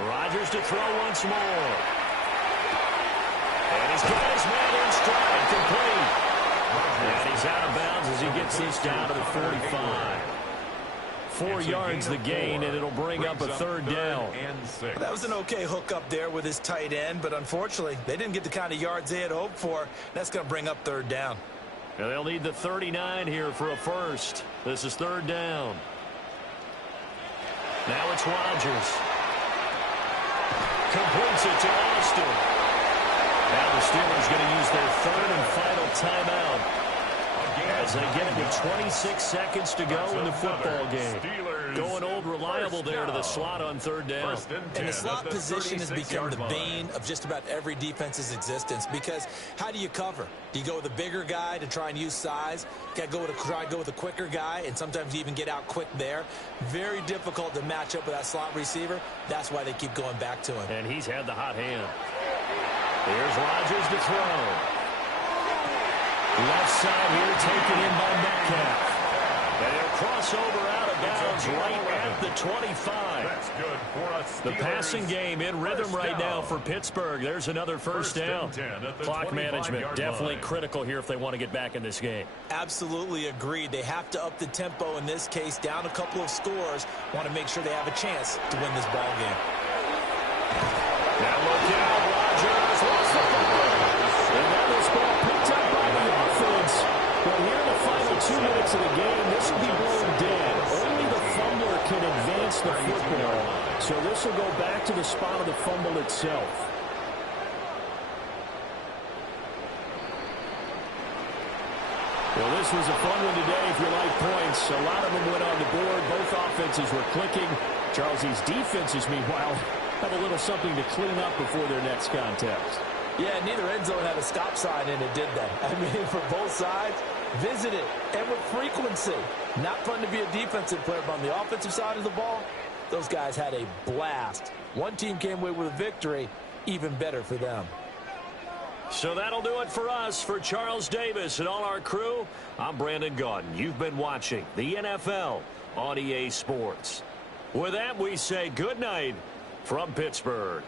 Rodgers to throw once more. And he's got his man in stride, complete. And he's out of bounds as he gets this down to the 45. 4 yards the gain, and it'll bring up a 3rd down. That was an okay hook up there with his tight end, but unfortunately, they didn't get the kind of yards they had hoped for. That's going to bring up 3rd down. Now they'll need the 39 here for a first. This is 3rd down. Now it's Rodgers. Completes it to Austin. Now the Steelers going to use their 3rd and final timeout as they get it with 26 seconds to go in the football game. Going old reliable there to the slot on 3rd down. And the slot position has become the bane of just about every defense's existence, because how do you cover? Do you go with a bigger guy to try and use size? Got to try and go with a quicker guy, and sometimes you even get out quick there. Very difficult to match up with that slot receiver. That's why they keep going back to him. And he's had the hot hand. Here's Rodgers to throw. Left side here taken in by Metcalf. And he'll cross over out of bounds right at the 25. That's good for us. The passing game in rhythm right now for Pittsburgh. There's another first down. Clock management definitely critical here if they want to get back in this game. Absolutely agreed. They have to up the tempo in this case, down a couple of scores. Want to make sure they have a chance to win this ball game. Now look out, Rodgers. What's the ball? And that was ball picked up by the offense. But here in the final 2 minutes of the game, this will be blown dead. Only the fumbler can advance the football. So this will go back to the spot of the fumble itself. Well, this was a fun one today if you like points. A lot of them went on the board. Both offenses were clicking. Charles, these defenses, meanwhile, have a little something to clean up before their next contest. Yeah, neither end zone had a stop sign in it, did they? I mean, for both sides, visit it, and with frequency. Not fun to be a defensive player, but on the offensive side of the ball, those guys had a blast. One team came away with a victory, even better for them. So that'll do it for us. For Charles Davis and all our crew, I'm Brandon Gaudin. You've been watching the NFL on EA Sports. With that, we say good night from Pittsburgh.